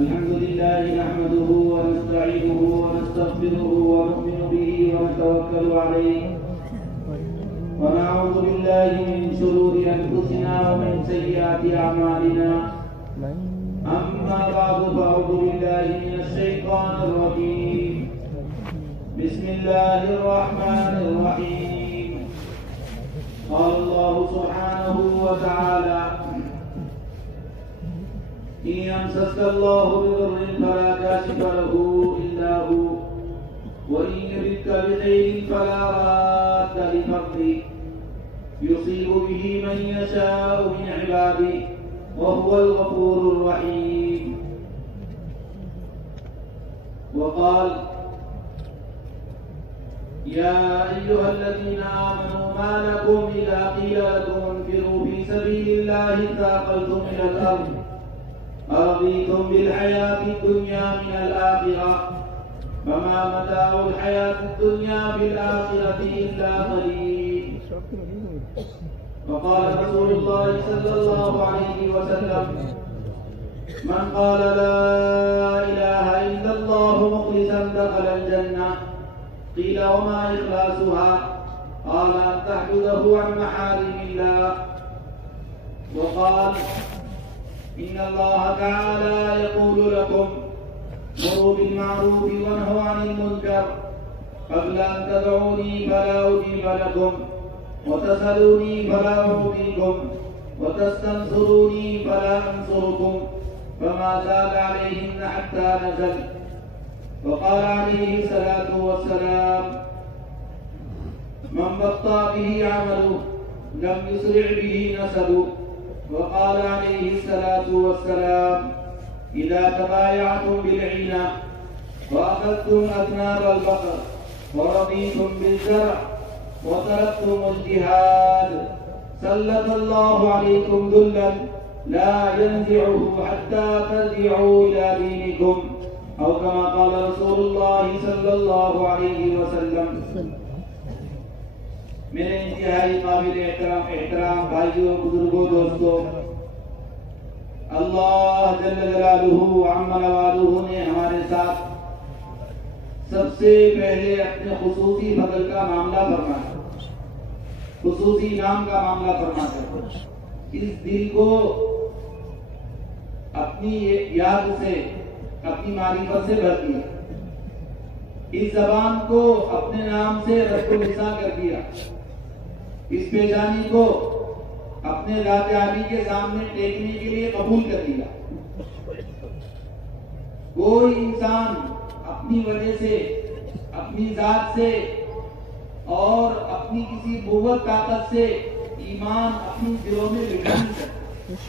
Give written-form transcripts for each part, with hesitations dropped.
الحمد لله نحمده ونستعينه ونستغفره ونؤمن به ونتوكل عليه ونعوذ بالله من شرور أنفسنا ومن سيئات أعمالنا أما بعد فأعوذ بالله من الشيطان الرجيم بسم الله الرحمن الرحيم قال الله سبحانه وتعالى إن يمسسك الله بضر فلا كاشف له إلا هو وإن يردك بخير فلا راد لفضله يصيب به من يشاء من عباده وهو الغفور الرحيم. وقال يا أيها الذين آمنوا ما لكم إذا قيل لكم انفروا في سبيل الله ثاقلتم إلى الأرض أرضيتم بالحياة الدنيا من الآخرة فما متاع الحياة الدنيا بالآخرة إلا قليل. وقال رسول الله صلى الله عليه وسلم من قال لا إله إلا الله مخلصا دخل الجنة. قيل وما إخلاصها؟ قال أن تحدثه عن محارم الله. وقال إن الله تعالى يقول لكم مروا بالمعروف وانهوا عن المنكر قبل أن تدعوني فلا أجيب لكم وتسألوني فلا أعطيكم وتستنصروني فلا أنصركم فما زاد عليهن حتى نزل. وقال عليه الصلاة والسلام من بطأ به عمله لم يسرع به نسبه. وقال عليه الصلاة والسلام إذا تبايعتم بالعينة وأخذتم أذناب البقر ورضيتم بالزرع وتركتم الجهاد سلط الله عليكم ذلا لا ينزعه حتى ترجعوا إلى دينكم أو كما قال رسول الله صلى الله عليه وسلم. میرے انتہائی قابل احترام بھائیوں بزرگوں دوستوں، اللہ جل جلالہ عم نوالہ نے ہمارے ساتھ سب سے پہلے اپنے خصوصی فضل کا معاملہ فرمایا، خصوصی انعام کا معاملہ فرمایا. اس دل کو اپنی یاد سے اپنی معرفت سے بھر دیا، اس زبان کو اپنے نام سے رب النساء کر دیا، اس پیشانی کو اپنے ذات عالی کے سامنے ٹیکنے کے لیے قبول کر دیا. کوئی انسان اپنی وجہ سے اپنی ذات سے اور اپنی کسی قوت طاقت سے ایمان اپنی دلوں میں بٹھا نہیں سکتا.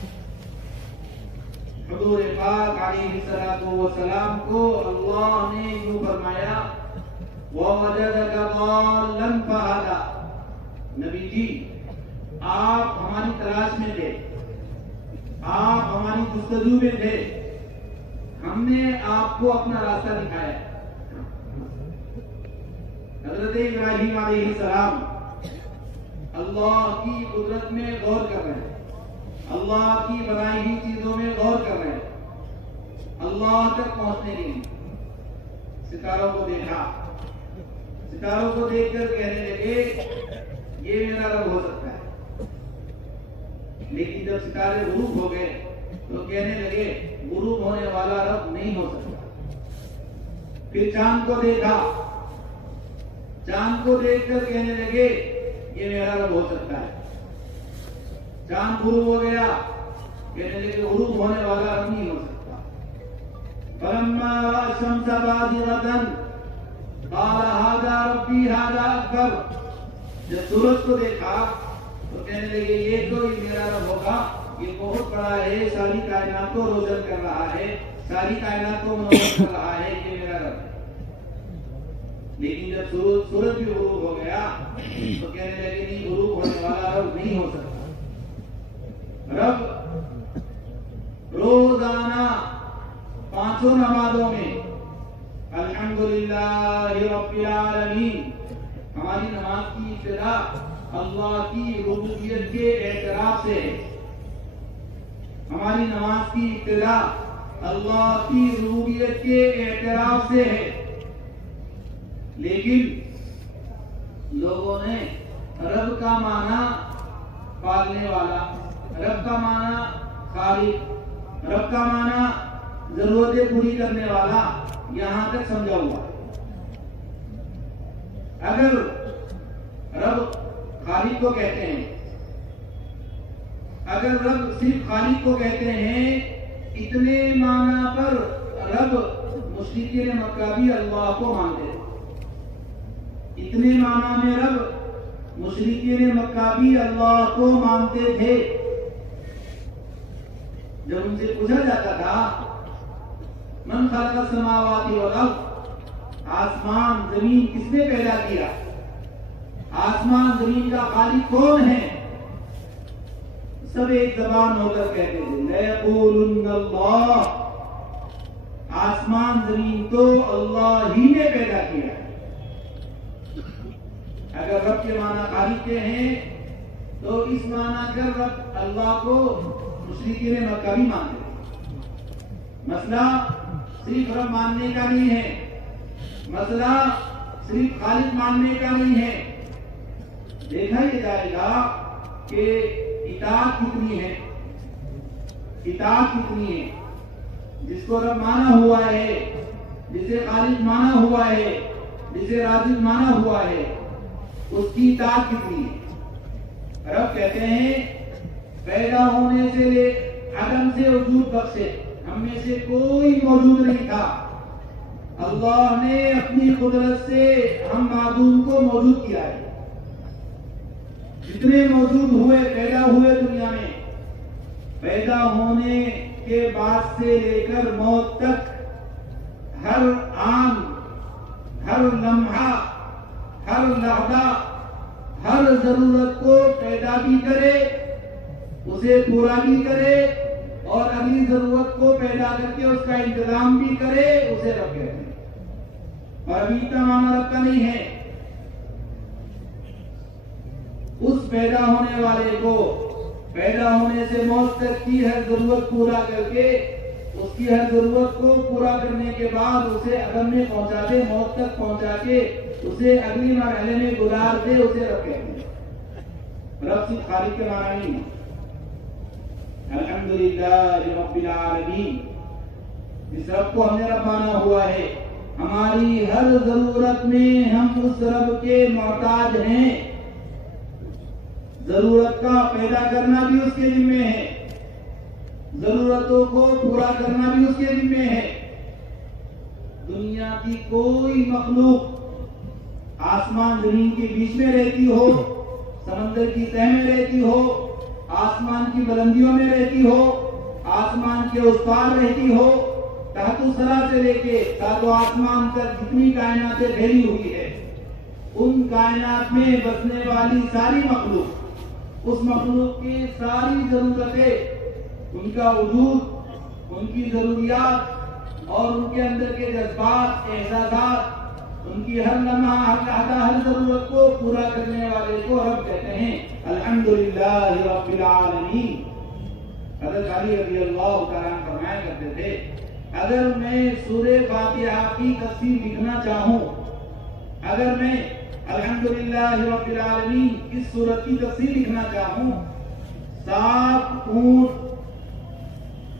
حضور پاک علیہ الصلوۃ والسلام کو اللہ نے یوں فرمایا وَوَجَدَكَ ضَالًّا فَهَدَىٰ. نبی جی آپ ہماری تلاش میں تھے، آپ ہماری جستجو میں تھے، ہم نے آپ کو اپنا راستہ دکھایا. حضرت ابراہیم علیہ السلام اللہ کی قدرت میں غور کر رہے ہیں، اللہ کی بنائی ہوئی چیزوں میں غور کر رہے ہیں. اللہ تک پہنچنے کے لیے ستاروں کو دیکھا، ستاروں کو دیکھ کر کہنے لگے یہ میرا رب ہو سکتا ہے. لیکن جب ستارے غروب ہو گئے تو کہنے لگے غروب ہونے والا رب نہیں ہو سکتا. پھر چاند کو دیکھا، چاند کو دیکھ کر کہنے لگے یہ میرا رب ہو سکتا ہے. چاند غروب ہو گیا، کہنے لگے غروب ہونے والا رب نہیں ہو سکتا. فلما رأى الشمس بازغة قال هذا ربي هذا أكبر. جب سورج کو دیکھا تو کہنے لگے یہ تو میرا رب ہوگا، یہ بہت بڑا ہے، ساری کائنات کو روشن کر رہا ہے، ساری کائنات کو منور کر رہا ہے، یہ میرا رب. لیکن جب سورج بھی غروب ہو گیا تو کہنے لگے نہیں، غروب ہونے والا رب نہیں ہو سکتا. رب روزانہ پانچوں نمازوں میں الحمدللہ رب العالمین، ہماری نماز کی ابتدا اللہ کی ربوبیت کے اعتراف سے، ہماری نماز کی ابتدا اللہ کی ربوبیت کے اعتراف سے ہے، لیکن لوگوں نے رب کا معنی پالنے والا، رب کا معنی خالق، رب کا معنی ضرورتیں پوری کرنے والا یہاں تک سمجھا ہوا ہے۔ اگر رب خالق کو کہتے ہیں، اگر رب صرف خالق کو کہتے ہیں، اتنے معنی پر رب مشرکین مکہ بھی اللہ کو مانتے ہیں۔ اتنے معنی میں رب مشرکین مکہ بھی اللہ کو مانتے تھے۔ جب ان سے پوچھا جاتا تھا من خلق السماوات والارض، آسمان زمین کس نے پیدا کیا، آسمان زمین کا خالق کون ہے، سب ایک زبان ہو کر کہتے تھے لَيَقُولُنَّ اللَّهُ، آسمان زمین تو اللہ ہی نے پیدا کیا۔ اگر رب کے معنی خالق کے ہیں تو اس معنی کر رب اللہ کو مشرکین مکہ بھی مانتے ہیں۔ مسئلہ صرف رب ماننے کا نہیں ہے، مسئلہ صرف خالق ماننے کا نہیں ہے، دیکھا یہ جائے گا کہ اطاعت کتنی ہے، اطاعت کتنی ہے۔ جس کو رب مانا ہوا ہے، جسے خالق مانا ہوا ہے، جسے رازق مانا ہوا ہے، اس کی اطاعت کتنی ہے۔ رب کہتے ہیں پیدا ہونے سے لے عدم سے وجود بخشے، ہم میں سے کوئی موجود نہیں تھا، اللہ نے اپنی قدرت سے ہم معدوم کو موجود کیا ہے۔ جتنے موجود ہوئے، پیدا ہوئے دنیا میں، پیدا ہونے کے بعد سے لے کر موت تک ہر آن، ہر لمحہ، ہر لحظہ، ہر ضرورت کو پیدا بھی کرے، اسے پورا بھی کرے، اور اگلی ضرورت کو پیدا کر کے اس کا انتظام بھی کرے، اسے رب کہتے ہیں۔ اور ابھی تمام رب کا نہیں ہے، اس پیدا ہونے والے کو پیدا ہونے سے موت تک کی ہر ضرورت پورا کر کے، اس کی ہر ضرورت کو پورا کرنے کے بعد اسے عدم میں پہنچا دے، موت تک پہنچا کے اسے اگلی مرحلے میں گزار دے، اسے رب کہتے ہیں۔ رب صرف خالق کے معنی نہیں ہے۔ الحمدللہ رب العالمین، جس رب کو ہم نے رب مانا ہوا ہے، ہماری ہر ضرورت میں ہم اس رب کے محتاج ہیں۔ ضرورت کا پیدا کرنا بھی اس کے ذمہ ہے، ضرورتوں کو پورا کرنا بھی اس کے ذمہ ہے۔ دنیا کی کوئی مخلوق آسمان زمین کے بیچ میں رہتی ہو، سمندر کی تہ میں رہتی ہو، آسمان کی بلندیوں میں رہتی ہو، آسمان کے اس پار رہتی ہو، تحت الثری سے لے کے ساتوں آسمان تک جتنی کائناتیں پھیلی ہوئی ہے، ان کائنات میں بسنے والی ساری مخلوق، اس مخلوق کی ساری ضرورتیں، ان کا وجود، ان کی ضروریات اور ان کے اندر کے جذبات، احساسات، ان کی ہر لمحہ، ہر لحظہ، ہر ضرورت کو پورا کرنے والے کو رب کہتے ہیں۔ الحمدللہ رب العالمین۔ حضرت علی رضی اللہ تعالیٰ عنہ فرمایا کرتے تھے اگر میں سورہ فاتحہ کی تفسیر لکھنا چاہوں، اگر میں الحمدللہ رب العالمین اس سورت کی تفسیر لکھنا چاہوں، 7 اونٹ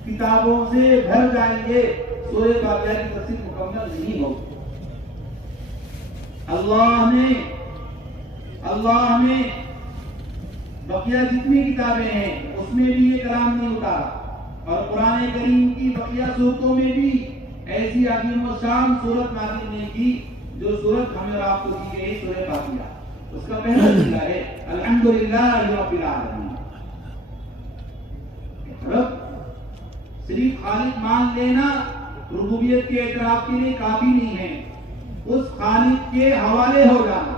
کتابوں سے بھر جائیں گے، سورہ فاتحہ کی تفسیر مکمل نہیں ہوگی۔ اللہ نے بقیہ جتنی کتابیں ہیں اس میں بھی یہ کلام نہیں اتارا، اور قرآن کریم کی بقیہ صورتوں میں بھی ایسی عظیم و شان صورت نازل نہیں کی جو صورت ہمیں اور آپ کو دی گئی سورہ فاتحہ۔ اس کا پہلا جملہ ہے الحمدللہ رب العالمین۔ رب صرف خالق مان لینا ربوبیت کے اعتراف کے لیے کافی نہیں ہے، اس خالق کے حوالے ہو جانا،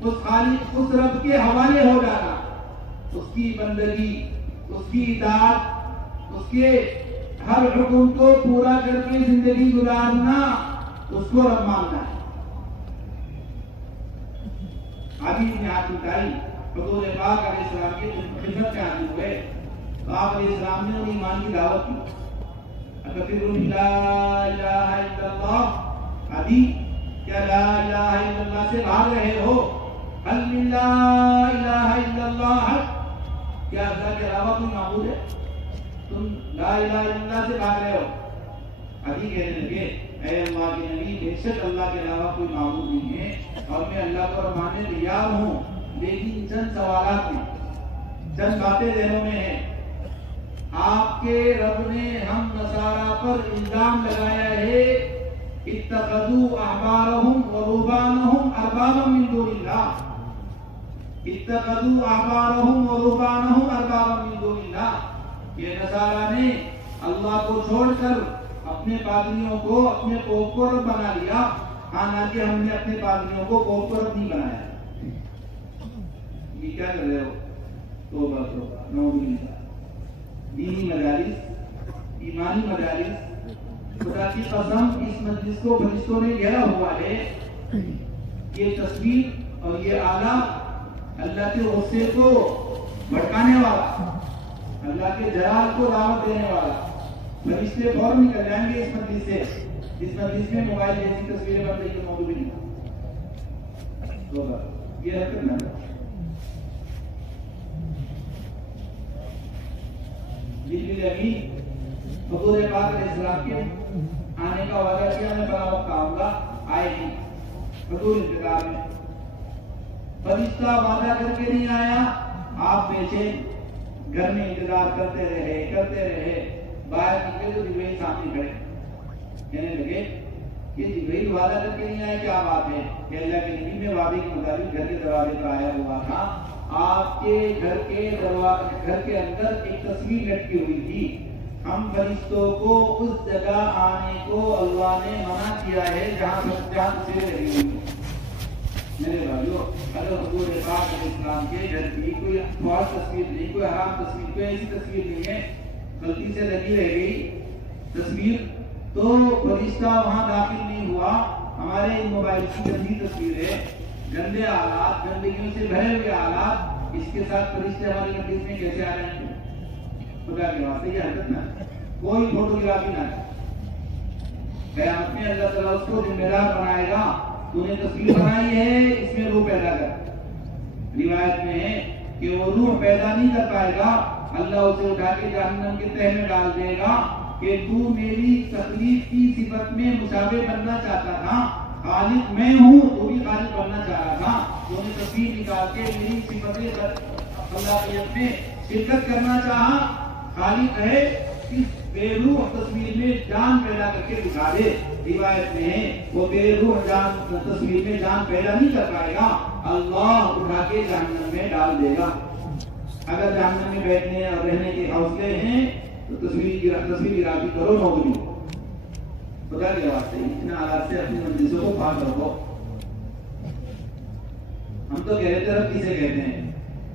اس خالق، اس رب کے حوالے ہو جانا، اس کی بندگی، اس کی اطاعت، اس کے ہر حکم کو پورا کر کے زندگی گزارنا، اس کو رب ماننا ہے۔ علی بن حاتم طائی حضور پاک علیہ السلام کی خدمت میں حاضر ہوئے تو آپ علیہ السلام نے انہیں ایمان کی دعوت کی۔ تفروا من لا الہ الا اللہ، ابھی کیا لا الہ الا اللہ سے بھاگ رہے ہو؟ حل من لا الہ الا اللہ، کیا اللہ کے علاوہ کوئی معبود ہے؟ تم لا الہ الا اللہ سے بھاگ رہے ہو۔ ابھی کہنے لگے اے اللہ کے نبی، بے شک اللہ کے علاوہ کوئی معبود نہیں ہے اور میں اللہ پر ماننے تیار ہوں، لیکن چند سوالات میں، چند باتیں ذہنوں میں ہیں۔ آپ کے رب نے ہم نصارا پر الزام لگایا ہے اتخذوا احبارهم ورهبانهم اربابا من دون اللہ، اتخذوا احبارهم ورهبانهم اربابا من دون اللہ، یہ نصارا نے اللہ کو چھوڑ کر اپنے پادریوں کو، اپنے پوپ کو رب بنا لیا، حالانکہ ہم نے اپنے پادریوں کو پوپ کو رب نہیں بنایا۔ یہ کیا کر رہے ہو؟ توبہ توبہ، نعوذ باللہ۔ دینی مجالس، ایمانی مجالس، خدا کی قسم اس مجلس کو فرشتوں نے گھیرا ہوا ہے۔ یہ تصویر اور یہ آلہ اللہ کے غصے کو بھڑکانے والا، اللہ کے جلال کو دعوت دینے والا، فرشتے فوراً نکل جائیں گے اس مجلس سے۔ اس مجلس میں موبائل جیسی تصویریں بن رہی ہیں، موضوع بھی نہیں۔ یہ حرکت نہ جبریل امین حضور پاک علیہ السلام کے آنے کا وعدہ کیا، میں بڑا وقت آؤں گا، آئے گی حضور انتظار میں۔ فرشتہ وعدہ کر کے نہیں آیا، آپ بے چین گھر میں انتظار کرتے رہے، باہر نکلے تو جبریل سامنے کھڑے، کہنے لگے کہ جبریل وعدہ کر کے نہیں آئے، کیا بات ہے؟ کہ اللہ کے نبی میں وعدے کے مطابق گھر کے دروازے پر آیا ہوا تھا، آپ کے گھر کے اندر ایک تصویر لٹکی ہوئی تھی، ہم فرشتوں کو اس جگہ آنے کو اللہ نے منع کیا ہے جہاں تصویر لگی ہوئی ہے۔ میرے بھائیو، اگر حضور پاک علیہ السلام کے گھر کی کوئی فالس تصویر نہیں، کوئی حرام تصویر، کوئی ایسی تصویر نہیں ہے، غلطی سے لگی رہ گئی تصویر، تو فرشتہ وہاں داخل نہیں ہوا۔ ہمارے موبائل کی گندی تصویر ہے، گندے آلات، گندگیوں سے بھرے ہوئے آلات، اس کے ساتھ فرشتے ہمارے مجلس میں کیسے آ رہے ہیں؟ خدا کے واسطے یہ حرکت نہ، کوئی فوٹوگرافی نہ۔ قیامت میں اللہ تعالیٰ اس کو ذمہ دار بنائے گا، تو نے تصویر بنائی ہے، اس میں روح پیدا کر۔ روایت میں ہے کہ وہ روح پیدا نہیں کر پائے گا، اللہ اسے اٹھا کے جہنم کے تہہ میں ڈال دے گا کہ تو میری تخلیق کی صفت میں مشابہ بننا چاہتا تھا، خالق میں ہوں، تو بھی خالق بننا چاہ رہا تھا، تو نے تصویر نکال کے میری صفت خلاقیت میں شرکت کرنا چاہا، خالق ہے، اس بے روح تصویر میں جان پیدا کر کے دکھا دے۔ روایت میں ہے وہ بے روح جان تصویر میں جان پیدا نہیں کر پائے گا، اللہ اٹھا کے جہنم میں ڈال دے گا۔ اگر جہنم میں بیٹھنے اور رہنے کے حوصلے ہیں تو تصویر گرافی کرو، نوکری خدا کے واسطے اتنے حالات سے اپنی مجلسوں کو پاک رکھو۔ ہم تو کہہ رہے تھے رب کسے کہتے ہیں؟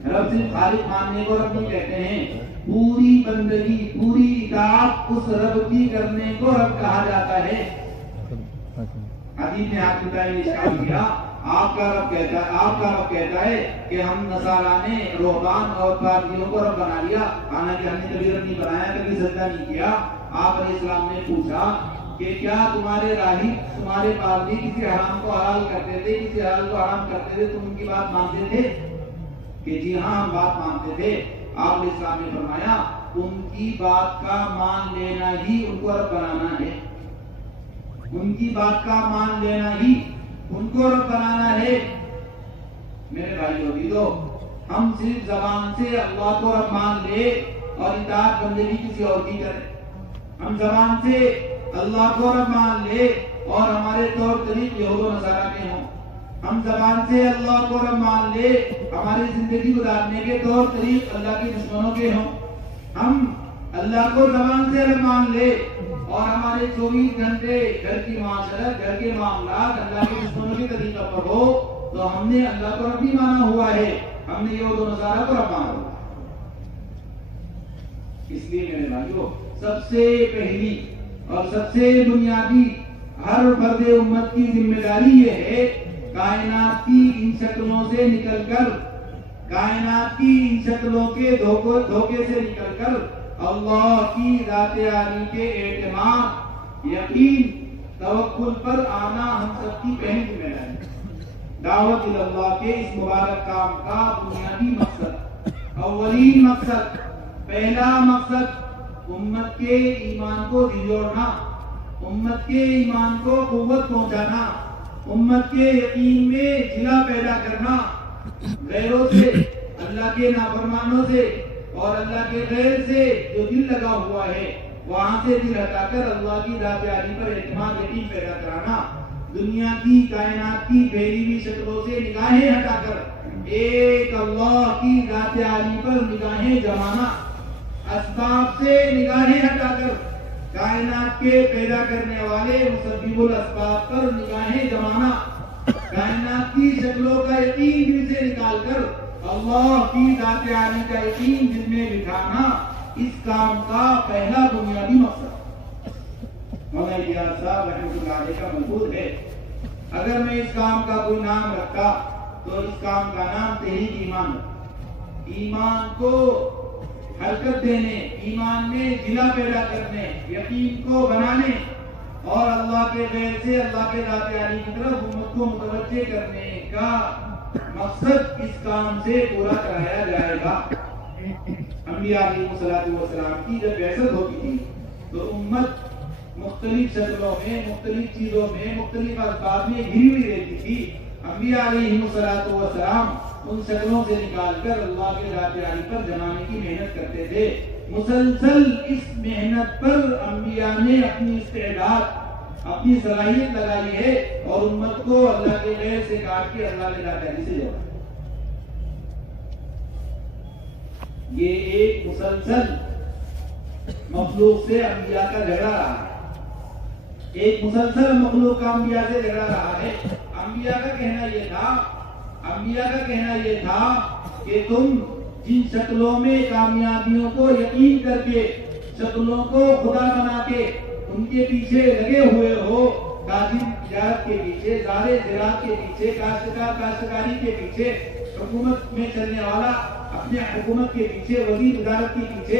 رب صرف خالق ماننے کو رب نہیں کہتے ہیں، پوری بندگی، پوری اطاعت اس رب کی کرنے کو رب کہا جاتا ہے۔ حدیث نے ہاتھ اٹھائے اشکال کیا، آپ کا رب کہتا ہے کہ ہم نصارا نے رہبان اور پادریوں کو رب بنا لیا، حالانکہ ہم نے کبھی رب نہیں بنایا، کبھی سجدہ نہیں کیا۔ آپ علیہ السلام نے پوچھا کہ کیا تمہارے راہب، تمہارے پادری کسی حرام کو حلال کرتے تھے، کسی حلال کو حرام کرتے تھے، تم ان کی بات مانتے تھے؟ کہ جی ہاں، ہم بات مانتے تھے۔ آپ علیہ السلام نے فرمایا ان کی بات کا مان لینا ہی ان کو رب بنانا ہے، ان کی بات کا مان لینا ہی ان کو رب بنانا ہے۔ میرے بھائیو عزیزو، ہم صرف زبان سے اللہ کو رب مان لے اور اطاعت بندگی کسی اور کی کریں، ہم زبان سے اللہ کو رب مان لے اور ہمارے طور طریق یہود و نصارہ کے ہوں، ہم زبان سے اللہ کو رب مان لے، ہماری زندگی گزارنے کے طور طریق اللہ کے دشمنوں کے ہوں، ہم اللہ کو زبان سے رب مان لے اور ہمارے 24 گھنٹے گھر کی معاشرت، گھر کے معاملات اللہ کے دشمنوں کے طریقہ پر ہو، تو ہم نے اللہ کو رب بھی مانا ہوا ہے، ہم نے یہود و نصارہ کو رب مانا ہوا ہے۔ اس لیے میرے بھائیو، سب سے پہلی اور سب سے بنیادی ہر فرد امت کی ذمہ داری یہ ہے، کائنات کی ان شکلوں سے نکل کر، کائنات کی ان شکلوں کے دھوکے سے نکل کر اللہ کی ذات عالی کے اعتماد، یقین، توکل پر آنا ہم سب کی پہلی ذمہ داری ہے۔ دعوت اللہ کے اس مبارک کام کا بنیادی مقصد، اولین مقصد، پہلا مقصد امت کے ایمان کو جوڑنا، امت کے ایمان کو قوت پہنچانا، امت کے یقین میں جلا پیدا کرنا، غیروں سے، اللہ کے نافرمانوں سے اور اللہ کے غیر سے جو دل لگا ہوا ہے وہاں سے دل ہٹا کر اللہ کی ذات عالی پر اعتماد، یقین پیدا کرانا، دنیا کی، کائنات کی پھیلی ہوئی شکلوں سے نگاہیں ہٹا کر ایک اللہ کی ذات عالی پر نگاہیں جمانا، اسباب سے نگاہیں ہٹا کر کائنات کے پیدا کرنے والے مسبب الاسباب پر نگاہیں جمانا، کائنات کی شکلوں کا یقین دل سے نکال کر اللہ کی ذات عالی کا یقین دل میں بٹھانا، اس کام کا پہلا بنیادی مقصد مولانا الیاس صاحب رحمۃ اللہ علیہ کا ملحوظ ہے۔ اگر میں اس کام کا کوئی نام رکھتا تو اس کام کا نام تحریک ایمان، ایمان کو حرکت دینے، ایمان میں جلا پیدا کرنے، یقین کو بنانے اور اللہ کے غیر سے اللہ کے ذات عالی کی طرف امت کو متوجہ کرنے کا مقصد اس کام سے پورا کرایا جائے گا۔ انبیاء علیہ السلام کی جب بعثت ہوتی تھی تو امت مختلف شکلوں میں، مختلف چیزوں میں، مختلف اسباب میں گھری ہوئی رہتی تھی۔ انبیاء علیہ السلام ان شکلوں سے نکال کر اللہ کے ذات عالی پر جمانے کی محنت کرتے تھے۔ مسلسل اس محنت پر انبیاء نے اپنی استعداد، اپنی صلاحیت لگائی ہے اور امت کو اللہ کے غیر سے کاٹ کے اللہ کے ذات عالی سے جوڑا۔ یہ ایک مسلسل مخلوق سے انبیاء کا جھگڑا رہا ہے، ایک مسلسل مخلوق کا انبیاء سے جھگڑا رہا ہے۔ انبیاء کا کہنا یہ تھا کہ تم جن شکلوں میں کامیابیوں کو یقین کر کے، شکلوں کو خدا بنا کے ان کے پیچھے لگے ہوئے ہو، تاجر تجارت کے پیچھے، زارع زراعت کے پیچھے، کاشتکار کاشتکاری کے پیچھے، حکومت میں چلنے والا اپنے حکومت کے پیچھے، وزیر وزارت کے پیچھے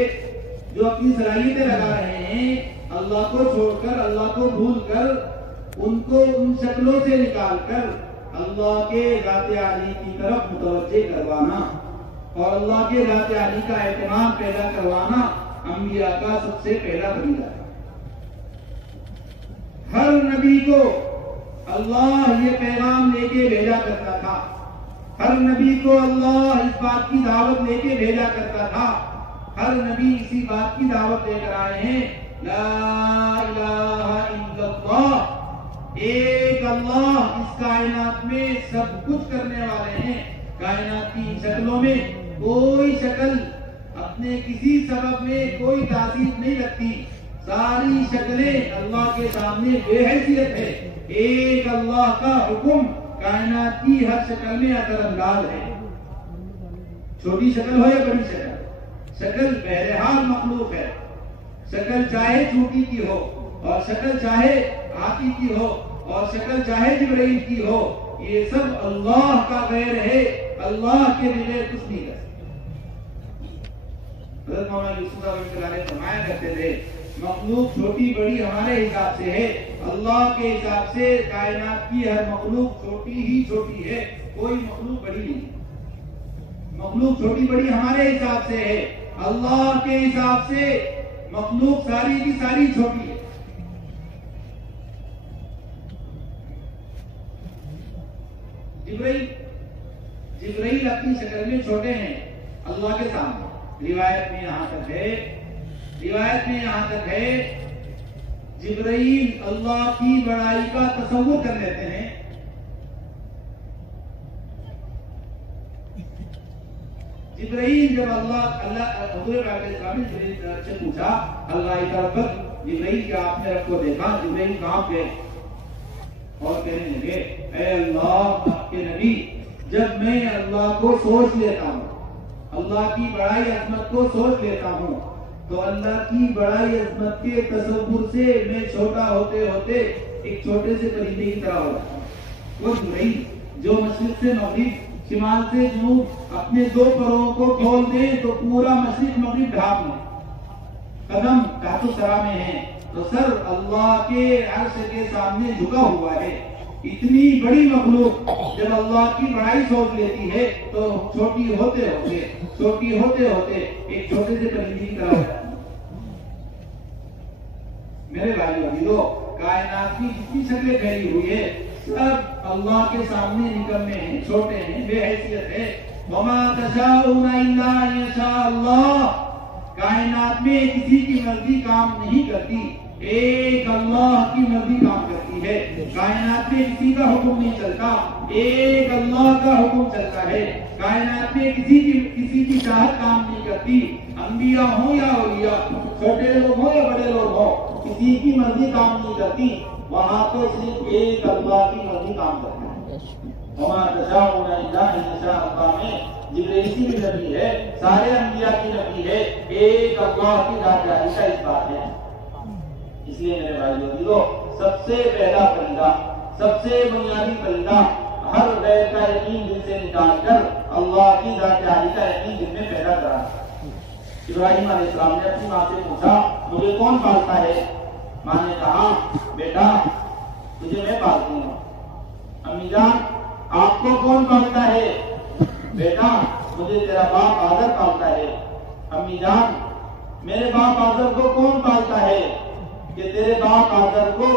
جو اپنی صلاحیتیں لگا رہے ہیں، اللہ کو چھوڑ کر، اللہ کو بھول کر، ان کو ان شکلوں سے نکال کر اللہ کے ذات عالی کی طرف متوجہ کروانا اور اللہ کے ذات عالی کا اعتماد پیدا کروانا انبیاء کا سب سے پہلا فریضہ ہے۔ ہر نبی کو اللہ یہ پیغام لے کے بھیجا کرتا تھا، ہر نبی کو اللہ اس بات کی دعوت لے کے بھیجا کرتا تھا، ہر نبی اسی بات کی دعوت لے کر آئے ہیں، لا الہ الا اللہ، ایک اللہ اس کائنات میں سب کچھ کرنے والے ہیں۔ کائنات کی شکلوں میں کوئی شکل اپنے کسی سبب میں کوئی تاثیر نہیں رکھتی، ساری شکلیں اللہ کے سامنے بے حیثیت ہے۔ ایک اللہ کا حکم کائنات کی ہر شکل میں اثر انداز ہے، چھوٹی شکل ہو یا بڑی شکل، شکل بہرحال مخلوق ہے، شکل چاہے چونٹی کی ہو اور شکل چاہے ہاتھی کی ہو اور شکل چاہے جبرائیل کی ہو، یہ سب اللہ کا غیر ہے، اللہ کے بغیر کچھ نہیں کر سکتے۔ حضرت مولانا یوسف رحمۃ اللہ علیہ فرمایا کرتے تھے، مخلوق چھوٹی بڑی ہمارے حساب سے ہے، اللہ کے حساب سے کائنات کی ہر مخلوق چھوٹی ہی چھوٹی ہے، کوئی مخلوق بڑی نہیں۔ مخلوق چھوٹی بڑی ہمارے حساب سے ہے، اللہ کے حساب سے مخلوق ساری کی ساری چھوٹی ہے۔ جبرائیل اپنی شکل میں چھوٹے ہیں اللہ کے سامنے۔ روایت میں یہاں تک ہے جبرائیل اللہ کی بڑائی کا تصور کر لیتے ہیں۔ جبرائیل جب حضور سے پوچھا، اللہ کا رب جبرائیل کیا آپ نے رب کو دیکھا؟ جبرائیل کہاں پہ؟ اور کہنے لگے، اے اللہ کے نبی، جب میں اللہ کو سوچ لیتا ہوں، اللہ کی بڑائی عظمت کو سوچ لیتا ہوں، تو اللہ کی بڑائی عظمت کے تصور سے میں چھوٹا ہوتے ہوتے ایک چھوٹے سے پرندے کی طرح ہو جاتا ہوں۔ وہ جبرائیل جو مشرق سے مغرب، شمال سے جنوب اپنے دو پروں کو کھول دیں تو پورا مشرق مغرب ڈھانپ لیں، قدم تحت الثرى میں ہیں تو سر اللہ کے عرش کے سامنے جھکا ہوا ہے. اتنی بڑی مخلوق جب اللہ کی بڑائی سوچ لیتی ہے تو چھوٹی ہوتے ہوتے ایک چھوٹے سے پرندے کی طرح ہو جاتی ہے. میرے بھائیو عزیزو، کائنات کی جتنی شکلیں پھیلی ہوئی ہے سب اللہ کے سامنے نکمے ہیں، چھوٹے ہیں، بے حیثیت ہے. وما تشاءون الا ان یشاء اللہ. کائنات میں کسی کی مرضی کام نہیں کرتی، ایک اللہ کی مرضی کام کرتی ہے. کائنات میں کسی کا حکم نہیں چلتا، ایک اللہ کا حکم چلتا ہے. کائنات میں کسی کی چاہت کام نہیں کرتی، انبیاء ہوں یا اولیاء، چھوٹے لوگ ہوں یا بڑے لوگ ہوں، کسی کی مرضی کام نہیں کرتی. وہاں تو صرف ایک اللہ کی مرضی کام کرتی ہے. وما تشاءون الا ان یشاء اللہ میں جبریل کی بھی نبی ہے، سارے انبیاء کی نبی ہے، ایک اللہ کی ذات کا اس بات ہے. اس لیے میرے بھائیو عزیزو، سب سے پہلا پرندہ، سب سے بنیادی پرندہ، ہر غیر کا یقین دل سے نکال کر اللہ کی ذات عالی کا یقین دل میں پیدا کرا. ابراہیم علیہ السلام نے اپنی ماں سے پوچھا مجھے کون پالتا ہے؟ ماں نے کہا بیٹا تجھے میں پالتی ہوں. امی جان آپ کو کون پالتا ہے؟ بیٹا مجھے تیرا باپ آذر پالتا ہے. امی جان میرے باپ آذر کو کون پالتا ہے؟ کہ تیرے باپ آذر کو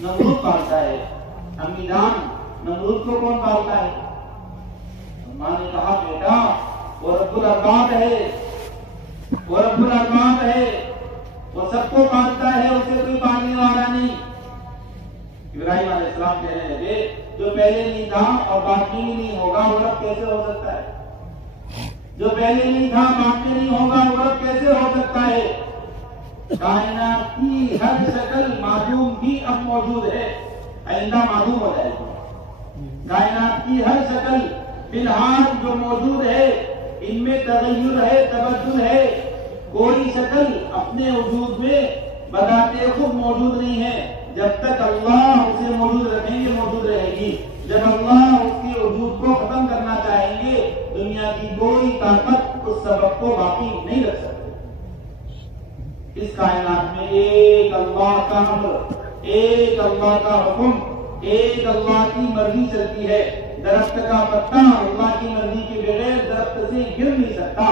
نمرود پالتا ہے. امی جان نمرود کو کون پالتا ہے؟ ماں نے کہا بیٹا وہ رب الارباب ہے، وہ رب الارباب ہے، وہ سب کو پالتا ہے، اسے کوئی پالنے والا نہیں. ابراہیم علیہ السلام کہنے لگے جو پہلے نہیں تھا اور بعد میں نہیں ہوگا وہ رب کیسے ہو سکتا ہے؟ جو پہلے نہیں تھا بعد میں نہیں ہوگا وہ رب کیسے ہو سکتا ہے؟ کائنات کی ہر شکل معدوم بھی اب موجود ہے، آئندہ معدوم ہو جائے گی. کائنات کی ہر شکل فی الحال جو موجود ہے ان میں تغیر ہے، تبدل ہے. کوئی شکل اپنے وجود میں بذات خود موجود نہیں ہے. جب تک اللہ اسے موجود رکھیں گے موجود رہے گی. جب اللہ اس کے وجود کو ختم کرنا چاہیں گے دنیا کی کوئی طاقت اس سبب کو باقی نہیں رکھ سکتی. اس کائنات میں ایک اللہ کا امر، ایک اللہ کا حکم، ایک اللہ کی مرضی چلتی ہے. درخت کا پتا اللہ کی مرضی کے بغیر درخت سے گر نہیں سکتا.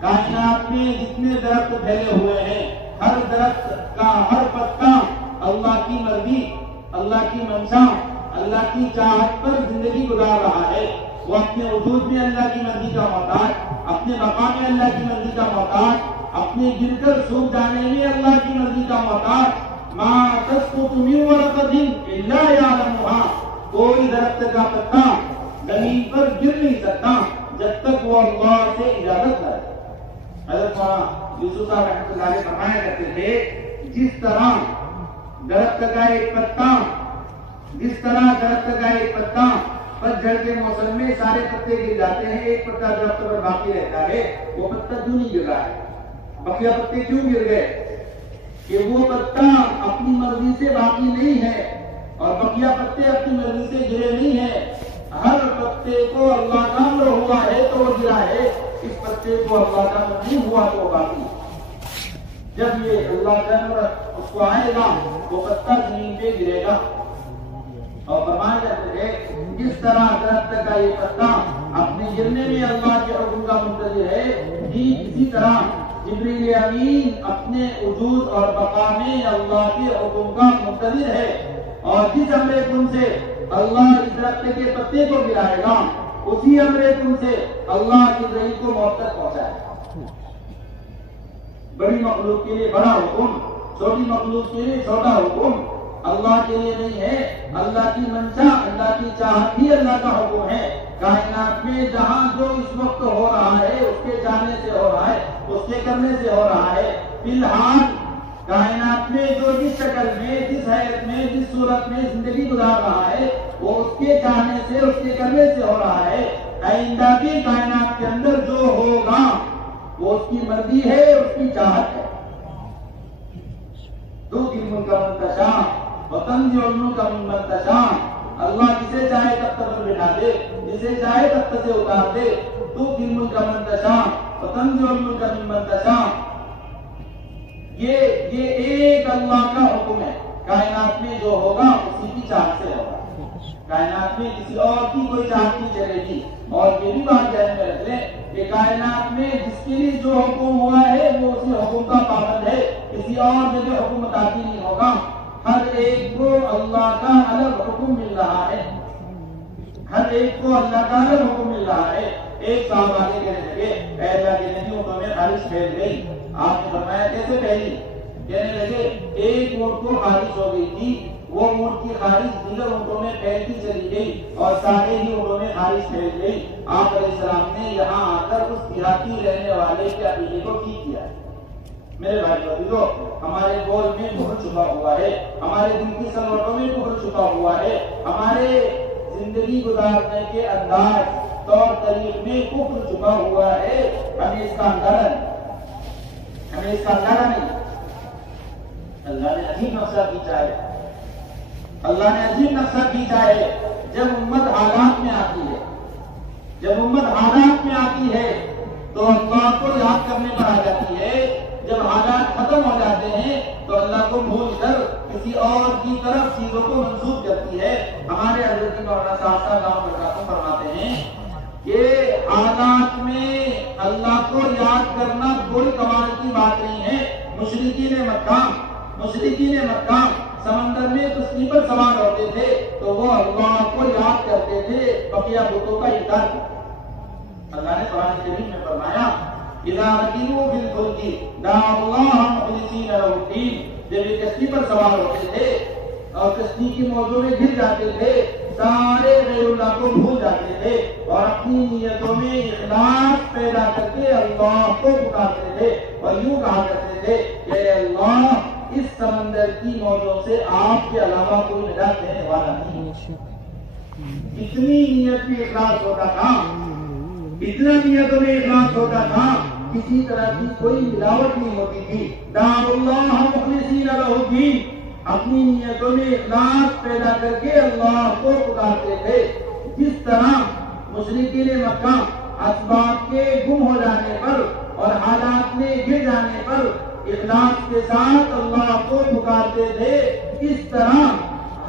کائنات میں جتنے درخت پھیلے ہوئے ہیں ہر درخت کا ہر پتا اللہ کی مرضی، اللہ کی منشا، اللہ کی چاہت پر زندگی گزار رہا ہے. وہ اپنے وجود میں اللہ کی مرضی کا محتاج، اپنے بقا میں اللہ کی مرضی کا محتاج، اپنے گر کر سوکھ جانے میں اللہ کی مرضی کا محتاج. ما تسقط من ورقۃ الا یعلمها. کوئی درخت کا پتا زمین پر گر نہیں سکتا جب تک وہ اللہ سے اجازت نہ لے. حضرت مولانا یوسف صاحب رحمۃ اللہ علیہ فرمایا کرتے تھے جس طرح درخت کا ایک پتا پتجھڑ کے موسم میں سارے پتے گر جاتے ہیں، ایک پتا درخت پر باقی رہتا ہے، وہ پتا کیوں نہیں گر رہا ہے؟ بقیہ پتے کیوں گر گئے؟ کہ وہ پتا اپنی مرضی سے باقی نہیں ہے اور بقیہ پتے اپنی مرضی سے گرے نہیں ہیں. ہر پتے کو اللہ کا امر ہوا ہے تو وہ گرا ہے، اس پتے کو اللہ کا امر نہیں ہوا تو وہ باقی. جب یہ اللہ کا امر اس کو آئے گا وہ پتا زمین پہ گرے گا. اور فرمایا کرتے ہیں جس طرح درخت کا یہ پتا اپنے گرنے میں اللہ کے حکم کا منتظر ہے، اسی طرح جبریل امین اپنے وجود اور بقا میں اللہ کے حکم کا منتظر ہے. اور جس امر کن سے اللہ اس درخت کے پتے کو گرائے گا اسی امر کن سے اللہ کی زمین کو موت تک پہنچائے گا. بڑی مخلوق کے لیے بڑا حکم، چھوٹی مخلوق کے لیے چھوٹا حکم اللہ کے لیے نہیں ہے. اللہ کی منشا، اللہ کی چاہت ہی اللہ کا حکم ہے. کائنات میں جہاں جو اس وقت ہو رہا ہے اس کے جانے سے ہو رہا ہے، اس کے کرنے سے ہو رہا ہے. فی الحال کائنات میں جو جس شکل میں، جس حیثیت میں، جس صورت میں زندگی گزار رہا ہے وہ اس کے چاہنے سے، اس کے کرنے سے ہو رہا ہے. آئندہ کی کائنات کے اندر جو ہوگا وہ اس کی مرضی ہے، اس کی چاہت ہے. تؤتی الملک من تشاء وتنزع الملک ممن تشاء. اللہ جسے چاہے تخت پر بٹھا دے، جسے چاہے تخت سے اتار دے. تؤتی الملک من تشاء وتنزع الملک ممن تشاء. یہ ایک اللہ کا حکم ہے، کائنات میں جو ہوگا اسی کی چاہت سے ہوگا، کائنات میں کسی اور کی کوئی چاہت نہیں چلے گی۔ اور یہ بھی بات ذہن میں رکھ لیں کہ کائنات میں جس کے لیے جو حکم ہوا ہے وہ اسی حکم کا پابند ہے، کسی اور جگہ حکم متعدی نہیں ہوگا۔ ہر ایک کو اللہ کا الگ حکم مل رہا ہے، ہر ایک کو اللہ کا الگ حکم مل رہا ہے۔ ایک صاحب آگے کہنے لگے اے اللہ کی نبی اونٹوں میں خارش پھیل گئی، آپ نے فرمایا کیسے پھیلی؟ کہنے لگے ایک اونٹ کو خارش ہو گئی تھی، وہ اونٹ کی خارش دیگر اونٹوں میں پھیلتی چلی گئی اور سارے ہی اونٹوں میں خارش پھیل گئی۔ آپ علیہ السلام نے یہاں آ کر اس دیہاتی رہنے والے کے عقیدے کو ٹھیک کیا ہے۔ میرے بھائی بھائیو، ہمارے بول میں کفر چھپا ہوا ہے، ہمارے دل کی سلوٹوں میں کفر چھپا ہوا ہے، ہمارے زندگی گزارنے کے انداز طور طریق میں کفر چھپا ہوا ہے۔ ہمیں اس کا اندازہ نہیں۔ اللہ نے عجیب نقشہ کھینچا ہے، اللہ نے عجیب نقشہ کھینچا ہے۔ جب امت حالات میں آتی ہے تو اللہ کو یاد کرنے پر آ جاتی ہے، جب حالات ختم ہو جاتے ہیں تو اللہ کو بھول کر کسی اور کی طرف چیزوں کو منسوخ کرتی ہے۔ ہمارے حضرت مولانا صاحب گاؤں برکاتہ فرماتے ہیں کہ حالات میں اللہ کو یاد کرنا کوئی کمال کی بات نہیں ہے۔ مشرکین مکہ سمندر میں کشتی پر سوار ہوتے تھے تو وہ اللہ کو یاد کرتے تھے، بقیہ بتوں کا انکار کرتے۔ اللہ نے قرآن کریم میں فرمایا اذا رکبوا فی الفلک دعوا اللہ مخلصین لہ الدین، جب یہ کشتی پر سوار ہوتے تھے اور کشتی کی موجوں میں گر جاتے تھے، سارے غیر اللہ کو بھول جاتے تھے اور اپنی نیتوں میں اخلاص پیدا کر کے اللہ کو پکارتے تھے اور یوں کہا کرتے تھے کہ اے اللہ اس سمندر کی موجوں سے آپ کے علاوہ کوئی نجات دینے والا نہیں۔ اتنی نیت میں اخلاص ہوتا تھا، اتنا نیتوں میں اخلاص ہوتا تھا، کسی طرح کی کوئی ملاوٹ نہیں ہوتی تھی۔ دعوا اللہ مخلصین لہ الدین، اپنی نیتوں میں اخلاص پیدا کر کے اللہ کو پکارتے تھے۔ جس طرح مشرکین مکہ اسباب کے گم ہو جانے پر اور حالات میں گر جانے پر اخلاص کے ساتھ اللہ کو پکارتے تھے، اس طرح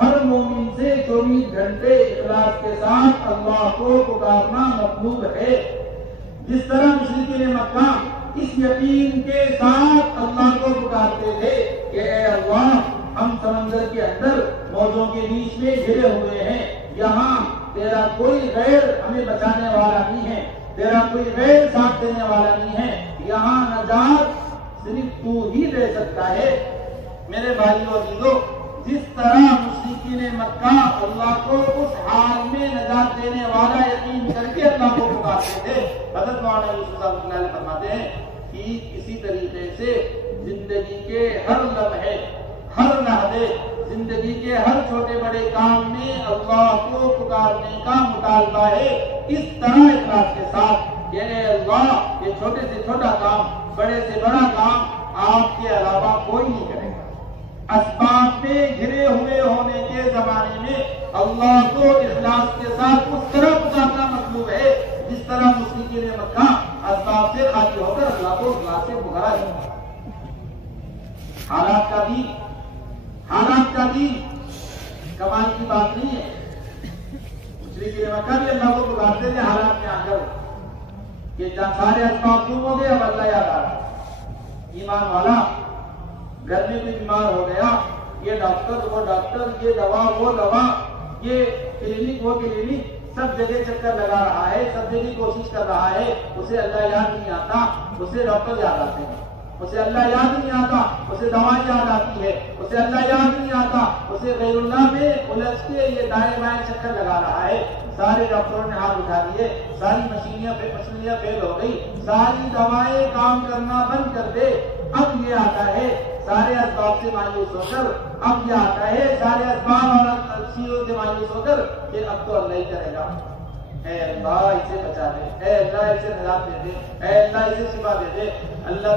ہر مومن سے 24 گھنٹے اخلاص کے ساتھ اللہ کو پکارنا مطلوب ہے۔ جس طرح مشرکین مکہ اس یقین کے ساتھ اللہ کو پکارتے تھے کہ اے اللہ ہم سمندر کے اندر موجوں کے بیچ میں گھرے ہوئے ہیں، یہاں تیرا کوئی غیر ہمیں بچانے والا نہیں ہے، تیرا کوئی غیر ساتھ دینے والا نہیں ہے، یہاں نجات صرف تو ہی دے سکتا ہے۔ میرے بھائیو اور عزیزو، جس طرح مشرکین مکہ اللہ کو اس حال میں نجات دینے والا یقین کر کے اللہ کو پکارتے تھے، حضرت مولانا یوسف صاحب اللہ علیہ فرماتے ہیں کہ اسی طریقے سے زندگی کے ہر لمحے، ہر لحظے، زندگی کے ہر چھوٹے بڑے کام میں اللہ کو پکارنے کا مطالبہ ہے، اس طرح اخلاص کے ساتھ کہ اے اللہ یہ چھوٹے سے چھوٹا کام، بڑے سے بڑا کام آپ کے علاوہ کوئی نہیں کرے گا۔ اسباب میں گھرے ہوئے ہونے کے زمانے میں اللہ کو اخلاص کے ساتھ اس طرح پکارنا مطلوب ہے جس طرح مشرکین مکہ اسباب سے خالی ہو کر اللہ کو اخلاص سے پکارا جاتا ہے۔ حالات کا دین کمال کی بات نہیں ہے۔ مشرکین مکہ بھی اللہ کو پکارتے تھے حالات میں آ کر کہ سارے اسباب گم ہو گئے، اب اللہ یاد آ رہا۔ ایمان والا گھر میں کوئی بیمار ہو گیا، یہ ڈاکٹر وہ ڈاکٹر، یہ دوا وہ دوا، یہ کلینک وہ کلینک، سب جگہ چکر لگا رہا ہے، سب جگہ کوشش کر رہا ہے، اسے اللہ یاد نہیں آتا، اسے ڈاکٹر یاد آتے ہیں۔ اسے اللہ یاد نہیں آتا، اسے دوا یاد آتی ہے، اسے اللہ یاد نہیں آتا، اسے غیر اللہ میں الجھ کے یہ دائیں بائیں چکر لگا رہا ہے۔ سارے ڈاکٹروں نے ہاتھ اٹھا دیے، ساری مشینیاں فیل ہو گئی، ساری دوائیں کام کرنا بند کر دے، اب یہ آتا ہے سارے اسباب سے مایوس ہو کر، اب یہ آتا ہے سارے اسباب اور چیزوں سے مایوس ہو کر کہ اب تو اللہ ہی کرے گا۔ اے اللہ اسے بچا دے، اے اللہ اسے نجات دے دے، اے اللہ اسے شفا دے دے۔ اللہ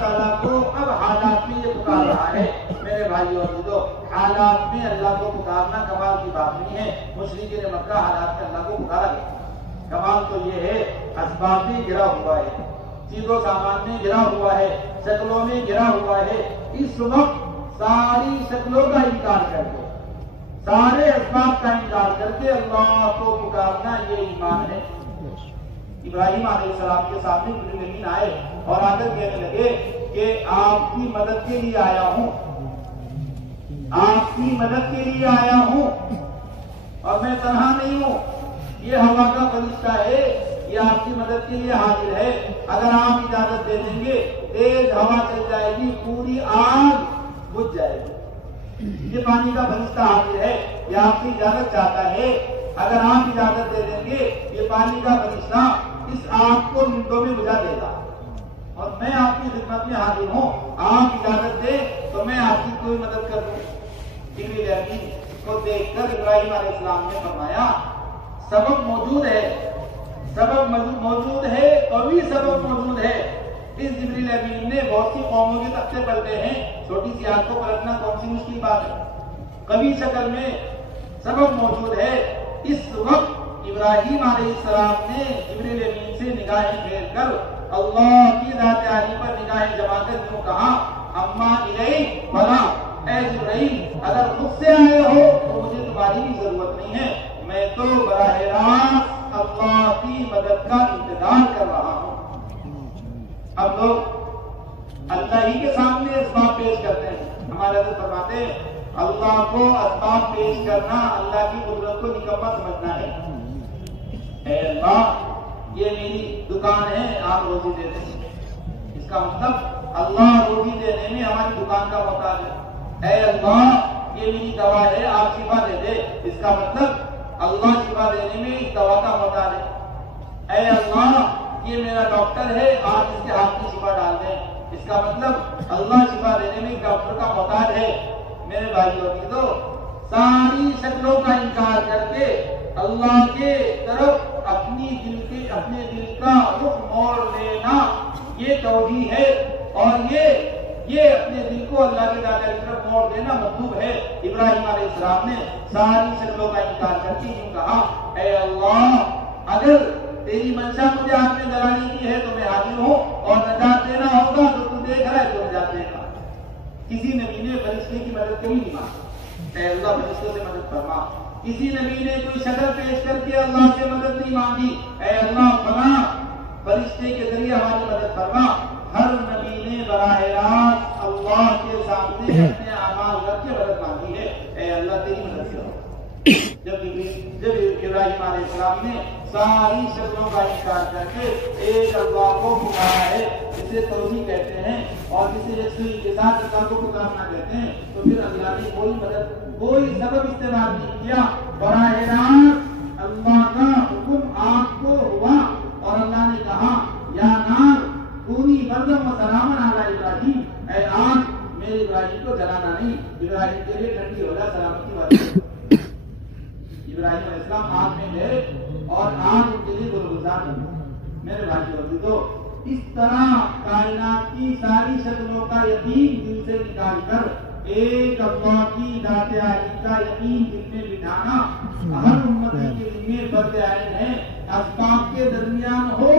تعالیٰ کو اب حالات میں یہ پکار رہا ہے۔ میرے بھائیو اور عزیزو، حالات میں اللہ کو پکارنا کمال کی بات نہیں ہے۔ مشرکین مکہ حالات میں اللہ کو پکارا گیا، کمال تو یہ ہے اسباب میں گرا ہوا ہے، چیز و سامان میں گرا ہوا ہے، شکلوں میں گرا ہوا ہے، اس وقت ساری شکلوں کا انکار کر کے، سارے اسباب کا انکار کر کے اللہ کو پکارنا یہ ایمان ہے۔ ابراہیم علیہ السلام کے سامنے جبریل امین آئے اور آ کر کہنے لگے کہ آپ کی مدد کے لیے آیا ہوں، آپ کی مدد کے لیے آیا ہوں، اور میں تنہا نہیں ہوں، یہ ہوا کا فرشتہ ہے، یہ آپ کی مدد کے لیے حاضر ہے، اگر آپ اجازت دے دیں گے تیز ہوا چل جائے گی، پوری آگ بجھ جائے گی۔ یہ پانی کا فرشتہ حاضر ہے، یہ آپ کی اجازت چاہتا ہے، اگر آپ اجازت دے دیں گے یہ پانی کا فرشتہ اس آگ کو منٹوں میں بجھا دے گا، اور میں آپ کی خدمت میں حاضر ہوں، آپ اجازت دیں تو میں آپ کی کوئی مدد کر دوں۔ جبریل امین کو دیکھ کر ابراہیم علیہ السلام نے فرمایا سبب موجود ہے، سبب موجود ہے، قوی سبب موجود ہے۔ اس جبریل امین نے بہت سی قوموں کے تختے پلٹے ہیں، چھوٹی سی آگ کو پلٹنا کون سی مشکل بات ہے، قوی شکل میں سبب موجود ہے۔ اس وقت ابراہیم علیہ السلام نے جبریل امین سے نگاہیں پھیر کر اللہ کی ذات عالی پر نگاہیں جما کر یوں کہا اما الیہ فلا، اے جبرائیل اگر خود سے آئے ہو تو مجھے تمہاری بھی ضرورت نہیں ہے، میں تو براہ راست اللہ کی مدد کا انتظار کر رہا ہوں۔ اب لوگ اللہ ہی کے سامنے اسباب پیش کرتے ہیں، ہمارے حضرت فرماتے ہیں اللہ کو اسباب پیش کرنا اللہ کی قدرت کو نکما سمجھنا ہے۔ اے اللہ یہ میری دکان ہے، آپ روزی دے دیں، اس کا مطلب اللہ روزی دینے میں ہماری دکان کا محتاج ہے۔ اے اللہ یہ میری دوا ہے، آپ شفا دے دے، اس کا مطلب اللہ شفا دینے میں اس دوا کا محتاج ہے۔ اے اللہ یہ میرا ڈاکٹر ہے، آپ اس کے ہاتھ میں شفا ڈال دیں، اس کا مطلب اللہ شفا دینے میں ڈاکٹر کا محتاج ہے۔ میرے بھائیوں کی تو ساری شکلوں کا انکار کر کے اللہ کے طرف اپنے دل کا رخ موڑ لینا یہ توحید ہے، اور یہ اپنے دل کو اللہ کے ذات کی طرف موڑ دینا مطلوب ہے۔ ابراہیم علیہ السلام نے ساری شکلوں کا انکار کر کے یوں کہا اے اللہ اگر تیری منشا مجھے آپ نے ڈرانے کی ہے تو میں حاضر ہوں، اور نجات دینا ہوگا تو تو دیکھ رہا ہے تو نجات دے گا۔ کسی نبی نے فرشتے کی مدد کبھی نہیں مانگی، اے اللہ فرشتوں سے مدد فرما۔ کسی نبی نے کوئی شکل پیش کر کے اللہ سے مدد نہیں مانگی، اے اللہ فلاں فرشتے کے ذریعے ہماری مدد فرما۔ ہر نبی نے براہ راست اللہ کے سامنے اپنے اعمال رکھ کے مدد مانگی ہے، اے اللہ تیری مدد سے ہو۔ جب ابراہیم علیہ السلام نے ساری شکلوں کا انکار کر کے ایک اللہ کو پکارا ہے، جسے توحید کہتے ہیں اور جسے یکسوئی کے ساتھ اللہ کو پکارنا کہتے ہیں، تو پھر اللہ نے کوئی مدد کوئی سبب استعمال نہیں کیا، براہ راست اللہ کا حکم آگ کو ہوا اور اللہ نے کہا یا نار کونی بردم و سلامن علی ابراہیم، اے آگ میرے ابراہیم کو جلانا نہیں، ابراہیم کے لیے ٹھنڈی ہو جا، سلامتی والی۔ ابراہیم علیہ السلام آگ میں گئے اور آگ ان کے لیے گلگزار بنی۔ میرے بھائی عزیزو، اس طرح کائنات کی ساری شکلوں کا یقین دل سے نکال کر ایک اللہ کی ذات عالی کا یقین دل میں بٹھانا ہر امتی کے لیے فرض عین ہے۔ اسباب کے درمیان ہو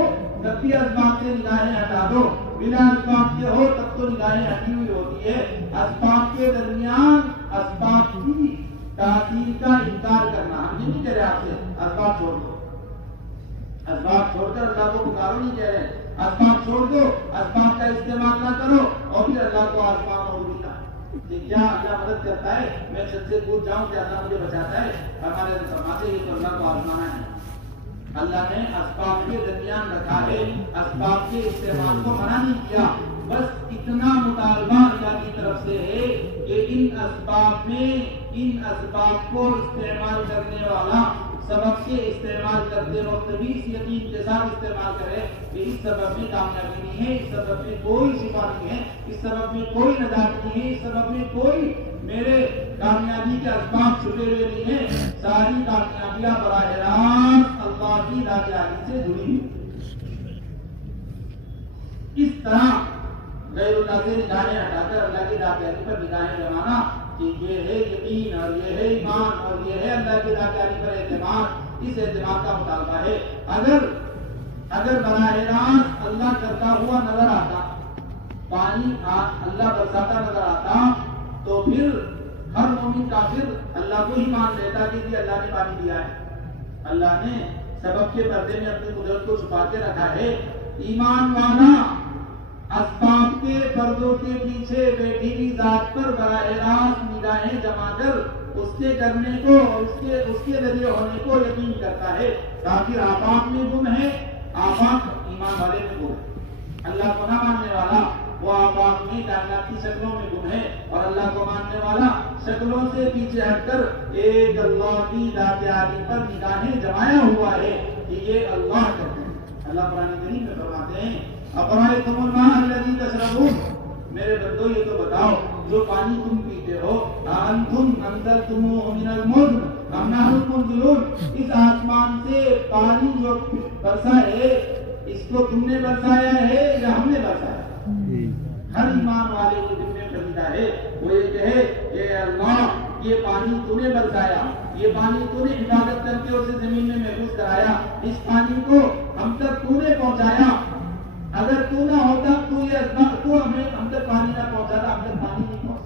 تب بھی اسباب سے نگاہیں ہٹا دو، بنا اسباب کے ہو تب تو نگاہیں ہٹی ہوئی ہوتی ہے۔ اسباب کے درمیان اسباب کی تاثیر کا انکار کرنا، ہم یہ نہیں کہہ رہے آپ سے اسباب چھوڑ دو، اسباب چھوڑ کر اللہ کو پکارو نہیں کہہ رہے، اسباب چھوڑ دو، اسباب کا استعمال نہ کرو اور پھر اللہ کو آسمان اور دکھا کہ کیا اللہ مدد کرتا ہے، میں چھت سے کود جاؤں کہ اللہ مجھے بچاتا ہے۔ ہمارے فرماتے ہیں تو اللہ کو آزمانا ہے، اللہ نے اسباب کے درمیان رکھا ہے، اسباب کے استعمال کو منع نہیں کیا، بس اتنا مطالبہ اللہ کی طرف سے ہے کہ ان اسباب میں ان اسباب کو استعمال کرنے والا سبب کے استعمال کرتے وقت بھی اس یقین کے ساتھ استعمال کرے کہ اس سبب میں کامیابی نہیں ہے، اس سبب میں کوئی شفا نہیں ہے، اس سبب میں کوئی نجات نہیں ہے، اس سبب میں کوئی میرے کامیابی کے اسباب چھپے ہوئے نہیں ہیں، ساری کامیابیاں براہ راست اللہ کی ذات عالی سے جڑی ہوئی۔ اس طرح غیر اللہ سے نگاہیں ہٹا کر اللہ کی ذات عالی پر نگاہیں جمانا کہ یہ ہے یقین اور یہ ہے ایمان اور یہ ہے اللہ کی ذات عالی پر اعتماد، اس اعتماد کا مطالبہ ہے۔ اگر اگر براہ راست اللہ کرتا ہوا نظر آتا، پانی اللہ برساتا نظر آتا، تو پھر ہر مومن کافر اللہ کو ہی مان لیتا کہ جی اللہ نے پانی دیا ہے۔ اللہ نے سبب کے پردے میں اپنی قدرت کو چھپا کے رکھا ہے۔ ایمان والا اسباب کے پردوں کے پیچھے بیٹھی ہوئی ذات پر براہ راست نگاہیں جما کر اس کے کرنے کو اور اس کے ذریعے ہونے کو یقین کرتا ہے۔ کافر آفاق میں گم ہے، آفاق ایمان والے میں گم ہے۔ اللہ کو نہ ماننے والا وہ آفاق میں کائنات کی شکلوں میں گم ہے، اور اللہ کو ماننے والا شکلوں سے پیچھے ہٹ کر ایک اللہ کی ذات عالی پر نگاہیں جمایا ہوا ہے کہ یہ اللہ کرتے ہیں۔ اللہ قرآن کریم میں فرماتے ہیں افرأیتم الماء الذی تشربون، میرے بندو یہ تو بتاؤ جو پانی تم پیتے ہو، أأنتم أنزلتموه من المزن أم نحن المنزلون، اس آسمان سے پانی جو برسا ہے اس کو تم نے برسایا ہے یا ہم نے برسایا؟ ہر ایمان والے کو دل میں خریدا ہے وہ یہ کہے کہ اللہ یہ پانی تو نے برسایا، یہ پانی تو نے حفاظت کر کے اسے زمین میں محفوظ کرایا، اس پانی کو ہم تک تو نے پہنچایا، اگر تو نہ ہوتا تو یہ اسباب تو ہم تک پانی نہ پہنچاتا، ہم تک پانی نہیں پہنچتا۔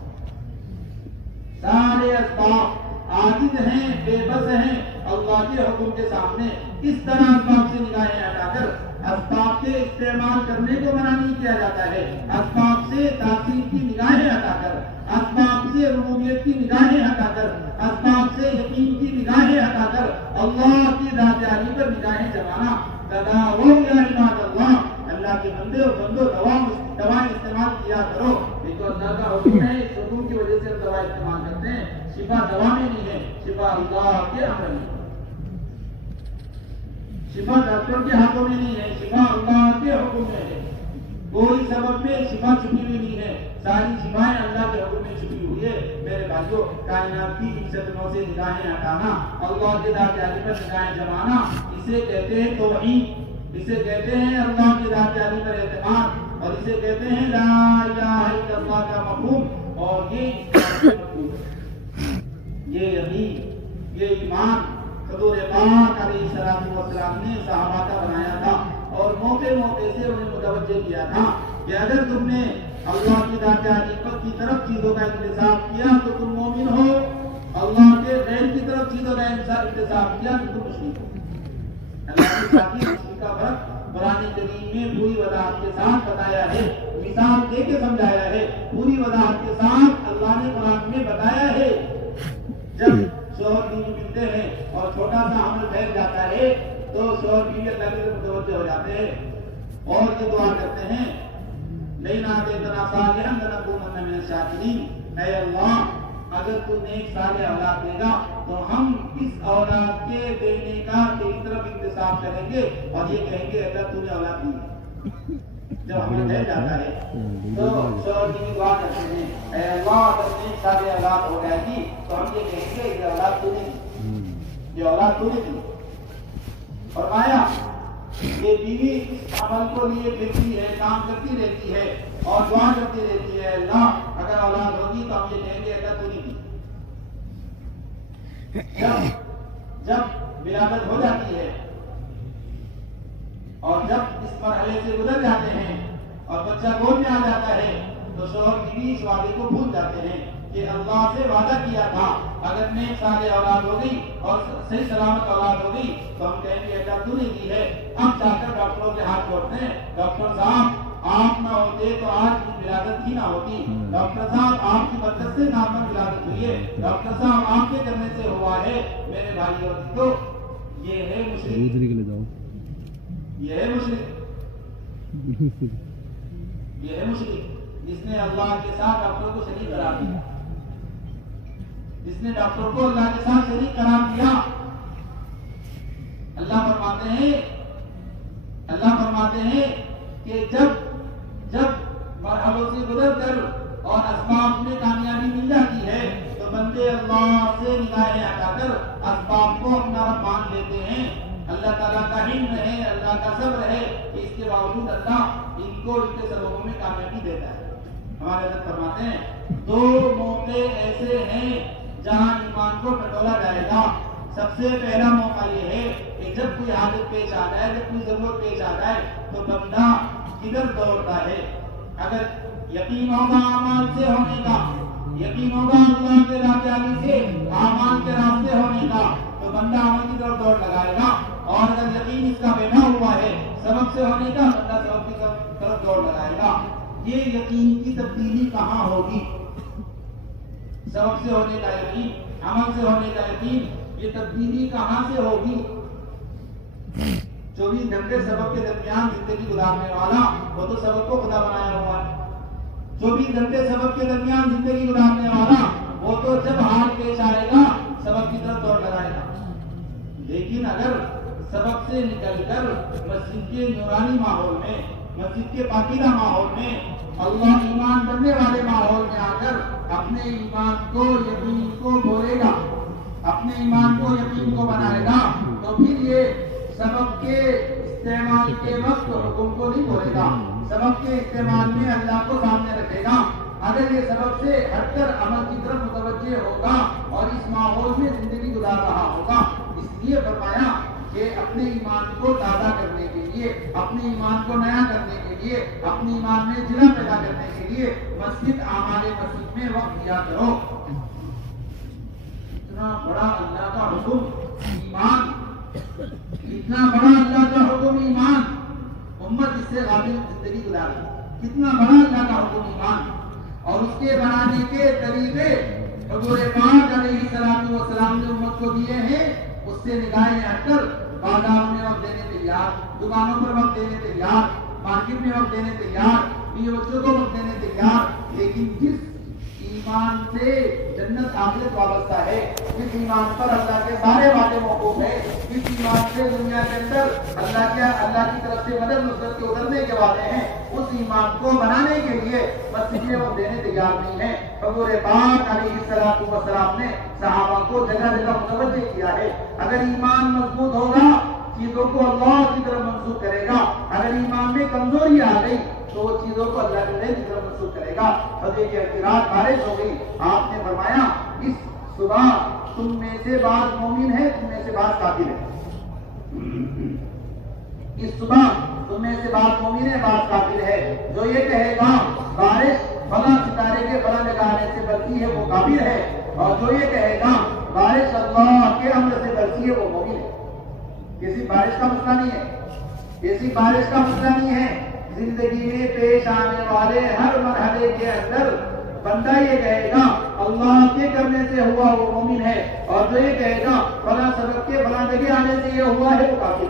سارے اسباب عاجز ہیں، بے بس ہیں اللہ کے حکم کے سامنے۔ اس طرح اسباب سے نگاہیں ہٹا کر اسباب سے استعمال کرنے کو منع نہیں کیا جاتا ہے، اسباب سے تاثیر کی نگاہیں ہٹا کر، اسباب سے ربوبیت کی نگاہیں ہٹا کر، اسباب سے یقین کی نگاہیں ہٹا کر اللہ کی ذات عالی پر نگاہیں جمانا۔ تداؤ یا عباد اللہ، اللہ کے بندے اور بندو دوائیں استعمال کیا کرو، یہ تو اللہ کا حکم ہے، اس حکم کی وجہ سے ہم دوا استعمال کرتے ہیں۔ شفا دوا میں نہیں ہے، شفا اللہ کے امر میں، شفا ڈاکٹر کے ہاتھوں میں نہیں ہے، شفا اللہ کے حکم میں ہے۔ کوئی سبب میں شفا چھپی ہوئی نہیں ہے، ساری شفائیں اللہ کے حکم میں چھپی ہوئی ہے۔ میرے بھائیو، کائنات کی ان شکلوں سے نگاہیں ہٹانا، اللہ کے ذات عالی پر نگاہیں جمانا، اسے کہتے ہیں توحید، اسے کہتے ہیں اللہ کی ذات عالی پر اعتماد، اور اسے کہتے ہیں لا الہ الا اللہ کا مفہوم، اور یہ یقین، یہ ایمان حضور پاک علیہ السلام نے صحابہ کا بنایا تھا، اور موقع موقع سے انہیں متوجہ کیا تھا کہ اگر تم نے اللہ کی ذات عالی کی طرف چیزوں کا انتساب کیا تو تم مومن ہو، اللہ کے غیر کی طرف چیزوں کا انتساب کیا تو تم مشرک ہو۔ اللہ کی ذاتی مشرک کا فرق قرآن کریم میں پوری وضاحت کے ساتھ بتایا ہے، مثال دے کے سمجھایا ہے، پوری وضاحت کے ساتھ اللہ نے قرآن میں بتایا ہے۔ جب شوہر بیوی ملتے ہیں اور چھوٹا سا حمل پھیل جاتا ہے تو شوہر بیوی اللہ کی طرف متوجہ ہو جاتے ہیں اور یہ دعا کرتے ہیں لیکن آتیتنا صالحا لنکونن من الشاکرین، اے اللہ اگر تو نیک صالح اولاد دے گا تو ہم اس اولاد کے دینے کا تیری طرف انتساب کریں گے اور یہ کہیں گے اگر تو نے اولاد دی۔ جب ہمیں پھیل جاتا ہے تو شوہر کی دعا کرتے ہیں اے اللہ اگر نیک صالح اولاد ہو جائے گی تو ہم یہ کہیں گے یہ اولاد تو نے دی، یہ اولاد تو نے دی۔ فرمایا یہ بیوی اس عمل کو لیے پھرتی ہے، کام کرتی رہتی ہے اور دعا کرتی رہتی ہے اللہ اگر اولاد ہوگی تو ہم یہ کہیں گے اگر تو نہیں دی۔ جب ولادت ہو جاتی ہے اور جب اس مرحلے سے گزر جاتے ہیں اور بچہ گود میں آ جاتا ہے تو شوہر بیوی اس وعدے کو بھول جاتے ہیں کہ اللہ سے وعدہ کیا تھا اگر نیک صالح اولاد ہو گئی اور صحیح سلامت اولاد ہو گئی تو ہم کہیں گے اللہ تو نے دی ہے۔ ہم جا کر ڈاکٹروں کے ہاتھ جوڑتے ہیں، ڈاکٹر صاحب آپ نہ ہوتے تو آج کی ولادت ہی نہ ہوتی، ڈاکٹر صاحب آپ کی مدد سے نارمل ولادت ہوئی ہے، ڈاکٹر صاحب آپ کے کرنے سے ہوا ہے۔ میرے بھائی اور تو یہ ہے مشرک، یہ ہے مشرک، یہ ہے مشرک جس نے اللہ کے ساتھ ڈاکٹر کو شریک قرار دیا، جس نے ڈاکٹر کو اللہ کے ساتھ شریک قرار دیا۔ اللہ فرماتے ہیں کہ جب مرحلوں سے گزر کر اور اسباب میں کامیابی مل جاتی ہے تو بندے اللہ سے نگاہیں ہٹا کر اسباب کو اپنا رب مان لیتے ہیں۔ اللہ تعالیٰ کا علم ہے، اللہ کا صبر ہے کہ اس کے باوجود اللہ ان کو ان کے سببوں میں کامیابی دیتا ہے۔ ہمارے حضرت فرماتے ہیں دو موقع ایسے ہیں جہاں ایمان کو ٹٹولا جائے گا، سب سے پہلا موقع یہ ہے کہ جب کوئی حاجت پیش آ جائے، جب کوئی ضرورت پیش آ جائے تو بندہ کدھر دوڑتا ہے؟ اگر یقین ہوگا اعمال سے ہونے کا، یقین ہوگا اللہ کے راستے علی سے اعمال کے راستے ہونے کا، تو بندہ عمل کی طرف دوڑ لگائے گا، اور اگر یقین اس کا بیٹھا ہوا ہے سبب سے ہونے کا، بندہ سبب کی طرف دوڑ لگائے گا۔ یہ یقین کی تبدیلی کہاں ہوگی؟ سبب سے ہونے کا یقین، عمل سے ہونے کا یقین، یہ تبدیلی کہاں سے ہوگی؟ 24 گھنٹے سبب کے درمیان زندگی گزارنے والا وہ تو سبب کو خدا بنایا ہوا ہے۔ 24 گھنٹے سبب کے درمیان زندگی گزارنے والا وہ تو جب حال پیش آئے گا سبب کی طرف دوڑ لگائے گا۔ لیکن اگر سبب سے نکل کر مسجد کے نورانی ماحول میں، مسجد کے پاکیزہ ماحول میں، اللہ ایمان کرنے والے ماحول میں آ کر اپنے ایمان کو، یقین کو بولے گا، اپنے ایمان کو، یقین کو بنائے گا، تو پھر یہ سبب کے استعمال کے وقت حکم کو نہیں بولے گا، سبب کے استعمال میں اللہ کو سامنے رکھے گا۔ اگر یہ سبب سے ہٹ کر عمل کی طرف متوجہ ہوگا اور اس ماحول میں زندگی گزار رہا ہوگا، اس لیے فرمایا کہ اپنے ایمان کو تازہ کرنے کے لیے، اپنے ایمان کو نیا کرنے کے لیے، اپنے ایمان میں جلا پیدا کرنے کے لیے مسجد، اعمال مسجد میں وقت دیا کرو۔ اتنا بڑا اللہ کا حکم ایمان، اتنا بڑا اللہ کا حکم ایمان، امت اس سے غافل زندگی گزارے۔ کتنا بڑا اللہ کا حکم ایمان، اور اس کے بنانے کے طریقے حضور پاک علیہ الصلوۃ والسلام نے امت کو دیے ہیں۔ اس سے نگاہیں ہٹ کر بازار میں وقت دینے تیار، دکانوں پر وقت دینے تیار، مارکیٹ میں وقت دینے تیار، بیوی بچوں کو وقت دینے تیار، لیکن جس ایمان سے جنت آخرت وابستہ ہے، جس ایمان پر اللہ کے سارے وعدے موقوف ہیں، جس ایمان سے دنیا کے اندر اللہ کی طرف سے مدد نصرت کے اترنے کے وعدے ہیں، اس ایمان کو بنانے کے لیے مسجد میں وقت دینے تیار نہیں ہے۔ حضور پاک علیہ الصلوۃ والسلام نے صحابہ کو جگہ جگہ متوجہ کیا ہے۔ اگر ایمان مضبوط ہوگا چیزوں کو اللہ کی طرف منسوخ کرے گا، اگر ایمان میں کمزوری آ گئی تو وہ چیزوں کو اللہ کے کی طرف منسوخ کرے گا۔ حضرت کی رات بارش ہو گئی، آپ نے فرمایا اس صبح تم میں سے بعض مومن ہے، تم میں سے بعض کافر ہے۔ اس صبح تم میں سے بعض مومن ہے، بعض کافر ہے۔ جو یہ کہے گا بارش فلاں ستارے کے فلاں جگہ آنے سے برسی ہے وہ کافر ہے، اور جو یہ کہے گا بارش اللہ کے امر سے برسی ہے وہ مومن ہے۔ کسی بارش کا مسئلہ نہیں ہے، کسی بارش کا مسئلہ نہیں ہے۔ زندگی میں پیش آنے والے ہر مرحلے کے اندر بندہ یہ کہے گا اللہ کے کرنے سے ہوا وہ مومن ہے، اور جو یہ کہے گا فلاں سبب کے فلاں جگہ آنے سے یہ ہوا ہے وہ کافر ہے۔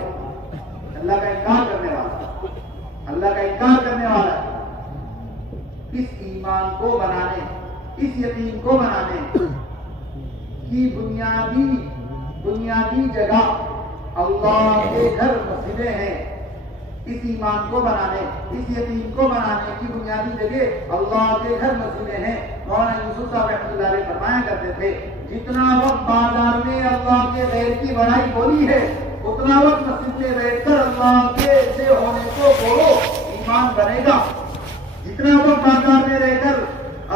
اللہ کا انکار کرنے والا، اللہ کا انکار کرنے والا ہے۔ اس ایمان کو بنانے، اس یقین کو بنانے کی بنیادی جگہ اللہ کے گھر مسجدیں ہیں۔ اس ایمان کو بنانے، اس یقین کو بنانے کی بنیادی جگہ اللہ کے گھر مسجدیں ہیں۔ مولانا یوسف صاحب رحمۃ اللہ علیہ فرمایا کرتے تھے جتنا وقت بازار میں اللہ کے غیر کی بڑائی بولی ہے، اتنا وقت مسجد میں بیٹھ کر اللہ کے سے ہونے کو بولو، ایمان بنے گا۔ جتنا وقت بازار میں رہ کر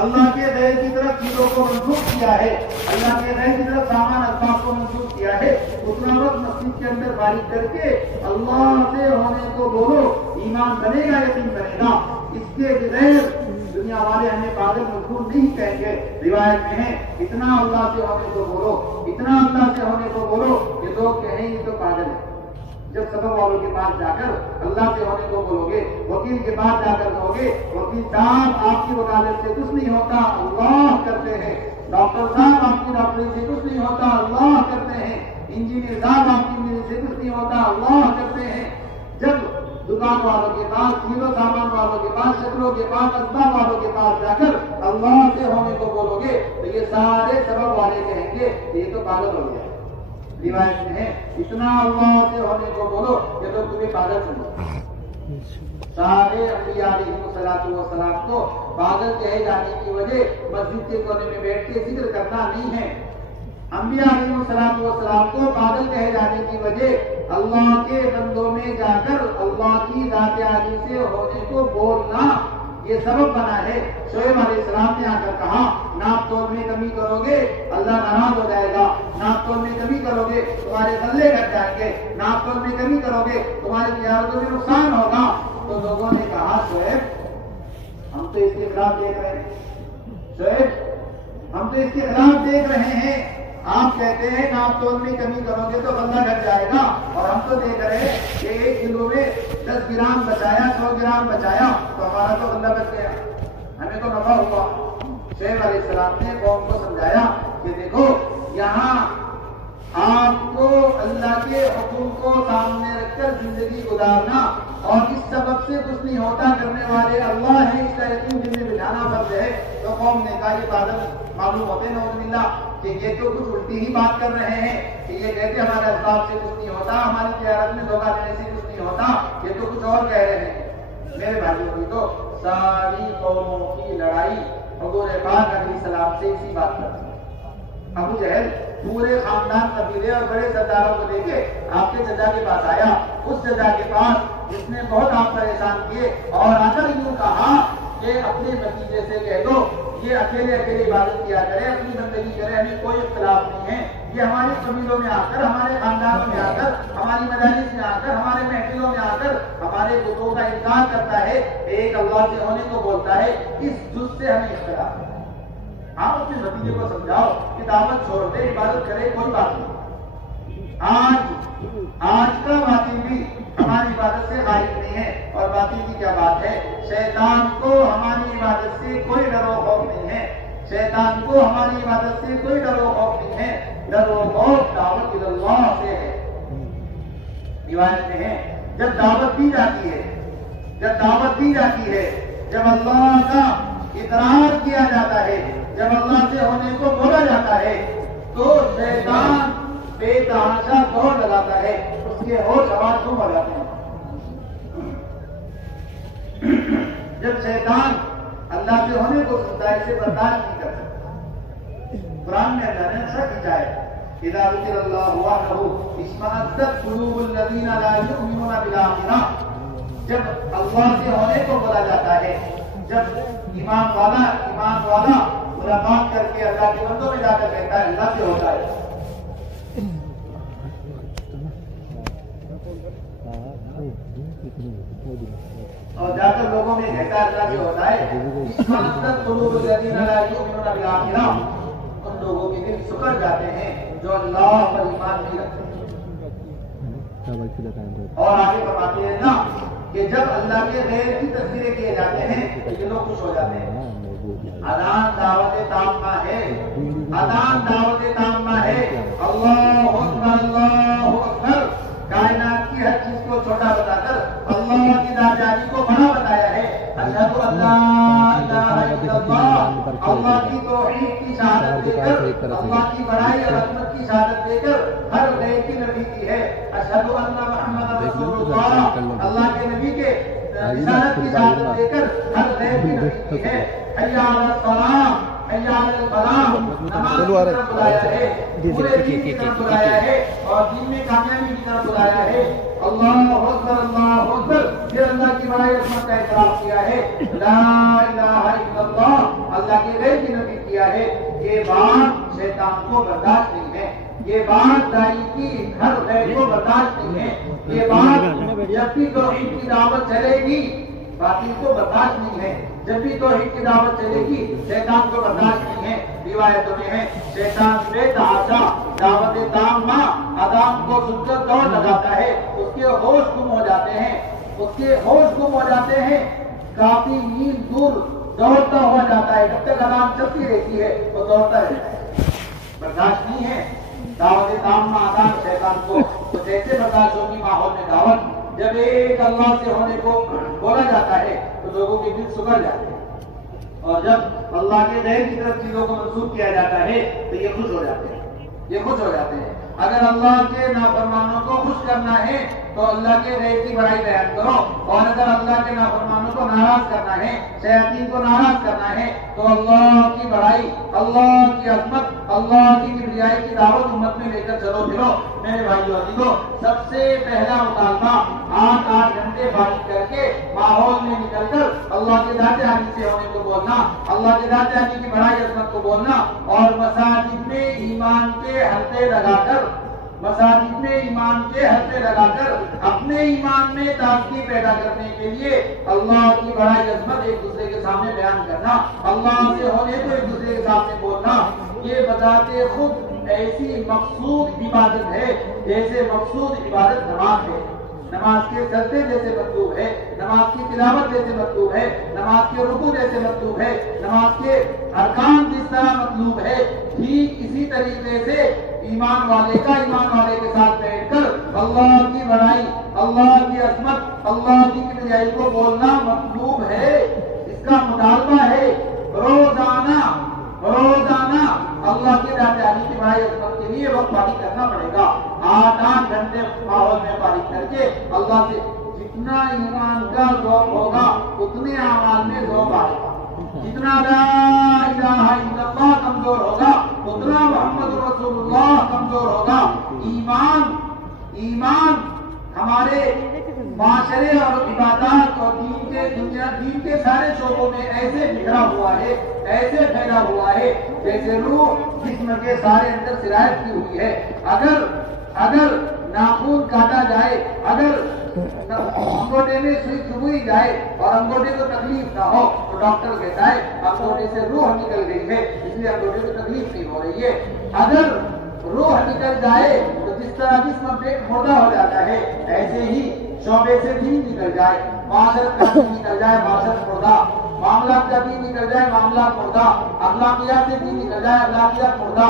اللہ کے غیر کی طرف چیزوں کو منسوخ کیا ہے، اللہ کے غیر کی طرف سامان اسباب کو منسوخ کیا ہے، اتنا وقت مسجد کے اندر فارغ کر کے اللہ سے ہونے کو بولو، ایمان بنے گا، یقین بنے گا۔ اس کے بغیر دنیا والے ہمیں پاگل مجبور نہیں کہیں گے۔ روایت میں ہے اتنا اللہ سے ہونے کو بولو، اتنا اللہ سے ہونے کو بولو کہ لوگ کہیں گے تو پاگل ہے۔ جب سبب والوں کے پاس جا کر اللہ سے ہونے کو بولو گے، وکیل کے پاس جا کر کہو گے وکیل صاحب آپ کی وکالت سے کچھ نہیں ہوتا، اللہ کرتے ہیں، ڈاکٹر صاحب آپ کی ڈاکٹری سے کچھ نہیں ہوتا، اللہ کرتے ہیں، انجینئر صاحب آپ کی انجینئر سے کچھ نہیں ہوتا، اللہ کرتے ہیں۔ جب دکان والوں کے پاس، چیزوں سامان والوں کے پاس، شکلوں کے پاس، اسباب والوں کے پاس جا کر اللہ سے ہونے کو بولو گے تو یہ سارے سبب والے کہیں گے یہ تو پاگل ہو گیا۔ روایت میں ہے اتنا اللہ سے ہونے کو بولو کہ لوگ تمہیں پاگل سمجھو۔ سارے انبیاء علیہ الصلوۃ والسلام کو پاگل کہے جانے کی وجہ مسجد کے کونے میں بیٹھ کے ذکر کرنا نہیں ہے۔ انبیاء علیہ الصلوۃ والسلام کو پاگل کہے جانے کی وجہ اللہ کے بندوں میں جا کر اللہ کی ذات عالی سے ہونے کو بولنا، یہ سبب بنا ہے۔ شعیب علیہ السلام نے آ کر کہا ناپ تول میں کمی کرو گے اللہ ناراض ہو جائے گا، ناپ تول میں کمی کرو گے تمہارے غلے کٹ جائیں گے، ناپ تول میں کمی کرو گے تمہاری تجارتوں میں نقصان ہوگا۔ تو لوگوں نے کہا شعیب ہم تو اس کے خلاف دیکھ رہے ہیں، شعیب ہم تو اس کے خلاف دیکھ رہے ہیں، آپ کہتے ہیں ناپ تول میں کمی کرو گے تو غلہ گھٹ جائے گا، اور ہم تو دیکھ رہے ہیں کہ 1 کلو میں 10 گرام بچایا 100 گرام بچایا تو ہمارا تو غلہ بچ گیا، ہمیں تو نفع ہوا۔ شعیب علیہ السلام نے قوم کو سمجھایا کہ دیکھو یہاں آپ کو اللہ کے حکم کو سامنے رکھ کر زندگی گزارنا اور اس سبب سے کچھ نہیں ہوتا کرنے والے اللہ ہے، اس کا یقین دل میں بٹھانا فرض ہے۔ تو قوم نے کہا یہ بادل معلوم ہوتے نعوذ باللہ کہ یہ تو کچھ الٹی ہی بات کر رہے ہیں کہ یہ کہتے ہمارے اسباب سے کچھ نہیں ہوتا، ہماری تجارت میں دھوکہ دینے سے کچھ نہیں ہوتا، یہ تو کچھ اور کہہ رہے ہیں۔ میرے بھائیوں کی تو ساری قوموں کی لڑائی حضور پاک علیہ السلام سے اسی بات پر تھی۔ ابو جہل پورے خاندان قبیلے اور بڑے سرداروں کو لے کے آپ کے چچا کے پاس آیا، اس چچا کے پاس جس نے بہت آپ پر احسان کیے، اور آ کر یوں کہا کہ اپنے بھتیجے سے کہہ دو یہ اکیلے اکیلے عبادت کیا کرے، اپنی بندگی کرے، ہمیں کوئی اختلاف نہیں ہے، یہ ہماری قبیلوں میں آ کر، ہمارے خاندانوں میں آ کر، ہماری مجالس میں آ کر، ہمارے محفلوں میں آ کر ہمارے بتوں کا انکار کرتا ہے، ایک اللہ سے ہونے کو بولتا ہے، اس جز سے ہمیں اختلاف ہے۔ آپ اپنے بھتیجے کو سمجھاؤ کہ دعوت چھوڑ دے، عبادت کرے، کوئی بات نہیں۔ آج کا باطل بھی ہماری عبادت سے غائب نہیں ہے، اور باطل کی کیا بات ہے، شیطان کو ہماری عبادت سے کوئی ڈر و خوف نہیں ہے، شیطان کو ہماری عبادت سے کوئی ڈر و خوف نہیں ہے، ڈر و خوف دعوت اللہ سے ہے۔ روایت میں ہے جب دعوت دی جاتی ہے، جب دعوت دی جاتی ہے، جب اللہ کا اقرار کیا جاتا ہے، جب اللہ سے ہونے کو بولا جاتا ہے، تو شیطان بے تحاشا دوڑ لگاتا ہے، اس کے ہوش حواس گم ہو جاتے ہیں۔ جب شیطان اللہ سے ہونے کو سنتا ہے اسے برداشت نہیں کر سکتا۔ قرآن میں اللہ نے ایسا کیا ہے اذا ذکر اللہ وحدہ اشمئزت قلوب الذین لا یؤمنون بالآخرہ، جب اللہ سے ہونے کو بولا جاتا ہے، جب ایمان والا ملاقات کر کے اللہ کے بندوں میں جا کر کہتا ہے اللہ سے ہوتا ہے، اور جا کر لوگوں میں کہتا ہے اللہ سے ہوتا ہے، اشمئزت قلوب الذین لا یؤمنون بالآخرہ، ان لوگوں کے دل سکڑ جاتے ہیں جو اللہ پر ایمان نہیں رکھتے۔ اور آگے فرماتے ہیں نا کہ جب اللہ کے غیر کی تصویریں کیے جاتے ہیں تو یہ لوگ خوش ہو جاتے ہیں۔ اذان دعوت تامہ ہے، اذان دعوت تامہ ہے، اللہ اکبر اللہ اکبر، کائنات کی ہر چیز کو چھوٹا بتا کر اللہ کی ذات کو بڑا بتایا ہے۔ اشہد ان لا الہ الا اللہ، اللہ کی توحید کی شہادت دے کر، اللہ کی بڑائی اور عظمت کی شہادت دے کر ہر غیر کی نبی کی ہے۔ اشہد ان محمد رسول اللہ، اللہ کے نبی کے رسالت کی شہادت دے کر ہر غیر کی نبی کی ہے۔ حی علی الصلاۃ، حی علی الفلاح، نماز کی طرف بلایا ہے، پورے دین کی طرف بلایا ہے، اور دین میں کامیابی کی طرف بلایا ہے۔ اللہ اکبر اللہ اکبر، پھر اللہ کی بڑائی عظمت کا اعتراف کیا ہے، لا الہ الا اللہ، اللہ کے غیر کی نبی کیا ہے۔ یہ بات شیطان کو برداشت نہیں ہے، یہ بات داعی کی ہر غیر کو برداشت نہیں ہے، یہ بات جب بھی توحید کی دعوت چلے گی باطل کو برداشت نہیں ہے، جب بھی توحید کی دعوت چلے گی شیطان کو برداشت نہیں ہے۔ روایتوں میں ہے شیطان بے تحاشا دعوت تامہ اذان کو سن کر دوڑ لگاتا ہے، اس کے ہوش گم ہو جاتے ہیں، اس کے ہوش گم ہو جاتے ہیں، کافی میل دور دوڑتا ہوا جاتا ہے، جب تک اذان چلتی رہتی ہے وہ دوڑتا رہتا ہے۔ برداشت نہیں ہے دعوت تامہ اذان شیطان کو، تو جیسے برداشت ہوگی ماحول میں دعوت، جب ایک اللہ سے ہونے کو بولا جاتا ہے تو لوگوں کے دل سکڑ جاتے ہیں، اور جب اللہ کے غیر کی طرف چیزوں کو منسوخ کیا جاتا ہے تو یہ خوش ہو جاتے ہیں، یہ خوش ہو جاتے ہیں۔ اگر اللہ کے نافرمانوں کو خوش کرنا ہے تو اللہ کے غیر کی بڑائی بیان کرو، اور اگر اللہ کے نافرمانوں کو ناراض کرنا ہے، شیاطین کو ناراض کرنا ہے، تو اللہ کی بڑائی، اللہ کی عظمت، اللہ کی کبریائی کی دعوت امت میں لے کر چلو پھرو۔ میرے بھائیو عزیزو، سب سے پہلا مطالبہ 8 گھنٹے فارغ کر کے ماحول میں نکل کر اللہ کے ذات عالی سے ہونے کو بولنا، اللہ کے ذات عالی کی بڑائی عظمت کو بولنا، اور مساجد میں ایمان کے حلقے لگا کر، مساجد میں ایمان کے حلقے لگا کر اپنے ایمان میں تازگی پیدا کرنے کے لیے اللہ کی بڑائی عظمت ایک دوسرے کے سامنے بیان کرنا، اللہ سے ہونے کو ایک دوسرے کے سامنے بولنا، یہ بذات خود ایسی مقصود عبادت ہے جیسے مقصود عبادت نماز ہے، نماز کے سجدے جیسے مطلوب ہے، نماز کی تلاوت جیسے مطلوب ہے، نماز کے رکوع جیسے مطلوب ہے، نماز کے ارکان جس طرح مطلوب ہے، ٹھیک اسی طریقے سے ایمان والے کا ایمان والے کے ساتھ بیٹھ کر اللہ کی بڑائی، اللہ کی عظمت، اللہ کی کبریائی کو بولنا مطلوب ہے، اس کا مطالبہ ہے۔ روزانہ اللہ کے ذات عالی کی بڑائی عظمت کے لیے وقت فارغ کرنا پڑے گا، 8 گھنٹے ماحول میں فارغ کر کے اللہ سے جتنا ایمان کا ذوق ہوگا اتنے اعمال میں ذوق آئے گا، جتنا لا الہ الا اللہ کمزور ہوگا اتنا محمد رسول اللہ کمزور ہوگا۔ ایمان ہمارے معاشرے اور عبادات اور دین کے سارے شعبوں میں ایسے بکھرا ہوا ہے، ایسے پھیلا ہوا ہے جیسے روح جسم کے سارے اندر سرایت کی ہوئی ہے۔ اگر ناخن کاٹا جائے، اگر انگوٹھے میں سوئی چبھائی جائے اور انگوٹھے کو تکلیف نہ ہو تو ڈاکٹر کہتا ہے انگوٹھے سے روح نکل گئی ہے، اس لیے انگوٹھے کو تکلیف نہیں ہو رہی ہے۔ اگر روح نکل جائے تو جس طرح جسم پیٹ مردہ ہو جاتا ہے، ایسے ہی شعبے سے دین نکل جائے، معاشرت کا دین نکل جائے، معاشرت مردہ، معاملات کا دین نکل جائے، معاملات مردہ، اخلاقیات سے دین نکل جائے، اخلاقیات مردہ،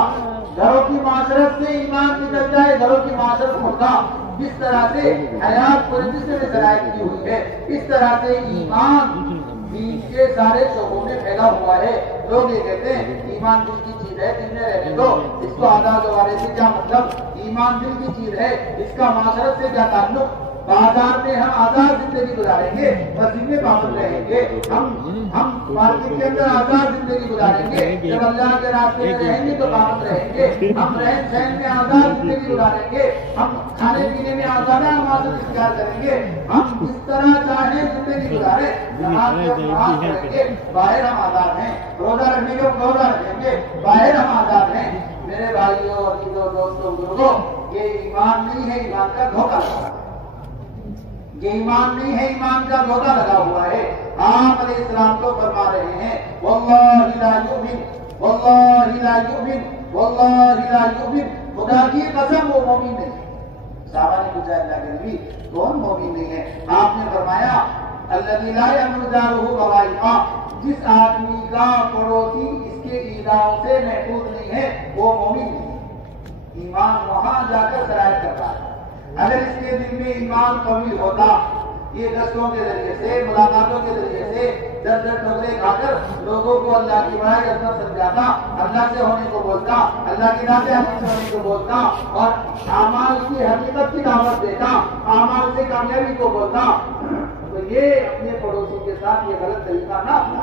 گھروں کی معاشرت سے ایمان نکل جائے، گھروں کی معاشرت مردہ۔ جس طرح سے حیات پورے جسم میں شرائط کی ہوئی ہے، اس طرح سے ایمان دین کے سارے شعبوں میں پھیلا ہوا ہے۔ لوگ یہ کہتے ہیں ایمان دل کی چیز ہے، دل میں رہنے دو، اس کو آزاد دوبارے سے کیا مطلب؟ ایمان دل کی چیز ہے، اس کا معاشرت سے کیا تعلق؟ بازار میں ہم آزاد زندگی گزاریں گے، مسجد میں پابند رہیں گے، ہم مارکیٹ کے اندر آزاد زندگی گزاریں گے، جب اللہ کے راستے میں رہیں گے تو پابند رہیں گے، ہم رہن سہن میں آزاد زندگی گزاریں گے، ہم کھانے پینے میں آزادہ معاشرت اختیار کریں گے، ہم جس طرح چاہیں زندگی گزاریں، نماز پڑھیں گے، باہر ہم آزاد ہیں، روزہ رکھنے کے روزہ رکھیں گے، باہر ہم آزاد ہیں۔ میرے بھائیوں اور دوستوں بزرگوں، یہ ایمان نہیں ہے، ایمان کا دھوکہ لگا ہوا ہے، یہ ایمان نہیں ہے، ایمان کا دھوکہ لگا ہوا ہے۔ آپ علیہ السلام کو فرما رہے ہیں واللہ لا یؤمن، واللہ لا یؤمن، واللہ لا یؤمن، خدا کی قسم وہ مومن نہیں ہے۔ صحابہ نے پوچھا اللہ کے نبی کون مومن نہیں ہے؟ آپ نے فرمایا الذی لا یأمن جارہ بوائقہ، جس آدمی کا پڑوسی اس کے ایذاؤں سے محفوظ نہیں ہے وہ مومن نہیں۔ ایمان وہاں جا کر شرائط کرتا ہے۔ اگر اس کے دل میں ایمان قوی ہوتا، یہ دستوں کے ذریعے سے، ملاقاتوں کے ذریعے سے در ٹھوکرے کھا کر لوگوں کو اللہ کی بڑائی عظمت سمجھاتا، اللہ سے ہونے کو بولتا، اللہ کی ذات عالی سے ہونے کو بولتا اور اعمال کی حقیقت کی دعوت دیتا، اعمال سے کامیابی کو بولتا، تو یہ اپنے پڑوسی کے ساتھ یہ غلط طریقہ نہ اپنا۔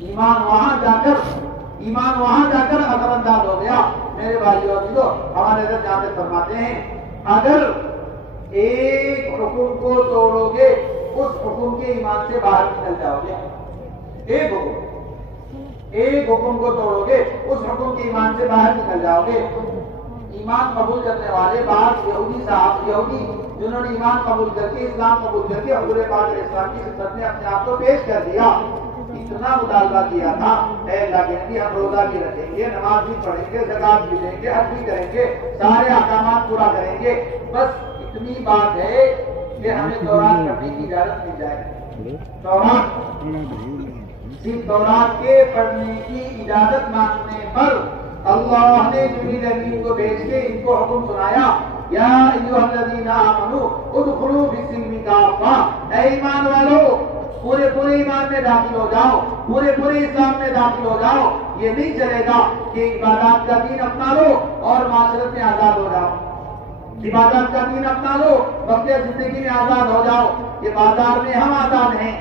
ایمان وہاں جا کر اثر انداز ہو گیا۔ میرے بھائیوں اور عزیزوں، ہمارے حضرت جہاں تک فرماتے ہیں اگر ایک حکم کو توڑو گے اس حکم کے ایمان سے باہر نکل جاؤ گے۔ ایک حکم کو توڑو گے اس حکم کے ایمان سے باہر نکل جاؤ گے۔ ایمان قبول کرنے والے بعض یہودی جنہوں نے ایمان قبول کر کے، اسلام قبول کر کے حضور پاک علیہ السلام کی خدمت میں اپنے آپ کو پیش کر دیا، اتنا مطالبہ کیا تھا اے اللہ کے نبی ہم روزہ بھی رکھیں گے، نماز بھی پڑھیں گے، زکات بھی دیں گے، حج بھی کریں گے، سارے احکامات پورا کریں گے، بس اتنی بات ہے کہ ہمیں تورات پڑھنے کی اجازت مل جائے۔ صرف تورات کے پڑھنے کی اجازت مانگنے پر اللہ نے جبریل امین کو بھیج کے ان کو حکم سنایا یا ایھا الذین آمنوا ادخلوا فی السلم کافہ، اے ایمان والو پورے ایمان میں داخل ہو جاؤ، پورے اسلام میں داخل ہو جاؤ۔ یہ نہیں چلے گا کہ عبادات کا دین اپنا لو اور معاشرت میں آزاد ہو جاؤ، عبادت کا دین اپنا لو، وقت زندگی میں آزاد ہو جاؤ. یہ بازار میں ہم آزاد ہیں،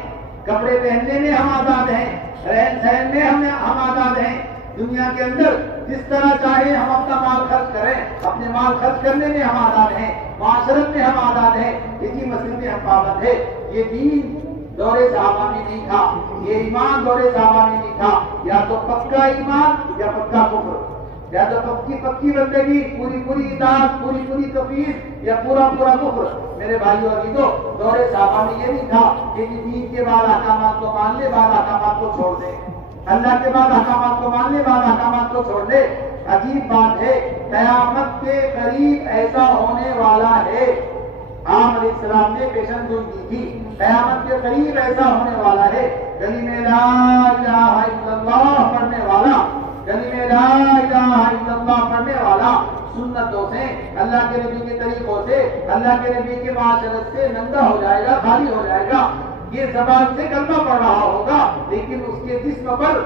کپڑے پہننے میں ہم آزاد ہیں، رہن سہن میں ہم آزاد ہیں. دنیا کے اندر جس طرح چاہے ہم اپنا مال خرچ کریں، اپنے مال خرچ کرنے میں ہم آزاد ہیں، معاشرت میں ہم آزاد ہیں، اسی مسئلے میں ہم پابند ہے. یہ دین دور صحابہ میں نہیں تھا، یہ ایمان دور صحابہ میں نہیں تھا. یا تو پکا ایمان یا پکا کفر، یا تو پکی بندگی، پوری اطاعت، پوری تفویض، یا پورا کفر. میرے بھائیو اور عزیزو، دور صحابہ میں یہ نہیں تھا کہ دین کے بعد احکامات کو مان لے، بعد احکامات کو چھوڑ دے، اللہ کے بعد احکامات کو مان لے، بعد احکامات کو چھوڑ دے. عجیب بات ہے، قیامت کے قریب ایسا ہونے والا ہے. آپ علیہ السلام نے پیشن گوئی کی تھی، قیامت کے قریب ایسا ہونے والا ہے. گلی میں لا الہ الا اللہ پڑھنے والا، گلی میں لا الہ الا اللہ پڑھنے والا سنتوں سے، اللہ کے نبی کے طریقوں سے، اللہ کے نبی کے معاشرت سے ننگا ہو جائے گا، خالی ہو جائے گا. یہ زبان سے کلمہ پڑھ رہا ہوگا، لیکن اس کے جسم پر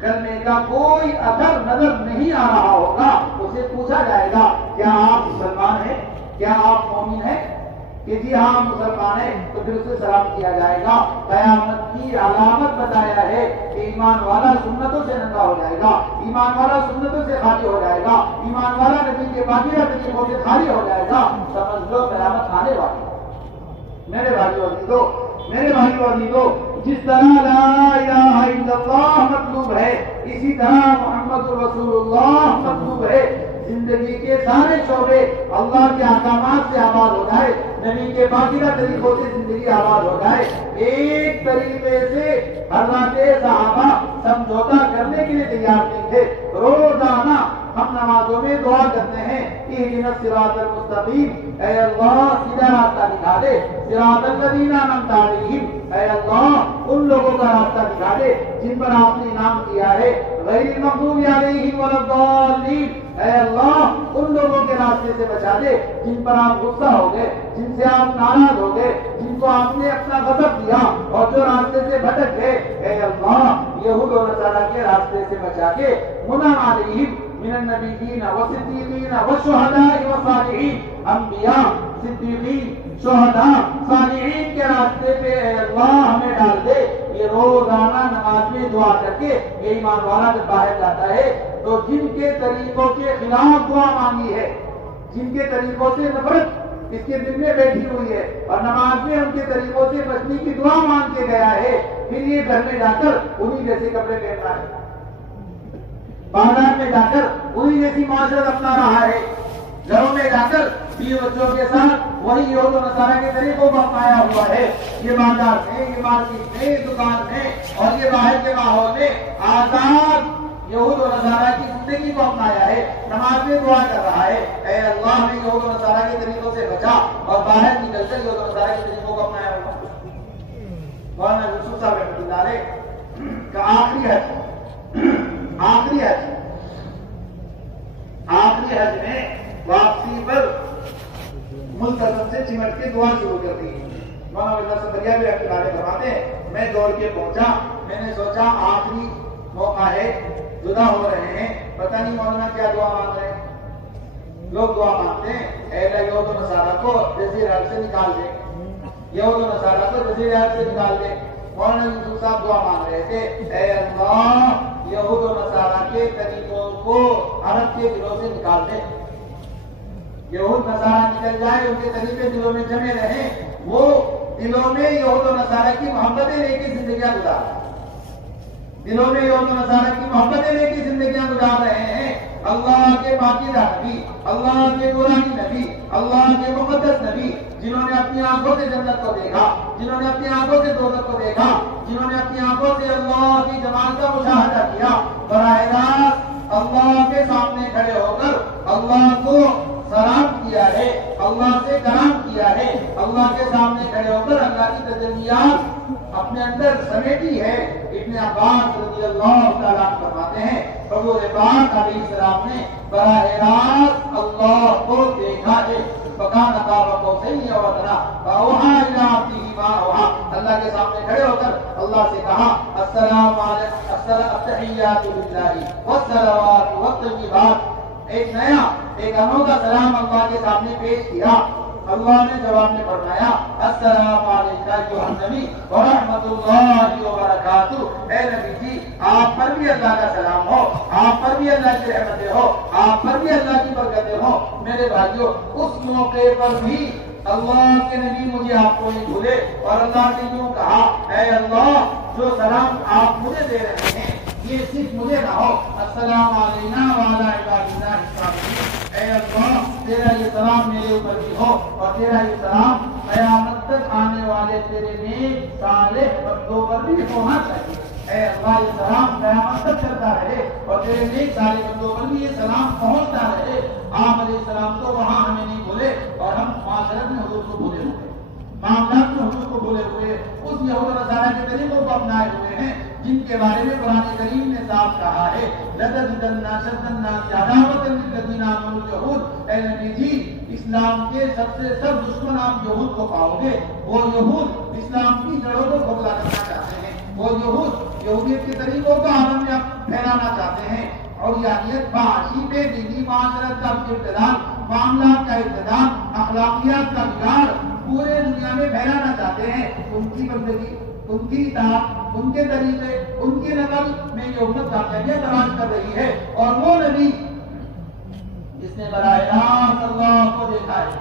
کلمے کا کوئی اثر نظر نہیں آ رہا ہوگا. اسے پوچھا جائے گا کیا آپ مسلمان ہیں، کیا آپ مومن ہیں؟ کہ جی ہاں مسلمان ہیں. تو پھر اسے سلام کیا جائے گا. قیامت کی علامت بتایا ہے کہ ایمان والا سنتوں سے ننگا ہو جائے گا، ایمان والا سنتوں سے خالی ہو جائے گا، ایمان والا نبی کے باقی طریقوں سے خالی ہو جائے گا. سمجھ لو قیامت آنے والی. میرے بھائیو اور عزیزو، جس طرح لا الہ الا اللہ مطلوب ہے، اسی طرح محمد رسول اللہ مطلوب ہے. زندگی کے سارے شعبے اللہ کے احکامات سے آباد ہو جائے، نبی کے باقیہ طریقوں سے زندگی آباد ہو جائے. ایک طریقے سے حضرات صحابہ سمجھوتا کرنے کے لیے تیار نہیں تھے. روزانہ ہم نمازوں میں دعا کرتے ہیں، اہدنا الصراط المستقیم، اے اللہ سیدھا راستہ دکھا دے. صراط الذین انعمت علیہم، اے اللہ ان لوگوں کا راستہ دکھا دے جن پر آپ نے انعام کیا ہے. غیر المغضوب علیہم ولا الضالین، اے اللہ ان لوگوں کے راستے سے بچا دے جن پر آپ غصہ ہو گئے، جن سے آپ ناراض ہو گئے، جن کو آپ نے اپنا غضب دیا اور جو راستے سے بھٹک گئے. اے اللہ یہود و نصارہ کے راستے سے بچا کے منعم علیہم من النبیین والصدیقین والشہداء والصالحین، انبیاء، صدیقین، شہداء، صالحین کے راستے پہ اے اللہ ہمیں ڈال دے. یہ روزانہ نماز میں دعا کر کے یہ ایمان والا جب باہر جاتا ہے تو جن کے طریقوں کے خلاف دعا مانگی ہے، جن کے طریقوں سے نفرت اس کے دل میں بیٹھی ہوئی ہے اور نماز میں ان کے طریقوں سے بچنے کی دعا مانگ کے گیا ہے، پھر یہ گھر میں جا کر انہی جیسے کپڑے پہن رہا ہے، بازار میں جا کر انہی جیسی معاشرت اپنا رہا ہے، گھروں میں جا کر بیوی بچوں کے ساتھ وہی یہود و نصارہ کے طریقوں کو اپنایا ہوا ہے. یہ بازار میں، یہ مارکیٹ میں، یہ دکان میں اور یہ باہر کے ماحول میں آزاد یہود و نصارہ کی زندگی کو اپنایا ہے. نماز میں دعا کر رہا ہے، اے اللہ نے یہود و نصارہ کے طریقوں سے بچا، اور باہر نکل کر یہود و نصارہ کے طریقوں کو اپنایا ہوا. مولانا یوسف صاحب رحمۃ اللہ علیہ کا آخری حج میں واپسی پر ملتزم سے چمٹ کے دعا شروع کر دی. مولانا اللہ صدریہ بھی رحمۃ اللہ علیہ فرماتے ہیں میں دوڑ کے پہنچا، میں نے سوچا آخری موقع ہے، جدا ہو رہے ہیں، پتہ نہیں مولانا کیا دعا مانگ رہے ہیں. لوگ دعا مانگتے ہیں اے اللہ یہود و نصارہ کو جزیرہ عرب سے نکال دے، یہود و نصارہ کو جزیرہ عرب سے نکال دے. مولانا یوسف صاحب دعا مانگ رہے تھے اے اللہ یہود و نصارہ کے طریقوں کو عرب کے دلوں سے نکال دے. یہود نصارہ نکل جائے، ان کے طریقے دلوں میں جمے رہیں، وہ دلوں میں یہود و نصارہ کی محبتیں لے کے زندگیاں گزار رہے ہیں، دلوں میں یہود و نصارہ کی محبتیں لے کے زندگیاں گزار رہے ہیں. اللہ کے پاکیزہ نبی، اللہ کے نورانی نبی، اللہ کے مقدس نبی، جنہوں نے اپنی آنکھوں سے جنت کو دیکھا، جنہوں نے اپنی آنکھوں سے دوزخ کو دیکھا، جنہوں نے اپنی آنکھوں سے اللہ کی جمال کا مشاہدہ کیا، براہ راست اللہ کے سامنے کھڑے ہو کر اللہ کو سلام کیا ہے، اللہ سے کلام کیا ہے، اللہ کے سامنے کھڑے ہو کر اللہ کی تجلیات اپنے اندر سمیٹی ہے. ابن عباس رضی اللہ تعالیٰ فرماتے ہیں حضور پاک علیہ السلام نے براہ راست اللہ کو دیکھا ہے. فکان قاب قوسین او ادنی فاوحی الی عبدہ ما اوحی، اللہ کے سامنے کھڑے ہو کر اللہ سے کہا السلام علیکم التحیات للہ والصلوات والطیبات، ایک نیا ایک انوکھا سلام اللہ کے سامنے پیش کیا. اللہ نے جواب میں فرمایا السلام علیکم ایھا النبی ورحمۃ اللہ وبرکاتہ. اے نبی جی آپ پر بھی اللہ کا سلام ہو, آپ پر بھی اللہ کی رحمتیں ہو, آپ پر بھی اللہ کی برکتیں ہو. میرے بھائیوں اس موقع پر بھی اللہ کے نبی مجھے آپ کو نہیں بھولے اور اللہ نے یوں کہا اے اللہ جو سلام آپ مجھے دے رہے ہیں یہ صرف مجھے نہ ہو, السلام علینا وعلی عباد اللہ الصالحین. اے اللہ تیرا یہ سلام میرے اوپر بھی ہو اور تیرا یہ سلام قیامت تک آنے والے تیرے نیک صالح بندوں پر بھی ہونا چاہیے. اے اللہ یہ سلام قیامت تک چلتا رہے اور تیرے نیک صالح بندوں پر بھی یہ سلام پہنچتا رہے. آپ علیہ السلام تو وہاں ہمیں نہیں بھولے اور ہم معاشرت میں حضور کو بھولے ہوئے, معاملات میں حضور کو بھولے ہوئے, اس یہود و نصارہ کے طریقوں کو اپنائے ہوئے ہیں جن کے بارے میں قرآن کریم نے صاف کہا ہے لَتَجِدَنَّ أَشَدَّ النَّاسِ عَدَاوَةً لِلَّذِينَ آمَنُوا الْيَهُودَ. اے نبی جی اسلام کے سب سے سب دشمن آپ یہود کو پاؤ گے. وہ یہود اسلام کی جڑوں کو کھوکھلا کرنا چاہتے ہیں, وہ یہود یہودیت کے طریقوں کو عالم میں پھیلانا چاہتے ہیں اور یعنیت معاشی بے دینی معاشرت کا ابتدال, معاملات کا ابتدال, اخلاقیات کا بگاڑ پورے دنیا میں پھیلانا چاہتے ہیں. ان کی بندگی, ان کی اطاعت, ان کے طریقے, ان کی نقل میں یہ امت کامیابیاں تلاش کر رہی ہے. اور وہ نبی جس نے براہ راست اللہ کو دیکھا ہے,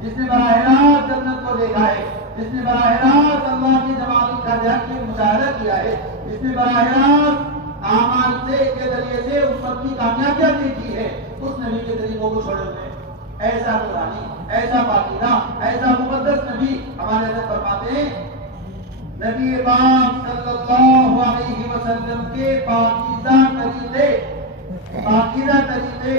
جس نے براہ راست جنت کو دیکھا ہے, جس نے براہ راست اللہ کی جمال کا جہت کی مشاہدہ کیا ہے, جس نے براہ راست اعمال سے کے ذریعے سے امت کی کامیابیاں دیکھی ہے, اس نبی کے طریقوں کو چھوڑے ہوئے ایسا نورانی, ایسا پاکیزہ, ایسا مقدس نبی ہمارے حضرت فرماتے ہیں نبی پاک صلی اللہ علیہ وسلم کے پاکیزہ طریقے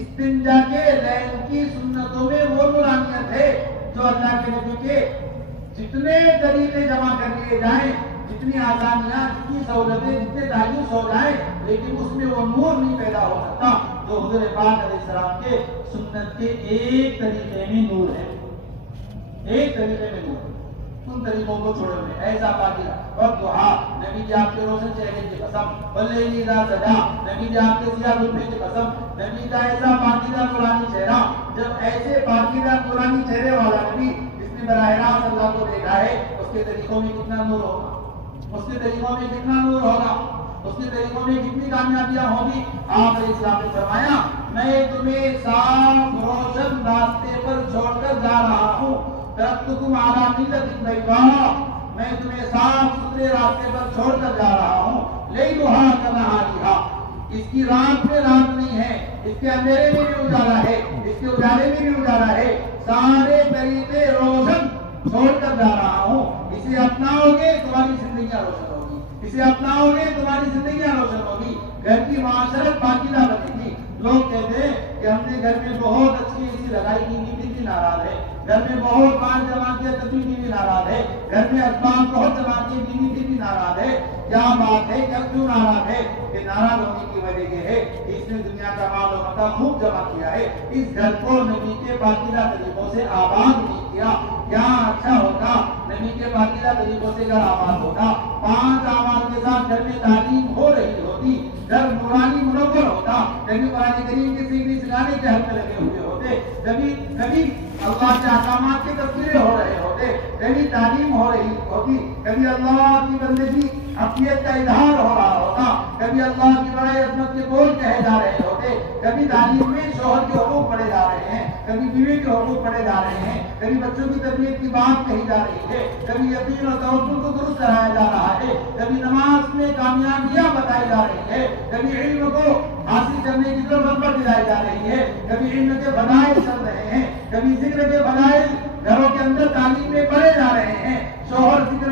استنجا کے لین کی سنتوں میں وہ نورانیت ہے جو اللہ کے نبی کے جتنے طریقے جمع کر لیے جائیں, جتنی آسانیاں, جتنی سہولتیں, جتنے تعلق ہو جائیں, لیکن اس میں وہ نور نہیں پیدا ہو سکتا جو حضور پاک علیہ السلام کے سنت کے ایک طریقے میں نور ہے, ایک طریقے میں نور ہے. ان طریقوں کو چھوڑے ہوئے ایسا پاکیزہ اور دعا, نبی جی آپ کے روشن چہرے کی قسم, واللیل اذا سجا, نبی جی آپ کے سیاہ لطفے کی قسم, نبی کا ایسا پاکیزہ نورانی چہرہ. جب ایسے پاکیزہ نورانی چہرے والا نبی جس نے براہ راست اللہ کو دیکھا ہے, اس کے طریقوں میں کتنا نور ہوگا, اس کے طریقوں میں کتنا نور ہوگا, اس کے طریقوں میں کتنی کامیابیاں ہوگی. آپ علیہ السلام نے فرمایا میں تمہیں صاف روشن راستے پر چھوڑ کر جا رہا ہوں, ترکتکم علی ملۃ بیضاء, میں تمہیں صاف ستھرے راستے پر چھوڑ کر جا رہا ہوں. لیلھا کنہارھا, اس کی رات میں رات نہیں ہے, اس کے اندھیرے میں بھی اجالا ہے, اس کے اجالے میں بھی اجالا ہے, سارے طریقے روشن چھوڑ کر جا رہا ہوں. اسے اپناؤ گے تمہاری زندگیاں روشن ہوگی, اسے اپناؤ گے تمہاری زندگیاں روشن ہوگی, گھر کی معاشرت پاکیزہ بنے گی. لوگ کہتے ہیں کہ ہم نے گھر میں بہت اچھی اسی لڑائی کی بیوی بھی ناراض ہے, گھر میں بہت پانچ جمع کیا تبھی بیوی ناراض ہے, گھر میں اسباب بہت جمع کیے بیوی بھی ناراض ہے. کیا بات ہے, کیوں ناراض ہے؟ کہ ناراض ہونے کی وجہ یہ ہے کہ اس نے دنیا کا مال و متاع خوب جمع کیا ہے, اس گھر کو نبی کے پاکیزہ طریقوں سے آباد نہیں کیا. کیا اچھا ہوتا نبی کے پاکیزہ طریقوں سے گھر آباد ہوتا, 5 اعمال کے ساتھ گھر میں تعلیم ہو رہی ہوتی, گھر نورانی منور ہوتا, کبھی قرآن کریم کے سیکھنے سکھانے کے حق میں لگے ہوئے ہوتے, کبھی اللہ کے احکامات کے تذکرے ہو رہے ہوتے, کبھی تعلیم ہو رہی ہوتی, کبھی اللہ کی بندگی اپنیت کا اظہار ہو رہا ہوتا, کبھی اللہ کی بڑائی عظمت کے بول کہے جا رہے ہوتے, کبھی تعلیم میں شوہر کے حقوق پڑھے جا رہے ہیں, کبھی بیوی کے حقوق پڑھے جا رہے ہیں, کبھی بچوں کی تربیت کی بات کہی جا رہی ہے, کبھی یقین اور توکل کو درست کرایا جا رہا ہے, کبھی نماز میں کامیابیاں بتائی جا رہی ہے, کبھی علم کو حاصل کرنے کی طرف رغبت دلائی جا رہی ہے, کبھی علم کے فضائل چل رہے ہیں, کبھی ذکر کے فضائل گھروں کے اندر تعلیم میں پڑھے جا رہے ہیں, شوہر ذکر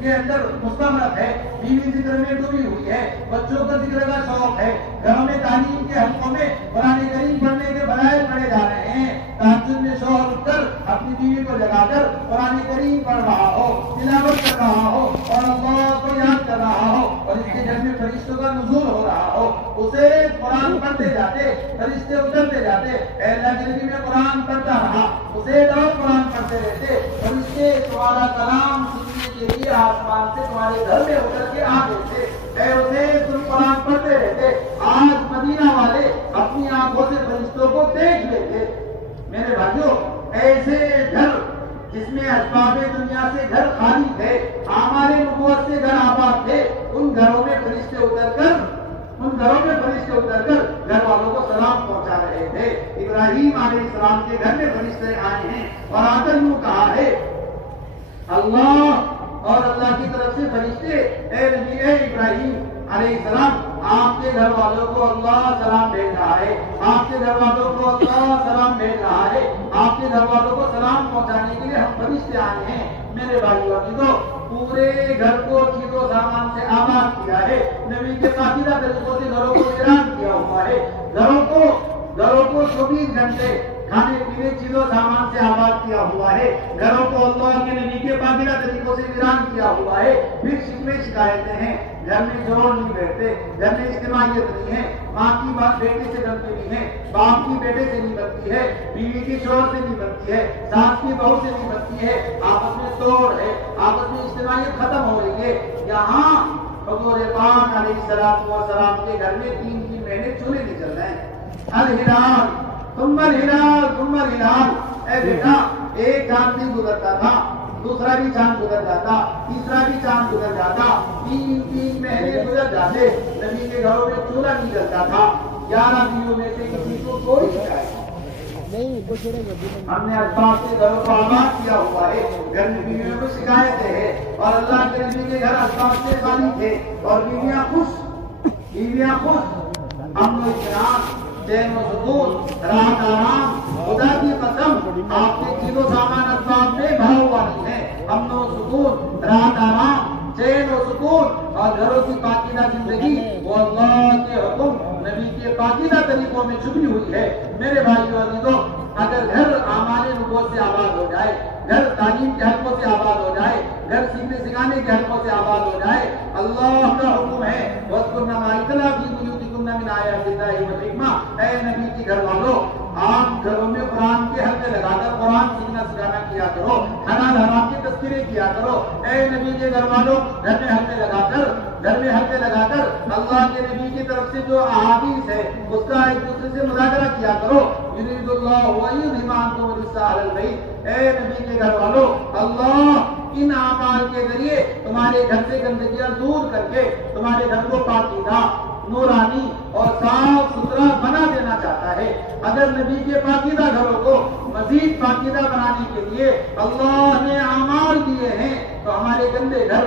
کے اندر مستمرت ہے, بیوی ذکر میں ڈوبی ہوئی ہے, بچوں کا ذکر کا شوق ہے, گھروں میں تعلیم کے حلقوں میں قرآن کریم پڑھنے کے فضائل پڑھے جا رہے ہیں, تہجد میں شوہر اٹھ کر اپنی بیوی کو جگا کر قرآن کریم پڑھ رہا ہو, تلاوت کر رہا ہو اور اللہ کو یاد کر رہا ہو, اور اس کے گھر میں فرشتوں کا نزول ہو رہا ہو, اسے قرآن پڑھتے جاتے, فرشتے اترتے جاتے, اے اللہ کے نبی میں قرآن پڑھتا رہا, اسے روز قرآن پڑھتے رہتے, فرشتے تمہارا کلام سننے کے لیے آسمان سے تمہارے گھر میں اتر کے آتے تھے, اے اسے تم قرآن پڑھتے رہتے. آج مدینہ والے اپنی آنکھوں سے اتر کر گھر والوں کو سلام پہنچا رہے تھے۔ ابراہیم علیہ السلام کے گھر میں فرشتے آئے ہیں اور آ کر یوں کہا ہے اللہ اور اللہ کی طرف سے فرشتے اے نبی اے ابراہیم علیہ السلام آپ کے گھر والوں کو اللہ سلام بھیج رہا ہے، آپ کے گھر والوں کو اللہ سلام بھیج رہا ہے، آپ کے گھر والوں کو سلام پہنچانے کے لیے ہم فرشتے آئے ہیں۔ میرے بھائیوں عزیزو، پورے گھر کو چیز و سامان سے آباد کیا ہے، نبی کے پاکیزہ طریقوں سے گھروں کو ویران کیا ہوا ہے، گھروں کو 24 گھنٹے کھانے پینے چیز و سامان سے آباد کیا ہوا ہے، گھروں کو اللہ کے نبی کے پاکیزہ طریقوں سے ویران کیا ہوا ہے۔ پھر شکوے شکایتیں ہیں، گھر میں جوڑ نہیں بیٹھتے، گھر میں اجتماعیت نہیں ہے، ماں کی بات بیٹے سے بنتی نہیں ہے، باپ کی بیٹے سے نہیں بنتی ہے، بیوی کی شوہر سے نہیں بنتی ہے، ساس کی بہو سے نہیں بنتی ہے، آپس میں توڑ ہے، آپس میں اجتماعیت ختم ہو رہی ہے۔ یہاں حضور پاک علیہ السلام کے گھر میں 3 مہینے چولہے نہیں چل رہے ہیں۔ الہلال ثم الہلال ثم الہلال، اے بیٹا ایک چاند بھی گزرتا تھا، دوسرا بھی چاند گزر جاتا، تیسرا بھی چاند گزر جاتا، 3 مہینے گزر جاتے، نبی کے گھروں میں چولہا نہیں جلتا تھا۔ 11 بیویوں میں سے کسی کو کوئی شکایت نہیں، ہم نے اسباب سے گھروں کو آباد کیا ہوا ہے، گھر میں بیویوں کو شکایتیں ہیں، اور اللہ کے نبی کے گھر اسباب سے خالی تھے اور بیویاں خوش، امن و اطمینان، چین و سکون، راحت آرام۔ خدا کی قسم آپ کے چیز و سامان اسباب میں بھرا ہوا نہیں ہے، امن و سکون، راحت آرام، چین و سکون اور گھروں کی پاکیزہ زندگی وہ اللہ کے حکم نبی کے پاکیزہ طریقوں میں چھپی ہوئی ہے۔ میرے بھائیو عزیزو، اگر گھر اعمال نبوت سے آباد ہو جائے، گھر تعلیم کے حلقوں سے آباد ہو جائے، گھر سیکھنے سکھانے کے حلقوں سے آباد ہو جائے، اللہ کا حکم ہے وَاذْكُرْنَ مَا يُتْلَىٰ فِي بُيُوتِكُنَّ مِنْ آيَاتِ اللَّهِ وَالْحِكْمَةِ، اے نبی کے گھر والوں آپ گھروں میں قرآن کے حلقے لگا کر قرآن سیکھنا سکھانا کیا کرو، حلال حرام کے تذکرے کیا کرو۔ اے نبی کے گھر والوں گھر میں حلقے لگا کر اللہ کے نبی کی طرف سے جو احادیث ہے اس کا ایک دوسرے سے مذاکرہ کیا کرو۔ یرید اللہ وَيُذْهِبَ عَنکُم الرِّجْسَ أَهْلَ الْبَیْتِ، اے نبی کے گھر والوں اللہ ان اعمال کے ذریعے تمہارے گھر سے گندگیاں دور کر کے تمہارے گھر کو پاکیزہ، نورانی اور صاف ستھرا بنا دینا چاہتا ہے۔ اگر نبی کے پاکیزہ گھروں کو مزید پاکیزہ بنانے کے لیے اللہ نے اعمال دیے ہیں تو ہمارے گندے گھر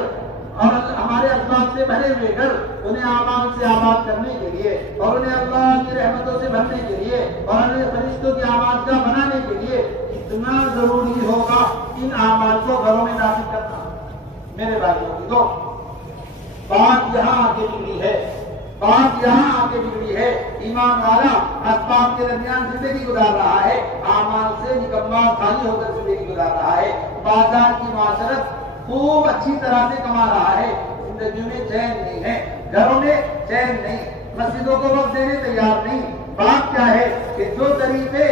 اور ہمارے اسباب سے بھرے ہوئے گھر انہیں اعمال سے آباد کرنے کے لیے اور انہیں اللہ کی رحمتوں سے بھرنے کے لیے اور انہیں فرشتوں کی آواز کا بنانے کے لیے اتنا ضروری ہوگا ان اعمال کو گھروں میں داخل کرنا۔ میرے بھائیوں کی تو بات یہاں آگے بگڑی ہے، ایمان والا اسباب کے درمیان زندگی گزار رہا ہے، اعمال سے نکما خالی ہو کر زندگی گزار رہا ہے، بازار کی معاشرت خوب اچھی طرح سے کما رہا ہے، زندگی میں چین نہیں ہے، گھروں میں چین نہیں، مسجدوں کو وقت دینے تیار نہیں۔ بات کیا ہے کہ جو طریقے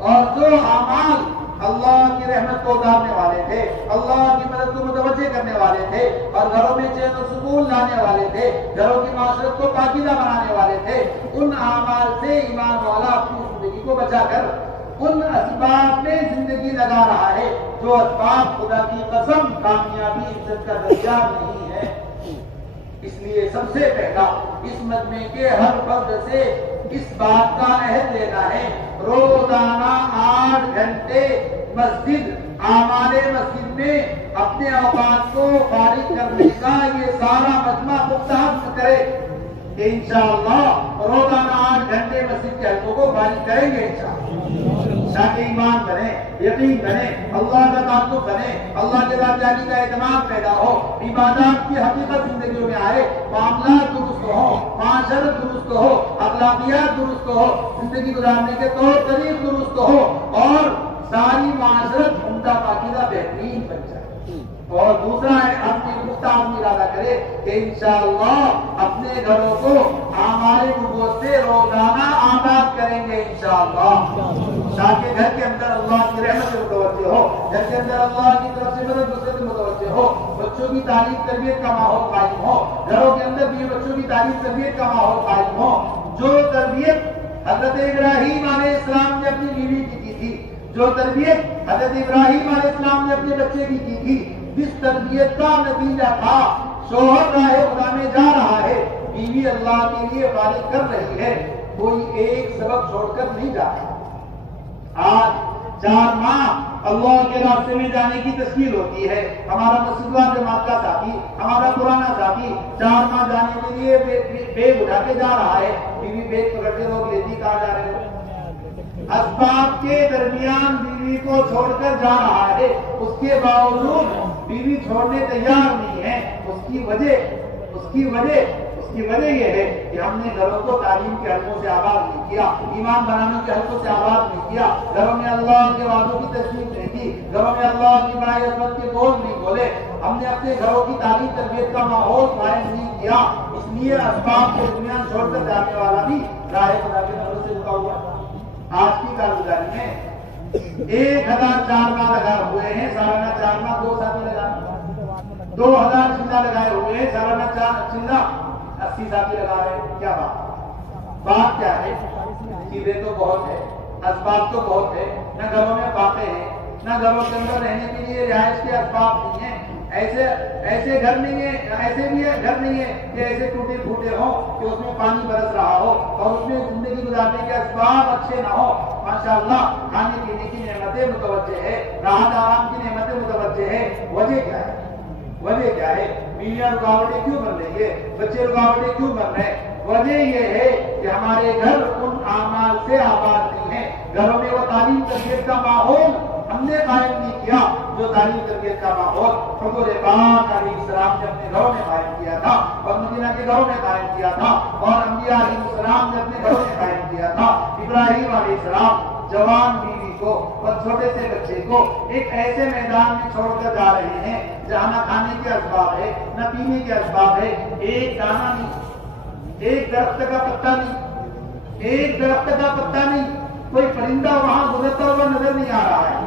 اور جو اعمال اللہ کی رحمت کو اتارنے والے تھے، اللہ کی مدد کو متوجہ کرنے والے تھے اور گھروں میں چین و سکون لانے والے تھے، گھروں کی معاشرت کو پاکیزہ بنانے والے تھے، ان اعمال سے ایمان والا اپنی زندگی کو بچا کر ان اسباب میں زندگی لگا رہا ہے جو اسباب خدا کی قسم کامیابی عزت کا ذریعہ نہیں ہے۔ اس لیے سب سے پہلا اس مجمع کے ہر فرد سے اس بات کا عہد لینا ہے، روزانہ 8 گھنٹے مسجد، اعمال مسجد میں اپنے اوقات کو فارغ کرنے کا یہ سارا مجمع مستحب کرے کہ انشاءاللہ روزانہ 8 گھنٹے مسجد کے حلقوں کو فارغ کریں گے انشاءاللہ، تاکہ ایمان بنے، یقین بنے، اللہ کا تعلق بنے، اللہ کے ذات جانی کا اعتماد پیدا ہو، عبادات کی حقیقت زندگیوں میں آئے، معاملات درست ہو، معاشرت درست ہو، اخلاقیات درست ہو، زندگی گزارنے کے طور طریق درست ہو اور ساری معاشرت عمدہ پاکیزہ بہترین بن جائے۔ اور دوسرا ہے اپنی پختہ ارادہ کرے کہ انشاءاللہ اپنے گھروں کو اعمال نبوت سے روزانہ آباد کریں گے انشاءاللہ، تاکہ گھر کے اندر اللہ کی رحمت سے متوجہ ہو، گھر کے اندر اللہ کی طرف سے مدد نصرت متوجہ ہو، بچوں کی تعلیم تربیت کا ماحول قائم ہو، گھروں کے اندر بھی بچوں کی تعلیم تربیت کا ماحول قائم ہو، جو تربیت حضرت ابراہیم علیہ السلام نے اپنی بیوی کی کی تھی، جو تربیت حضرت ابراہیم علیہ السلام نے اپنے بچے کی کی تھی، جس تربیت کا نتیجہ تھا شوہر راہ خدا میں جا رہا ہے، بیوی اللہ کے لیے فارغ کر رہی ہے، کوئی ایک سبب چھوڑ کر نہیں جاتا۔ آج 4 ماہ اللہ کے راستے میں جانے کی تشکیل ہوتی ہے، ہمارا مسجد جماعت کا ساتھی، ہمارا پرانا ساتھی 4 ماہ جانے کے لیے بیگ اٹھا کے جا رہا ہے، بیوی بیگ پکڑ کے روک لیتی، کہاں جا رہے ہو؟ اسباب کے درمیان بیوی کو چھوڑ کر جا رہا ہے، اس کے باوجود بیوی چھوڑنے تیار نہیں ہے۔ اس کی وجہ یہ ہے کہ ہم نے گھروں کو تعلیم کے حلقوں سے آباد نہیں کیا، ایمان بنانے کے حلقوں سے آباد نہیں کیا، گھروں میں اللہ کے وعدوں کی تشریف نہیں کی، گھروں میں اللہ کی بڑائی عظمت کے بول نہیں کھولے، ہم نے اپنے گھروں کی تعلیم تربیت کا ماحول قائم نہیں کیا، اس لیے اسباب کے درمیان چھوڑ کر جانے والا بھی راہ خدا کے نظر سے رکا ہوا۔ آج کی کارگزاری میں 1004 ماہ لگائے ہوئے ہیں، سالانہ 4 ماہ 2 ساتھی لگائے، 2000 چلہ لگائے ہوئے ہیں، سالانہ 4 چلہ 80 ساتھی لگا رہے ہیں۔ کیا بات کیا ہے؟ چیزیں تو بہت ہے، اسباب تو بہت ہے، نہ گھروں میں باتیں ہیں، نہ گھروں کے اندر رہنے کے لیے رہائش کے اسباب نہیں ہیں، ایسے گھر نہیں ہے، ایسے بھی گھر نہیں ہے کہ ایسے ٹوٹے پھوٹے ہوں کہ اس میں پانی برس رہا ہو اور اس میں زندگی گزارنے کے اسباب اچھے نہ ہو۔ ماشاءاللہ کھانے پینے کی نعمتیں متوجہ ہے، راحت آرام کی نعمتیں متوجہ ہے، وجہ کیا ہے؟ بیویاں رکاوٹیں کیوں بن رہی ہے؟ بچے رکاوٹیں کیوں بن رہے ہیں؟ وجہ یہ ہے کہ ہمارے گھر ان اعمال سے آباد نہیں ہے، گھروں میں وہ تعلیم تربیت کا ماحول ہم نے قائم نہیں کیا جو تعلیم تربیت کا ماحول حضور پاک علیہ السلام نے اپنے گھروں میں قائم کیا تھا اور مدینہ کے گھروں میں قائم کیا تھا اور انبیاء علیہ السلام نے اپنے گھروں میں قائم کیا تھا۔ ابراہیم علیہ السلام جوان بیوی کو اور چھوٹے سے بچے کو ایک ایسے میدان میں چھوڑ کر جا رہے ہیں جہاں نہ کھانے کے اسباب ہے، نہ پینے کے اسباب ہے، ایک دانہ نہیں، ایک درخت کا پتا نہیں، کوئی پرندہ وہاں گزرتا ہوا نظر نہیں آ رہا ہے۔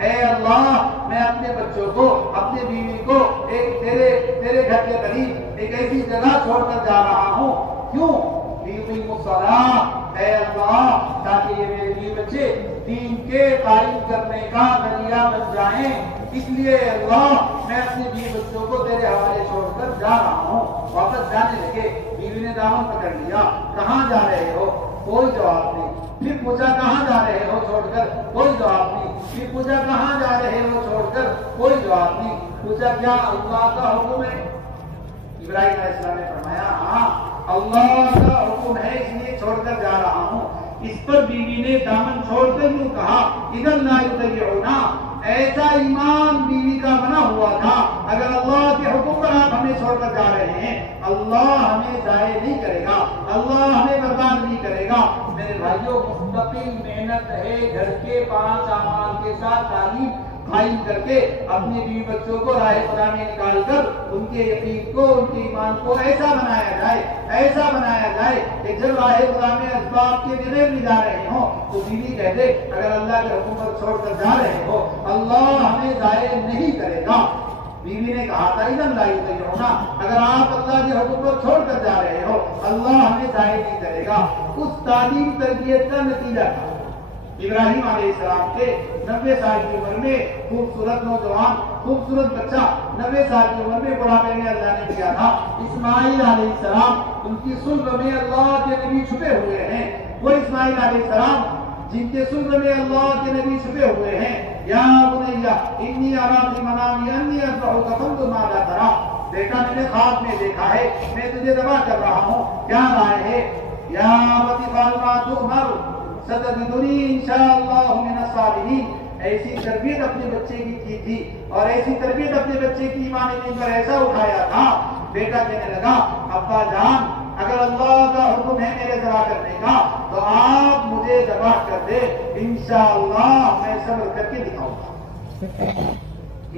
اے اللہ، میں اپنے بچوں کو، اپنے بیوی کو ایک تیرے گھر کے قریب ایک ایسی جگہ چھوڑ کر جا رہا ہوں، کیوں؟ اے اللہ، تاکہ یہ میرے بیوی بچے دین کے قائم کرنے کا ذریعہ بن جائیں، اس لیے اللہ میں اپنے بیوی بچوں کو تیرے حوالے چھوڑ کر جا رہا ہوں۔ واپس جانے لگے، بیوی نے دامن پکڑ لیا، کہاں جا رہے ہو؟ کوئی جواب نہیں۔ پھر پوچھا کہاں جا رہے ہو چھوڑ کر؟ کوئی جواب نہیں۔ پھر پوچھا کہاں جا رہے ہو چھوڑ کر؟ کوئی جواب نہیں۔ پوچھا کیا اللہ کا حکم ہے؟ ابراہیم علیہ السلام نے فرمایا ہاں اللہ کا حکم ہے، اس لیے چھوڑ کر جا رہا ہوں۔ اس پر بیوی نے دامن چھوڑ کر یوں کہا اذن لا یضیعنا، ایسا ایمان بیوی کا بنا ہوا تھا اگر اللہ کے حکم پر آپ ہمیں چھوڑ کر جا رہے ہیں اللہ ہمیں ضائع نہیں کرے گا، اللہ ہمیں برباد نہیں کرے گا۔ میرے بھائیوں، مستقل محنت ہے گھر کے 5 اعمال کے ساتھ تعلیم قائم کر کے اپنے بیوی بچوں کو راہ خدا میں نکال کر ان کے یقین کو، ان کے ایمان کو ایسا بنایا جائے کہ جب راہ خدا میں اسباب کے بغیر نہیں جا رہے ہوں تو بیوی کہتے اگر اللہ کے حکم پر چھوڑ کر جا رہے ہو اللہ ہمیں ضائع نہیں کرے گا۔ بیوی نے کہا تھا اذن لا یضیعنا، اگر آپ اللہ کے حکم پر چھوڑ کر جا رہے ہو اللہ ہمیں ضائع نہیں کرے گا۔ اس تعلیم تربیت کا نتیجہ تھا ابراہیم علیہ السلام کے 90 سال کی عمر میں خوبصورت نوجوان، خوبصورت بچہ 90 سال کی عمر میں بڑھاپے میں اللہ نے کیا تھا۔ اسماعیل علیہ السلام، ان کی صلب میں اللہ کے نبی چھپے ہوئے ہیں، وہ اسماعیل علیہ السلام جن کے صلب میں اللہ کے نبی چھپے ہوئے ہیں۔ یا بنیا انی اری فی المنام انی اذبحک فانظر ماذا تری، بیٹا میں نے خواب میں دیکھا ہے میں تجھے ذبح کر رہا ہوں، کیا رائے ہے؟ یا ابت افعل ما تؤمر ستجدنی انشاءاللہ من الصابرین۔ ایسی تربیت اپنے بچے کی تھی اور ایسی تربیت اپنے بچے کی ایمان پر ایسا اٹھایا تھا، بیٹا کہنے لگا ابا جان اگر اللہ کا حکم ہے میرے ذبح کرنے کا تو آپ مجھے ذبح کر دے، انشاءاللہ میں صبر کر کے دکھاؤں گا،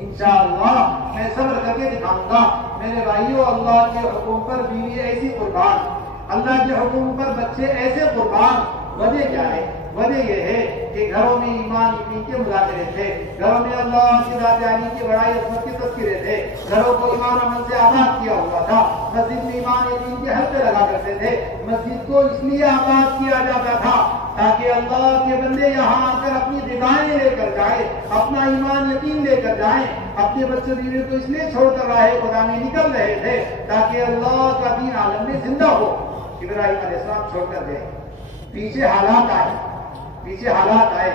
انشاءاللہ میں صبر کر کے دکھاؤں گا۔ میرے بھائیوں، اللہ کے حکم پر بیوی ایسی قربان، اللہ کے حکم پر بچے ایسے قربان، وجہ کیا ہے؟ وجہ یہ ہے کہ گھروں میں ایمان یقین کے مذاکرے تھے، گھروں میں اللہ کی ذات عالی کی بڑائی عظمت کے تذکرے تھے، گھروں کو ایمان عمل سے آباد کیا ہوا تھا، مسجد میں ایمان یقین کے حلقے لگا کرتے تھے۔ مسجد کو اس لیے آباد کیا جاتا تھا تاکہ اللہ کے بندے یہاں آ کر اپنی دعائیں لے کر جائیں، اپنا ایمان یقین لے کر جائیں. اپنے بچوں بیوی کو اس لیے چھوڑ کر راہ خدا میں نکل رہے تھے تاکہ اللہ کا دین عالم میں زندہ ہو. ابراہیم علیہ السلام چھوڑ کر گئے. پیچھے حالات آئے.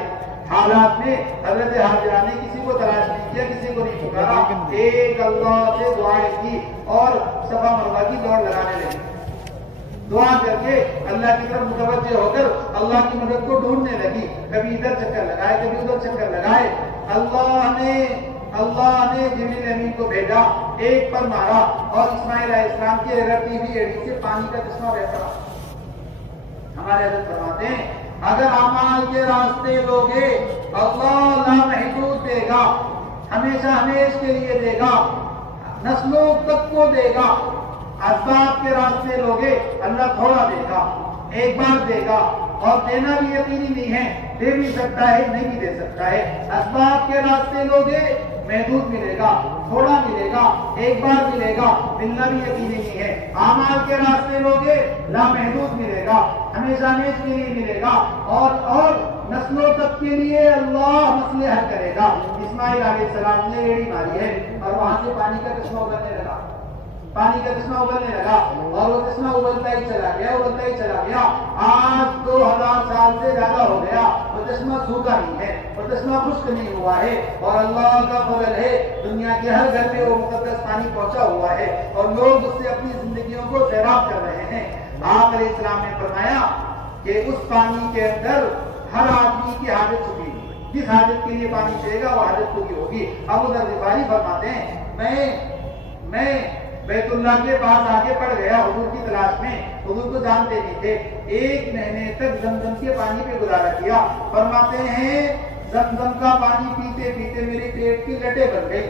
حالات میں حضرت حاجرہ نے کسی کو تلاش نہیں کیا، کسی کو نہیں پکارا، ایک اللہ سے دعائیں کی اور صفا مروہ کی دوڑ لگانے لگے. دعا کر کے اللہ کی طرف متوجہ ہو کر اللہ کی مدد کو ڈھونڈنے لگی. کبھی ادھر چکر لگائے، کبھی ادھر چکر لگائے. اللہ نے جبریل امین کو بھیجا، ایک پر مارا اور اسماعیل علیہ السلام کی رگڑتی ہوئی ایڑی سے پانی کا چشمہ بہتا. ہمارے حضرت فرماتے ہیں اگر اعمال کے راستے لوگے اللہ لامحدود دے گا، ہمیشہ ہمیش کے لیے دے گا، نسلوں تک کو دے گا. اسباب کے راستے لوگے اللہ تھوڑا دے گا، ایک بار دے گا، اور دینا بھی یقینی نہیں ہے، دے بھی سکتا ہے نہیں بھی دے سکتا ہے. اسباب کے راستے لوگے محدود ملے گا، تھوڑا ملے گا، ایک بار ملے گا، ملنا بھی یقینی نہیں ہے. اعمال کے راستے لوگے لامحدود ملے گا، ہمیشہ ہمیش کے لیے ملے گا، اور نسلوں تک کے لیے اللہ مسئلے حل کرے گا. اسماعیل علیہ السلام نے ایڑی ماری ہے اور وہاں سے پانی کا چشمہ ابلنے لگا، اور وہ چشمہ ابلتا ہی چلا گیا. آج 2000 سال سے زیادہ ہو گیا، وہ چشمہ سوکھا نہیں ہے، وہ چشمہ خشک نہیں ہوا ہے، اور اللہ کا فضل ہے دنیا کے ہر گھر میں وہ مقدس پانی پہنچا ہوا ہے اور لوگ اس سے اپنی زندگیوں کو سیراب کر رہے ہیں. آپ علیہ السلام نے فرمایا کہ اس پانی کے اندر ہر آدمی کی حاجت چھپی ہوئی، جس حاجت کے لیے پانی چاہیے گا وہ حاجت پوری ہوگی. ابو ذر غفاری فرماتے ہیں میں بیت اللہ کے پاس آگے پڑ گیا حضور کی تلاش میں. حضور کو جانتے نہیں تھے. 1 مہینے تک زمزم کے پانی پہ گزارا کیا. فرماتے ہیں زمزم کا پانی پیتے پیتے میری پیٹ کی لٹیں بن گئی.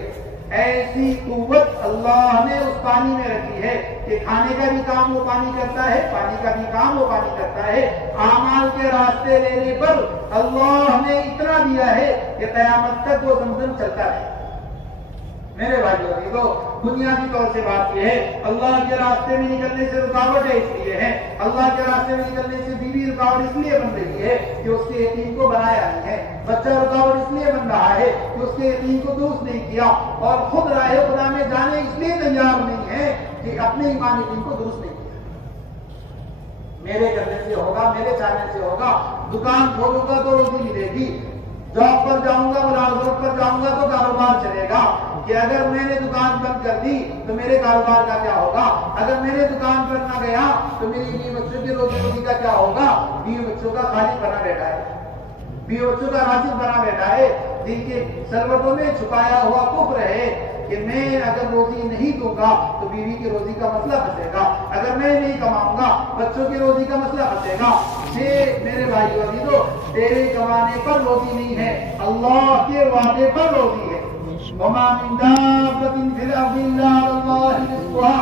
ایسی قوت اللہ نے اس پانی میں رکھی ہے کہ کھانے کا بھی کام وہ پانی کرتا ہے، پانی کا بھی کام وہ پانی کرتا ہے. اعمال کے راستے لینے پر اللہ نے اتنا دیا ہے کہ قیامت تک وہ زمزم چلتا ہے. میرے بھائیو عزیزو، بنیادی طور سے بات یہ ہے اللہ کے راستے میں نکلنے سے رکاوٹیں اس لیے ہیں، اللہ کے راستے میں نکلنے سے بیوی رکاوٹ اس لیے بن رہی ہے کہ اس کے یقین کو بنایا نہیں ہے. بچہ رکاوٹ اس لیے بن رہا ہے کہ اس کے یقین کو درست نہیں کیا، اور خود راہ خدا میں جانے اس لیے تیار نہیں ہے کہ اپنے ایمان یقین کو درست نہیں کیا. میرے کرنے سے ہوگا، میرے چاہنے سے ہوگا. دکان کھولوں گا تو روزی ملے گی، جاب پر جاؤں گا، ملازمت پر جاؤں گا تو کاروبار چلے گا. کہ اگر میں نے دکان بند کر دی تو میرے کاروبار کا کیا ہوگا؟ اگر میں نے دکان پر نہ گیا تو میری بیوی بچوں کی روزی کا کیا ہوگا؟ بیوی بچوں کا خالق بنا بیٹھا ہے، بیوی بچوں کا رازق بنا بیٹھا ہے. دل کے سربتوں میں چھپایا ہوا کفر ہے کہ میں اگر روزی نہیں دوں گا تو بیوی کی روزی کا مسئلہ پھنسے گا، اگر میں نہیں کماؤں گا بچوں کی روزی کا مسئلہ پھنسے گا. میرے بھائیو عزیزو، تیرے کمانے پر روزی نہیں ہے، اللہ کے وعدے پر روزی ہے. وما من دابة في الأرض إلا على الله رزقها.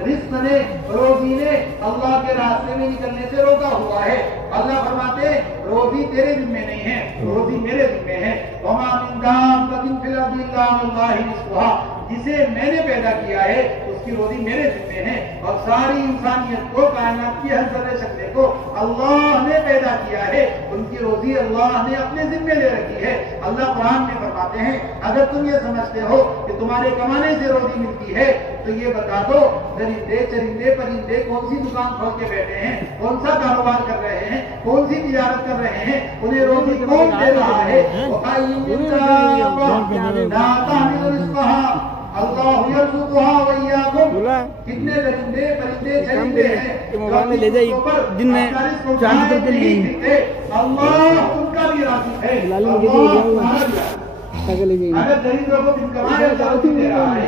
رزق نے، روزی نے اللہ کے راستے میں نکلنے سے روکا ہوا ہے. اللہ فرماتے ہیں روزی تیرے ذمہ نہیں ہے، روزی میرے ذمہ ہے. وما من دابة في الأرض إلا على الله رزقها. جسے میں نے پیدا کیا ہے اس کی روزی میرے ذمہ ہے. اور ساری انسانیت کو، کائنات کی ہر ذرے شکلے کو اللہ نے پیدا کیا ہے، ان کی روزی اللہ نے اپنے ذمہ لے رکھی ہے. اللہ قرآن میں فرماتے ہیں اگر تم یہ سمجھتے ہو کہ تمہارے کمانے سے روزی ملتی ہے تو یہ بتا دو درندے چرندے پرندے کون سی دکان کھول کے بیٹھے ہیں، کون سا کاروبار کر رہے ہیں، کون سی تجارت کر رہے ہیں، انہیں روزی کون دے رہا ہے؟ اللہ یرزقها وإياكم. کتنے درندے پرندے چرندے ہیں جن میں چاند کر کے لیے اللہ ان کا بھی رازق ہے. اگر درندوں کو دن کمائے روزی دے رہا ہے،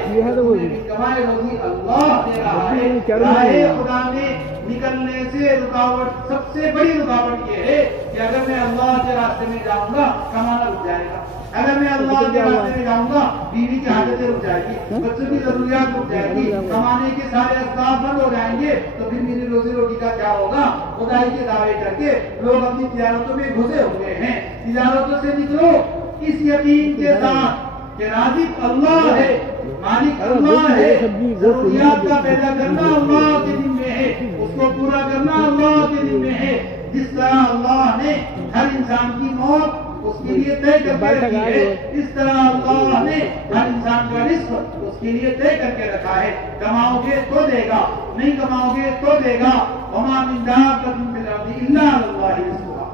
کمائے روزی اللہ دے رہا ہے. راہ خدا میں نکلنے سے رکاوٹ، سب سے بڑی رکاوٹ یہ ہے کہ اگر میں اللہ کے راستے میں جاؤں گا کمانا رک جائے گا، اگر میں اللہ کے راستے میں جاؤں گا بیوی کی حاجتیں رک جائے گی، بچوں کی ضروریات رک جائے گی، کمانے کے سارے اسباب بند ہو جائیں گے، تو پھر میری روزی روٹی کا کیا ہوگا؟ خدائی کے دعوے کر کے لوگ اپنی تجارتوں میں گھسے ہوئے ہیں. تجارتوں سے نکلو اس یقین کے ساتھ کہ رازق اللہ ہے، مالک اللہ ہے، ضروریات کا پیدا کرنا اللہ کے ذمہ ہے، اس کو پورا کرنا اللہ کے ذمہ ہے. جس طرح اللہ نے ہر انسان کی موت اس کے لیے طے کر کے رکھی ہے، اس طرح اللہ نے ہر انسان کا رزق اس کے لیے طے کر کے رکھا ہے۔ کماؤ گے تو دے گا، نہیں کماؤ گے تو دے گا۔ وما من دابۃ فی الارض الا علی اللہ رزقها۔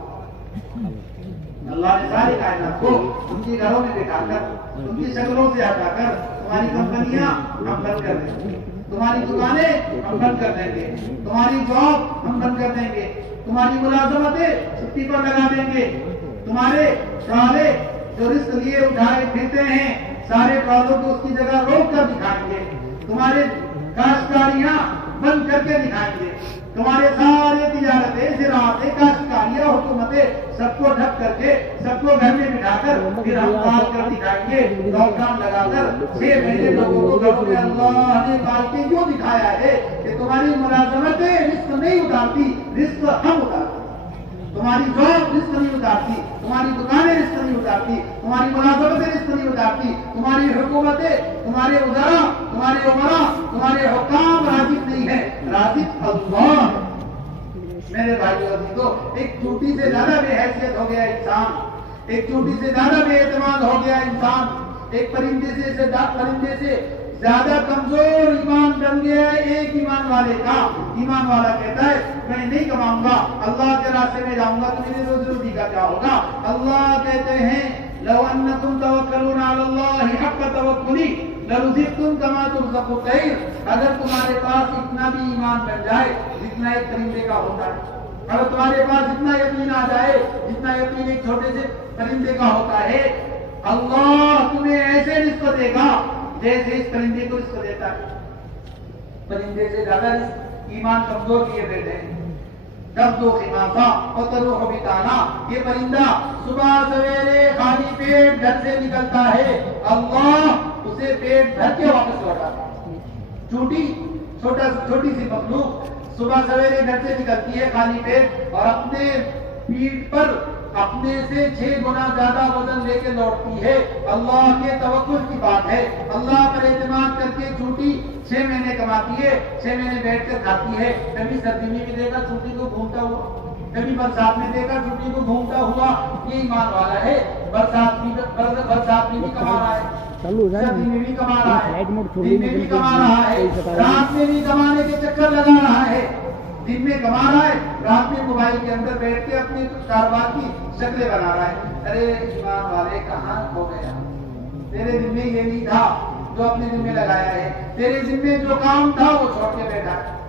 اللہ نے ساری کائنات کو ان کے گھروں میں بٹھا کر، ان کی شکلوں سے ہٹا کر، تمہاری کمپنیاں ہم بند کر دیں گے، تمہاری دکانیں ہم بند کر دیں گے، تمہاری جاب ہم بند کر دیں گے، تمہاری ملازمتیں چھٹی پر لگا دیں گے، تمہارے سارے جو رزق لیے اٹھائے پھرتے ہیں سارے کاموں کو اس کی جگہ روک کر دکھائیں گے، تمہارے کاشتکاریاں بند کر کے دکھائیں گے، تمہارے سارے تجارتیں، زراعتیں، کاشتکاریاں، حکومتیں سب کو ڈھک کر کے، سب کو گھر میں بٹھا کر پھر ہم پال کر دکھائیں گے، لاک ڈاؤن لگا کر 6 مہینے لوگوں کو گھروں میں اللہ نے پال کے کیوں دکھایا ہے کہ تمہاری ملازمتیں رزق نہیں اتارتی، رزق ہم اتارتے، تمہاری جاب رزق نہیں اتارتی، تمہاری دکانیں رزق نہیں اتارتی، تمہاری ملازمتیں رزق نہیں اتارتی، تمہاری حکومتیں، تمہارے وزراء، تمہارے عمراء، تمہارے حکام رازق نہیں ہے، رازق اللہ ہے۔ میرے بھائیو عزیزو، ایک چوٹی سے زیادہ بے حیثیت ہو گیا انسان، ایک چوٹی سے زیادہ بے اعتماد ہو گیا انسان، ایک پرندے سے زیادہ کمزور ایمان بن گیا ہے ایک ایمان والے کا۔ ایمان والا کہتا ہے میں نہیں کماؤں گا، اللہ کے راستے میں جاؤں گا تو میری روزی روٹی کا کیا ہوگا؟ اللہ کہتے ہیں لو انکم توکلون علی اللہ حق توکلی لرزقتم کما ترزق الطیر۔ اگر تمہارے پاس اتنا بھی ایمان بن جائے جتنا ایک پرندے کا ہوتا ہے، اگر تمہارے پاس اتنا یقین آ جائے جتنا یقین ایک چھوٹے سے پرندے کا ہوتا ہے، اللہ تمہیں ایسے رزق دے گا جیسے اس پرندے کو رزق دیتا ہے۔ پرندے سے زیادہ رزق ایمان کمزور کیے بیٹھے ہیں۔ تبدو خماسا وتروح بطانا، یہ پرندہ صبح سویرے خالی پیٹ گھر سے نکلتا ہے، اللہ اسے پیٹ بھر کے واپس لوٹاتا ہے۔ چھوٹی سی مخلوق صبح سویرے گھر سے نکلتی ہے خالی پیٹ اور اپنے پیٹ پر اپنے سے 6 گنا زیادہ وزن لے کے لوٹتی ہے۔ اللہ کے توکل کی بات ہے، اللہ پر اعتماد کر کے چھوٹی 6 مہینے کماتی ہے، 6 مہینے بیٹھ کر کھاتی ہے۔ کبھی سردی میں بھی دیکھا چھوٹی کو گھومتا ہوا، کبھی برسات میں دیکھا چھوٹی کو گھومتا ہوا۔ یہ ایمان والا ہے، برسات میں بھی کما رہا ہے، سردی میں بھی کما رہا ہے، دن میں بھی کما رہا ہے، رات میں بھی کمانے کے چکر لگا رہا ہے۔ دن میں کما رہا ہے، رات میں موبائل کے اندر بیٹھ کے اپنے کاروبار کی شکلیں بنا رہا ہے۔ ارے ایمان والے کہاں ہو گیا؟ تیرے دل میں یہ نہیں تھا جو اپنے دل میں لگایا ہے، تیرے دل میں جو کام تھا وہ چھوڑ کے بیٹھا ہے۔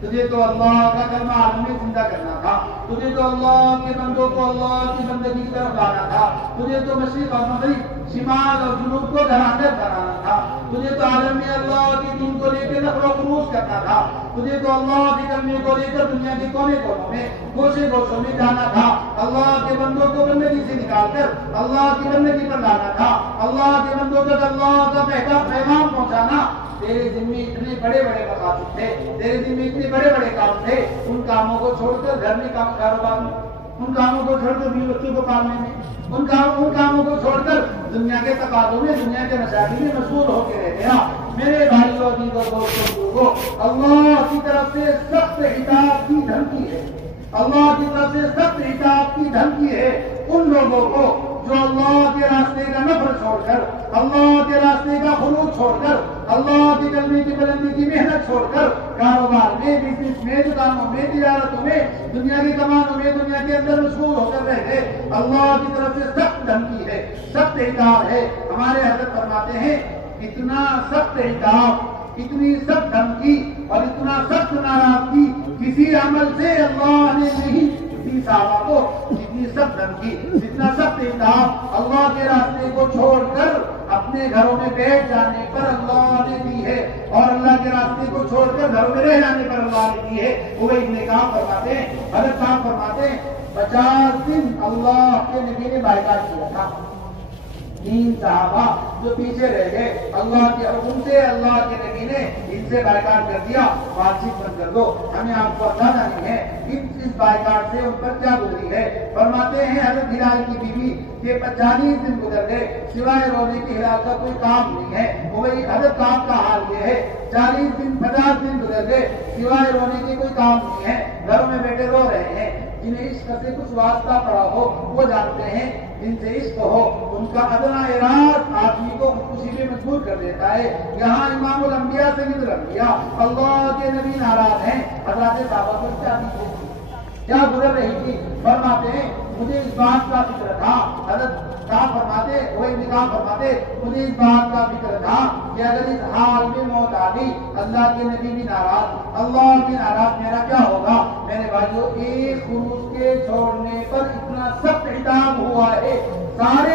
تجھے تو اللہ کا کلمہ عالم میں زندہ کرنا تھا، تجھے تو اللہ کے بندوں کو اللہ کی بندگی کی طرف لانا تھا، تجھے تو مشرق اور مغرب، شمال اور جنوب کو دھڑاندر بنانا تھا، تجھے تو عالم میں اللہ کے دین کو لے کے نفر و خروش کرنا تھا، تجھے تو اللہ کے کلمے کو لے کر دنیا کے کونے کونوں میں، گوشے گوشوں میں جانا تھا، اللہ کے بندوں کو بندگی سے نکال کر اللہ کی بندگی پر لانا تھا، اللہ کے بندوں تک اللہ کا پیغام پہنچانا۔ تیرے ذمے اتنے بڑے بڑے مقاصد تھے، تیرے ذمے اتنے بڑے بڑے کام تھے، ان کاموں کو چھوڑ کر گھر میں کاروبار میں، ان کاموں کو چھوڑ کر بیوی بچوں کو پالنے میں، ان کاموں کو چھوڑ کر دنیا کے تقاضوں میں، دنیا کے مشاغل میں مشغول ہو کے رہ گیا۔ میرے بھائیوں عزیزوں دوستوں کو اللہ کی طرف سے سخت عتاب کی دھمکی ہے، اللہ کی طرف سے سخت عتاب کی دھمکی ہے ان لوگوں کو جو اللہ کے راستے کا نفر چھوڑ کر، اللہ کے راستے کا خلوص چھوڑ کر، اللہ کے کلمے کی بلندی کی محنت چھوڑ کر کاروبار میں، بزنس میں، دکانوں میں، تجارتوں میں، دنیا کے کمانوں میں، دنیا کے اندر مشغول ہو کر رہے ہیں۔ اللہ کی طرف سے سخت دھمکی ہے، سخت عتاب ہے۔ ہمارے حضرت فرماتے ہیں اتنا سخت عتاب، اتنی سخت دھمکی اور اتنا سخت ناراضگی کسی عمل سے اللہ نے نہیں دی صحابہ کو، جتنی سخت دھمکی، جتنا سخت عتاب اللہ کے راستے کو چھوڑ کر اپنے گھروں میں بیٹھ جانے پر اللہ نے دی ہے، اور اللہ کے راستے کو چھوڑ کر گھروں میں رہ جانے پر اللہ نے دی ہے۔ وہ ابن کعب فرماتے ہیں، حضرت صاحب فرماتے ہیں 50 دن اللہ کے نبی نے بائیکاٹ کیا تھا۔ 3 صحابہ جو پیچھے رہ گئے، اللہ کے حکم سے اللہ کے نبی نے ان سے بائیکاٹ کر دیا، بات چیت بند کر دو، ہمیں آپ کو اندازہ نہیں ہے اس بائیکاٹ سے ان پر کیا گزری ہے۔ فرماتے ہیں حضرت ہلال کی بیوی کہ 40 دن گزر گئے سوائے رونے کی ہلال کا کوئی کام نہیں ہے۔ وہی حضرت صاحب کا حال یہ ہے، 40 دن 50 دن گزر گئے سوائے رونے کی کوئی کام نہیں ہے، گھروں میں بیٹھے رو رہے ہیں۔ جنہیں عشق سے کچھ واسطہ پڑا ہو وہ جانتے ہیں، جن سے عشق ہو ان کا ادنا اراد آدمی کو خودکشی میں مجبور کر دیتا ہے۔ یہاں امام الانبیاء سید الانبیاء اللہ کے نبی ناراض ہیں، حضرات صحابہ پر کیا گزر رہی تھی؟ فرماتے ہیں مجھے اس بات کا فکر تھا، حضرت فرماتے مجھے اس بات کا فکر تھا کہ اگر اس حال میں موت آ گئی، اللہ کے نبی بھی ناراض، اللہ بھی ناراض، میرا کیا ہوگا؟ میرے بھائیو ایک خروج کے چھوڑنے پر اتنا سخت عتاب ہوا ہے، سارے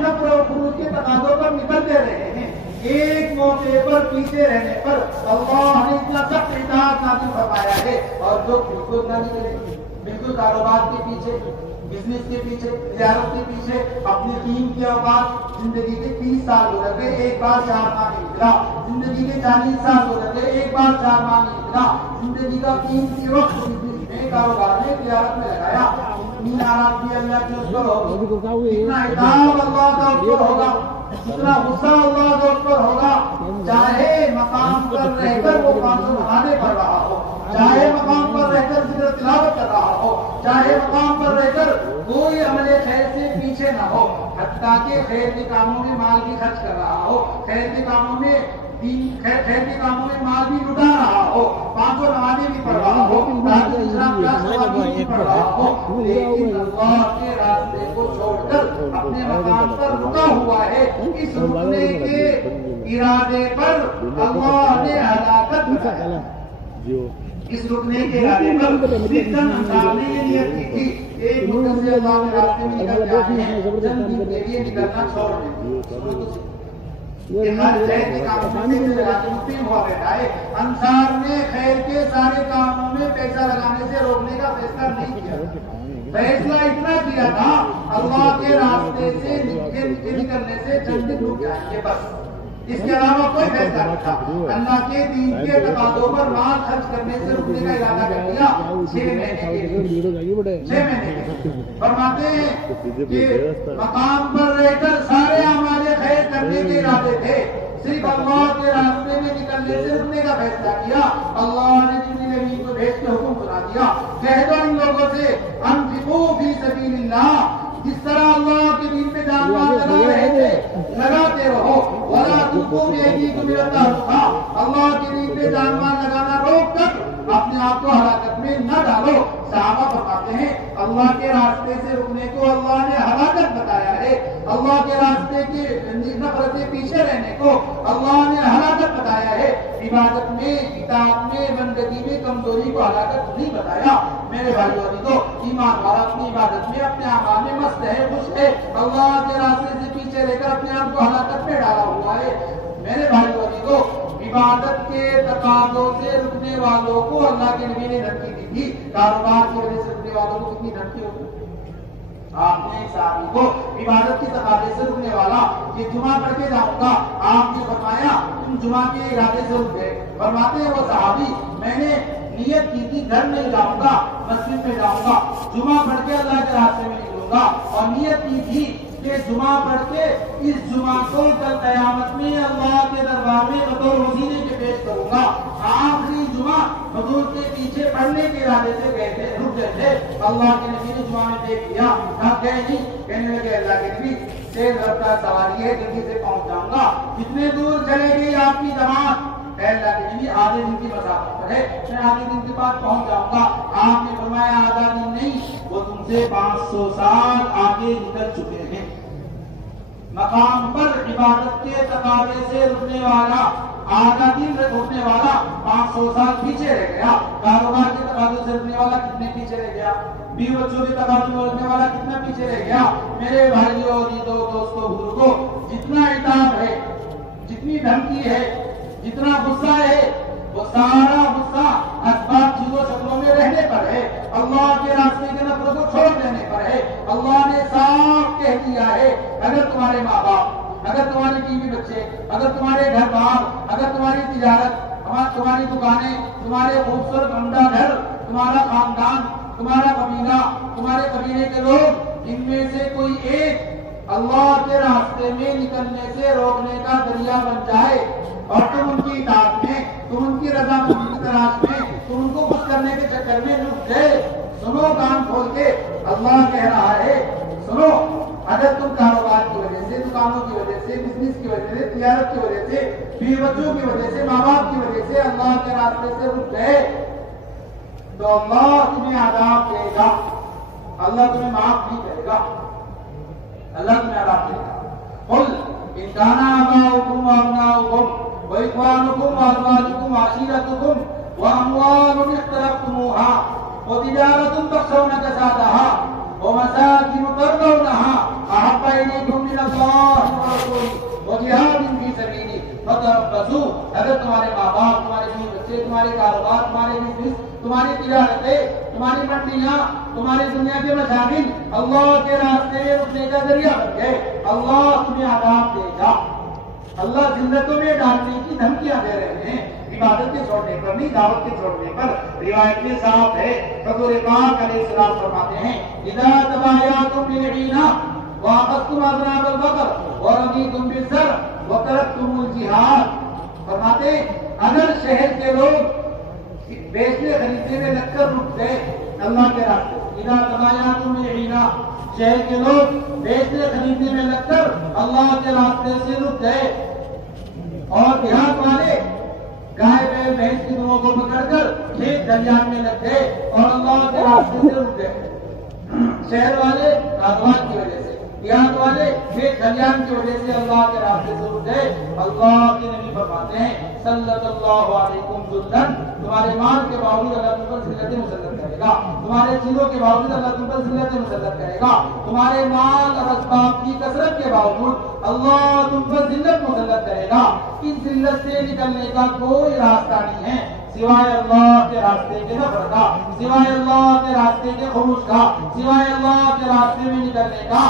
نفر و خروج کے تقاضوں پر نکلتے رہے ہیں، ایک موقع پر پیچھے رہنے پر اللہ نے اتنا سخت عتاب نازل فرمایا ہے۔ اور جو بالکل نہ نکلے، بالکل کاروبار کے پیچھے، بزنس کے پیچھے، تجارت کے پیچھے، اپنی ٹیم کے اوقات، زندگی کے 30 سال گزر گئے، ایک بار 4 ماہ نہیں نکلا، زندگی کے 40 سال گزر گئے، ایک بار 4 ماہ نہیں نکلا، زندگی کا قیمتی وقت بزنس میں، کاروبار میں، تجارت میں لگایا، اتنی ناراضگی اللہ کی اس پر ہوگی، اتنا عتاب اللہ کا اس پر ہوگا، اتنا غصہ اللہ کا اس پر ہوگا، چاہے مقام پر رہ کر وہ 500 نمازیں پڑھ رہا ہو، چاہے مقام پر رہ کر ذکر تلاوت کر رہا ہو، چاہے مقام پر رہ کر کوئی عمل خیر سے پیچھے نہ ہو، حتیٰ کہ خیر کے کاموں میں مال بھی خرچ کر رہا ہو، خیر کے کاموں میں مال بھی لٹا رہا ہو، 500 نمازیں بھی پڑھ رہا ہو، بھی پڑھ رہا ہو، لیکن اللہ کے راستے کو چھوڑ کر اپنے مقام پر رکا ہوا ہے، اس رکنے کے ارادے پر اللہ نے ہلاکت بتایا۔ اس رکنے کے ارادے پر سیدن انصار نے یہ نیت کی تھی، ایک مدت سے اللہ کے راستے میں نکل جاتے ہیں، چند دن کے لیے نکلنا چھوڑ دیں۔ انصار نے خیر کے سارے کاموں میں پیسہ لگانے سے روکنے کا فیصلہ نہیں کیا، فیصلہ اتنا کیا تھا اللہ کے راستے سے نکلنے سے چند دن رک جائیں گے بس، اس کے علاوہ کوئی فیصلہ نہیں تھا۔ اللہ کے دین کے تقاضوں پر مال خرچ کرنے سے رکنے کا ارادہ کر دیا 6 مہینے کے فرماتے ہیں کہ مقام پر رہ کر سارے اعمال خیر کرنے کے ارادے تھے، صرف اللہ کے راستے میں نکلنے سے رکنے کا فیصلہ کیا۔ اللہ نے جبریل نبی کو بھیج کے حکم سنا دیا، کہہ دو ان لوگوں سے انفقوا فی سبیل اللہ، جس طرح اللہ کے دین میں جان مال لگا رہے تھے لگاتے رہو، ولا تلقوا بأیدیکم الی التہلکہ، اللہ کے دین میں جان مال لگانا روک کر اپنے آپ کو ہلاکت میں نہ ڈالو۔ صحابہ فرماتے ہیں اللہ کے راستے سے رکنے کو اللہ نے ہلاکت بتایا ہے، اللہ کے راستے کے نفرت سے پیچھے رہنے کو اللہ نے ہلاکت بتایا ہے، عبادت میں، اطاعت میں، بندگی میں کمزوری کو ہلاکت نہیں بتایا۔ میرے بھائیوں کو ایمان والا اپنی عبادت میں، اپنے اعمال میں مست ہے، خوش ہے، اللہ کے راستے سے پیچھے رہ کر اپنے آپ کو ہلاکت میں ڈالا ہوا ہے۔ میرے بھائیوں کو عبادت کے تقاضوں سے رکنے والوں کو اللہ کے نبی نے دھمکی دی تھی، کاروبار کی وجہ سے رکنے والوں کو کتنی دھمکی ہوتی؟ آپ نے ایک صحابی کو عبادت کے تقاضے سے رکنے والا کہ جمعہ پڑھ کے جاؤں گا، آپ نے فرمایا تم جمعہ کے ارادے سے رک گئے۔ فرماتے ہیں وہ صحابی میں نے نیت کی تھی گھر نہیں جاؤں گا، مسجد میں جاؤں گا، جمعہ پڑھ کے اللہ کے راستے میں نکلوں گا، اور نیت کی تھی کہ جمعہ پڑھ کے اس جمعہ کو کل قیامت میں اللہ کے دربار میں بطور وسیلے کے پیش کروں گا۔ آخری جمعہ حضور کے پیچھے پڑھنے کے ارادے سے گئے تھے، رک گئے تھے، اللہ کے نبی نے جمعہ میں دیکھ لیا، کہا گئے نہیں، کہنے لگے اللہ کے نبی تیز رفتار سواری ہے، جلدی سے پہنچ جاؤں گا۔ کتنے دور چلے گئی آپ کی جماعت؟ اللہ کے نبی آدھے دن کی مسافت پر ہے، میں آدھے دن کے بعد پہنچ جاؤں گا۔ آپ نے فرمایا آدھا دن نہیں، وہ تم سے 500 سال آگے نکل چکے ہیں۔ مقام پر عبادت کے تقاضے سے رکنے والا آدھا دن رکنے والا 500 سال پیچھے رہ گیا، کاروبار کے تقاضے سے رکنے والا کتنے پیچھے رہ گیا، بیوی بچوں کے تقاضے سے رکنے والا کتنا پیچھے رہ گیا۔ میرے بھائیوں، دوستوں، بزرگوں، جتنا عتاب ہے، جتنی دھمکی ہے، جتنا غصہ ہے، وہ سارا غصہ اسباب چیزوں شکلوں میں رہنے پر ہے، اللہ کے راستے کے نفرت کو چھوڑ دینے پر ہے۔ اللہ نے صاف کہہ دیا ہے اگر تمہارے ماں باپ، اگر تمہاری بیوی بچے، اگر تمہارے گھر بار، اگر تمہاری تجارت، تمہاری دکانیں، تمہارے خوبصورت عمدہ گھر، تمہارا خاندان، تمہارا قبیلہ، تمہارے قبیلے کے لوگ، ان میں سے کوئی ایک اللہ کے راستے میں نکلنے سے روکنے کا ذریعہ بن جائے اور تم ان کی اطاعت میں، تم ان کی رضامندی کی تلاش میں، تم ان کو خوش کرنے کے چکر میں رک گئے، سنو کان کھول کے، اللہ کہہ رہا ہے سنو، اگر تم کاروبار کی وجہ سے، دکانوں کی وجہ سے، بزنس کی وجہ سے، تجارت کی وجہ سے، بیوی بچوں کی وجہ سے، ماں باپ کی وجہ سے اللہ کے راستے سے رک گئے تو اللہ تمہیں عذاب دے گا، اللہ تمہیں معاف نہیں کرے گا، اللہ تمہیں عذاب دے گا۔ قل ان كان آباؤكم وأبناؤكم وإخوانكم وأزواجكم وعشيرتكم وأموال اقترفتموها وتجارة تخشون كسادها ومساكن ترضونها أحب إليكم من الله ورسوله وجهاد في سبيله فتربصوا۔ اگر تمہارے ماں باپ، تمہارے بیوی بچے، تمہارے کاروبار، تمہارے بزنس، تمہاری تجارتیں، تمہاری منڈیاں، تمہاری دنیا کے مشاغل اللہ کے راستے میں رکنے کا ذریعہ بن گئے، اللہ تمہیں عذاب دے گا۔ اللہ ذلتوں میں ڈالنے کی دھمکیاں دے رہے ہیں، عبادت کے چھوڑنے پر نہیں، دعوت کے چھوڑنے پر۔ روایت میں صاف ہے، حضور پاک علیہ السلام فرماتے ہیں اذا تبايعتم بالعينة واخذتم اذناب البقر ورضيتم بالزرع وتركتم الجهاد، فرماتے اگر شہر کے لوگ بیچنے خریدنے میں لگ کر رک گئے اللہ کے راستے، اذا تبايعتم بالعينة، شہر کے لوگ بیچنے خریدنے میں لگ کر اللہ کے راستے سے رک گئے، اور دیہات والے گائے بیل بھینس کی دونوں کو پکڑ کر کھیت کھلیان میں لگ گئے اور اللہ کے راستے سے رک گئے۔ شہر والے کاروبار کی وجہ سے، دیہات والے کھیت کھلیان کی وجہ سے اللہ کے راستے سے رک گئے، اللہ کے نبی فرماتے ہیں صلی اللہ علیکم ذلن، تمہارے مال کے باوجود اللہ تم پر ذلت مسلط کرے گا، تمہارے چیزوں کے باوجود اللہ تم پر ذلت مسلط کرے گا، تمہارے مال اور اسباب کی کثرت کے باوجود اللہ تم پر ذلت مسلط کرے گا۔ اس ذلت سے نکلنے کا کوئی راستہ نہیں ہے سوائے اللہ کے راستے کے نفر کا، سوائے اللہ کے راستے کے خروج کا، سوائے اللہ کے راستے میں نکلنے کا۔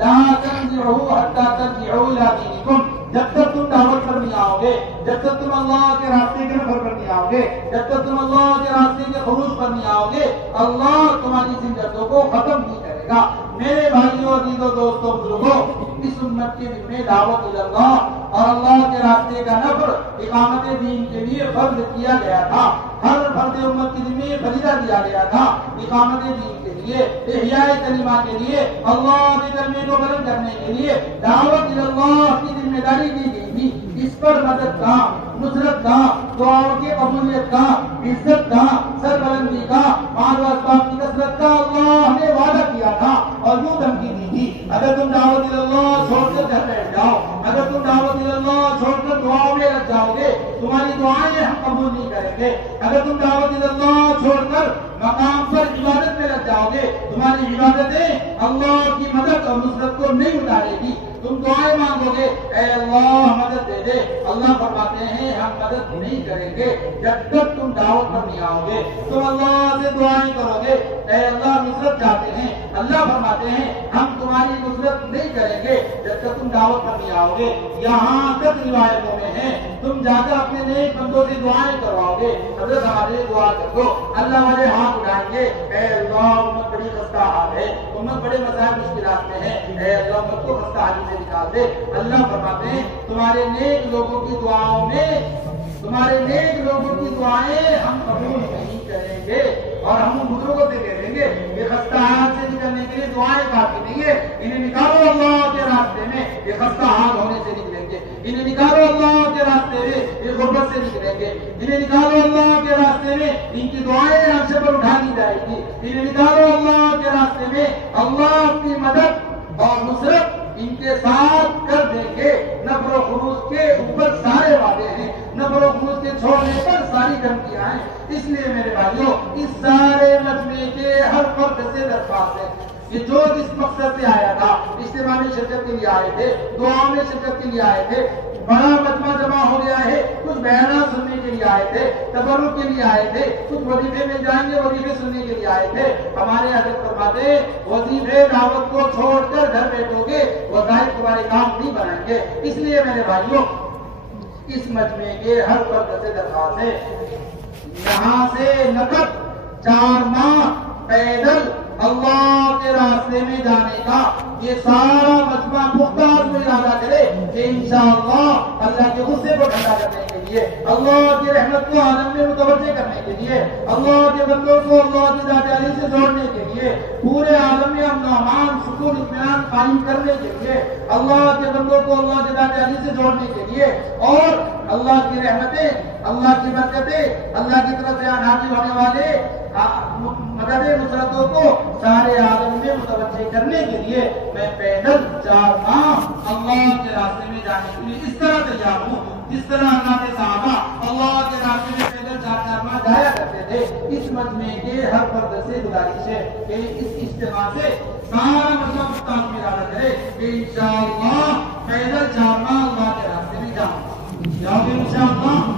لا تنزعوا حتى ترجعوا الى دينكم، جب تک تم دعوت پر نہیں آؤ گے، جب تک تم اللہ کے راستے کے نفر پر نہیں آؤ گے، جب تک تم اللہ کے راستے کے خروج پر نہیں آؤ گے، اللہ تمہاری زندگیوں کو ختم نہیں کرے گا۔ میرے بھائیوں، عزیزوں، دوستوں، بزرگوں، اس امت کے دل میں دعوت اللہ اور اللہ کے راستے کا نفر اقامت دین کے لیے فرض کیا گیا تھا، ہر فرد امت کے دل میں فریضہ دیا گیا تھا، اقامت دین کے لیے، احیاء کلمہ کے لیے، اللہ کے کلمے کو بلند کرنے کے لیے دعوت اللہ کی ذمہ داری دی گئی تھی۔ اس پر مدد کا، نصرت کا، دعاؤں کی قبولیت کا، عزت کا، سربلندی کا، مال و اسباب کی کثرت کا اللہ نے وعدہ کیا تھا اور یوں دھمکی دی تھی اگر تم دعوت اللہ چھوڑ کر گھر بیٹھ جاؤ، اگر تم دعوت اللہ چھوڑ کر دعاؤں میں لگ جاؤ گے، تمہاری دعائیں ہم قبول نہیں کریں گے، اگر تم دعوت اللہ چھوڑ کر مقام پر عبادت میں لگ جاؤ گے، تمہاری عبادتیں اللہ کی مدد اور نصرت کو نہیں اتارے گی، تم دعائیں مانگو گے اے اللہ مدد دے دے، اللہ فرماتے ہیں ہم مدد نہیں کریں گے جب تک تم دعوت پر نہیں آؤ گے۔ تم اللہ سے دعائیں کرو گے اے اللہ نصرت چاہتے ہیں، اللہ فرماتے ہیں ہم تمہاری نصرت نہیں کریں گے جب تک تم دعوت پر نہیں آؤ گے۔ یہاں تک روایتوں میں ہے تم جا کر اپنے نیک بندوں سے دعائیں کرواؤ گے، حضرت ہمارے لیے دعا کر دو، اللہ والے ہاتھ اٹھائیں گے اے اللہ امت بڑی خستہ حال ہے، امت بڑے مسائل مشکلات میں ہے، اے اللہ امت کو خستہ حالی سے نکال دے۔ اللہ فرماتے ہیں تمہارے نیک لوگوں کی دعاؤں میں، تمہارے نیک لوگوں کی دعائیں ہم قبول نہیں کریں گے، اور ہم بزرگوں سے کہہ دیں گے یہ خستہ حال سے نکلنے کے لیے دعائیں کافی نہیں ہے، انہیں نکالو اللہ کے راستے میں، یہ خستہ حال ہونے سے نکلیں گے، انہیں نکالو اللہ کے راستے میں، یہ غربت سے نکلیں گے، انہیں نکالو اللہ کے راستے میں، ان کی دعائیں عرش پر اٹھا دی جائے گی، انہیں نکالو اللہ کے راستے میں، اللہ اپنی مدد اور نصرت ان کے ساتھ کر دیں گے۔ نفر و خروج کے اوپر سارے وعدے ہیں، نفر و خروج کے چھوڑنے پر ساری دھمکیاں ہیں۔ اس لیے میرے بھائیوں اس سارے مجمع کے ہر فرد سے درخواست ہے کہ جو جس مقصد سے آیا تھا، اجتماع میں شرکت کے لیے آئے تھے، دعاؤں میں شرکت کے لیے آئے تھے، بڑا مجمع جمع ہو گیا ہے، کچھ بیانات سننے کے لیے آئے تھے، تبرک کے لیے آئے تھے، کچھ وظیفے میں جائیں گے وظیفے سننے کے لیے آئے تھے۔ ہمارے حضرت فرماتے وظیفے دعوت کو چھوڑ کر گھر بیٹھو گے وظائف تمہارے کام نہیں بنائیں گے۔ اس لیے میرے بھائیوں اس مجمع کے ہر فرد سے درخواست ہے یہاں سے نقد 4 ماہ پیدل اللہ کے راستے میں جانے کا یہ سارا مجمع پختہ ارادہ کرے کہ انشاءاللہ اللہ کے غصے کو ٹھنڈا کرنے کے لیے لیے، اللہ کی رحمت کو عالم میں متوجہ کرنے کے لیے، اللہ کے بندوں کو اللہ کی ذات عالی سے جوڑنے کے لیے، پورے عالم میں امن و امان سکون اطمینان قائم کرنے کے لیے، اللہ کے بندوں کو اللہ کی ذات عالی سے جوڑنے کے لیے، اور اللہ کی رحمتیں، اللہ کی برکتیں، اللہ کی طرف سے نازل ہونے والے مدد نصرتوں کو سارے عالم میں متوجہ کرنے کے لیے میں پیدل 4 ماہ اللہ کے راستے میں جانے کے لیے اس طرح تیار ہوں جس طرح اللہ کے صحابہ اللہ کے راستے میں پیدل 4 ماہ جایا کرتے تھے۔ اس مجمع کے ہر فرد سے گزارش ہے کہ اس اجتماع سے سارا مطلب مختار میں ارادہ کرے کہ انشاءاللہ پیدل 4 ماہ اللہ کے راستے میں جاؤں گا، انشاءاللہ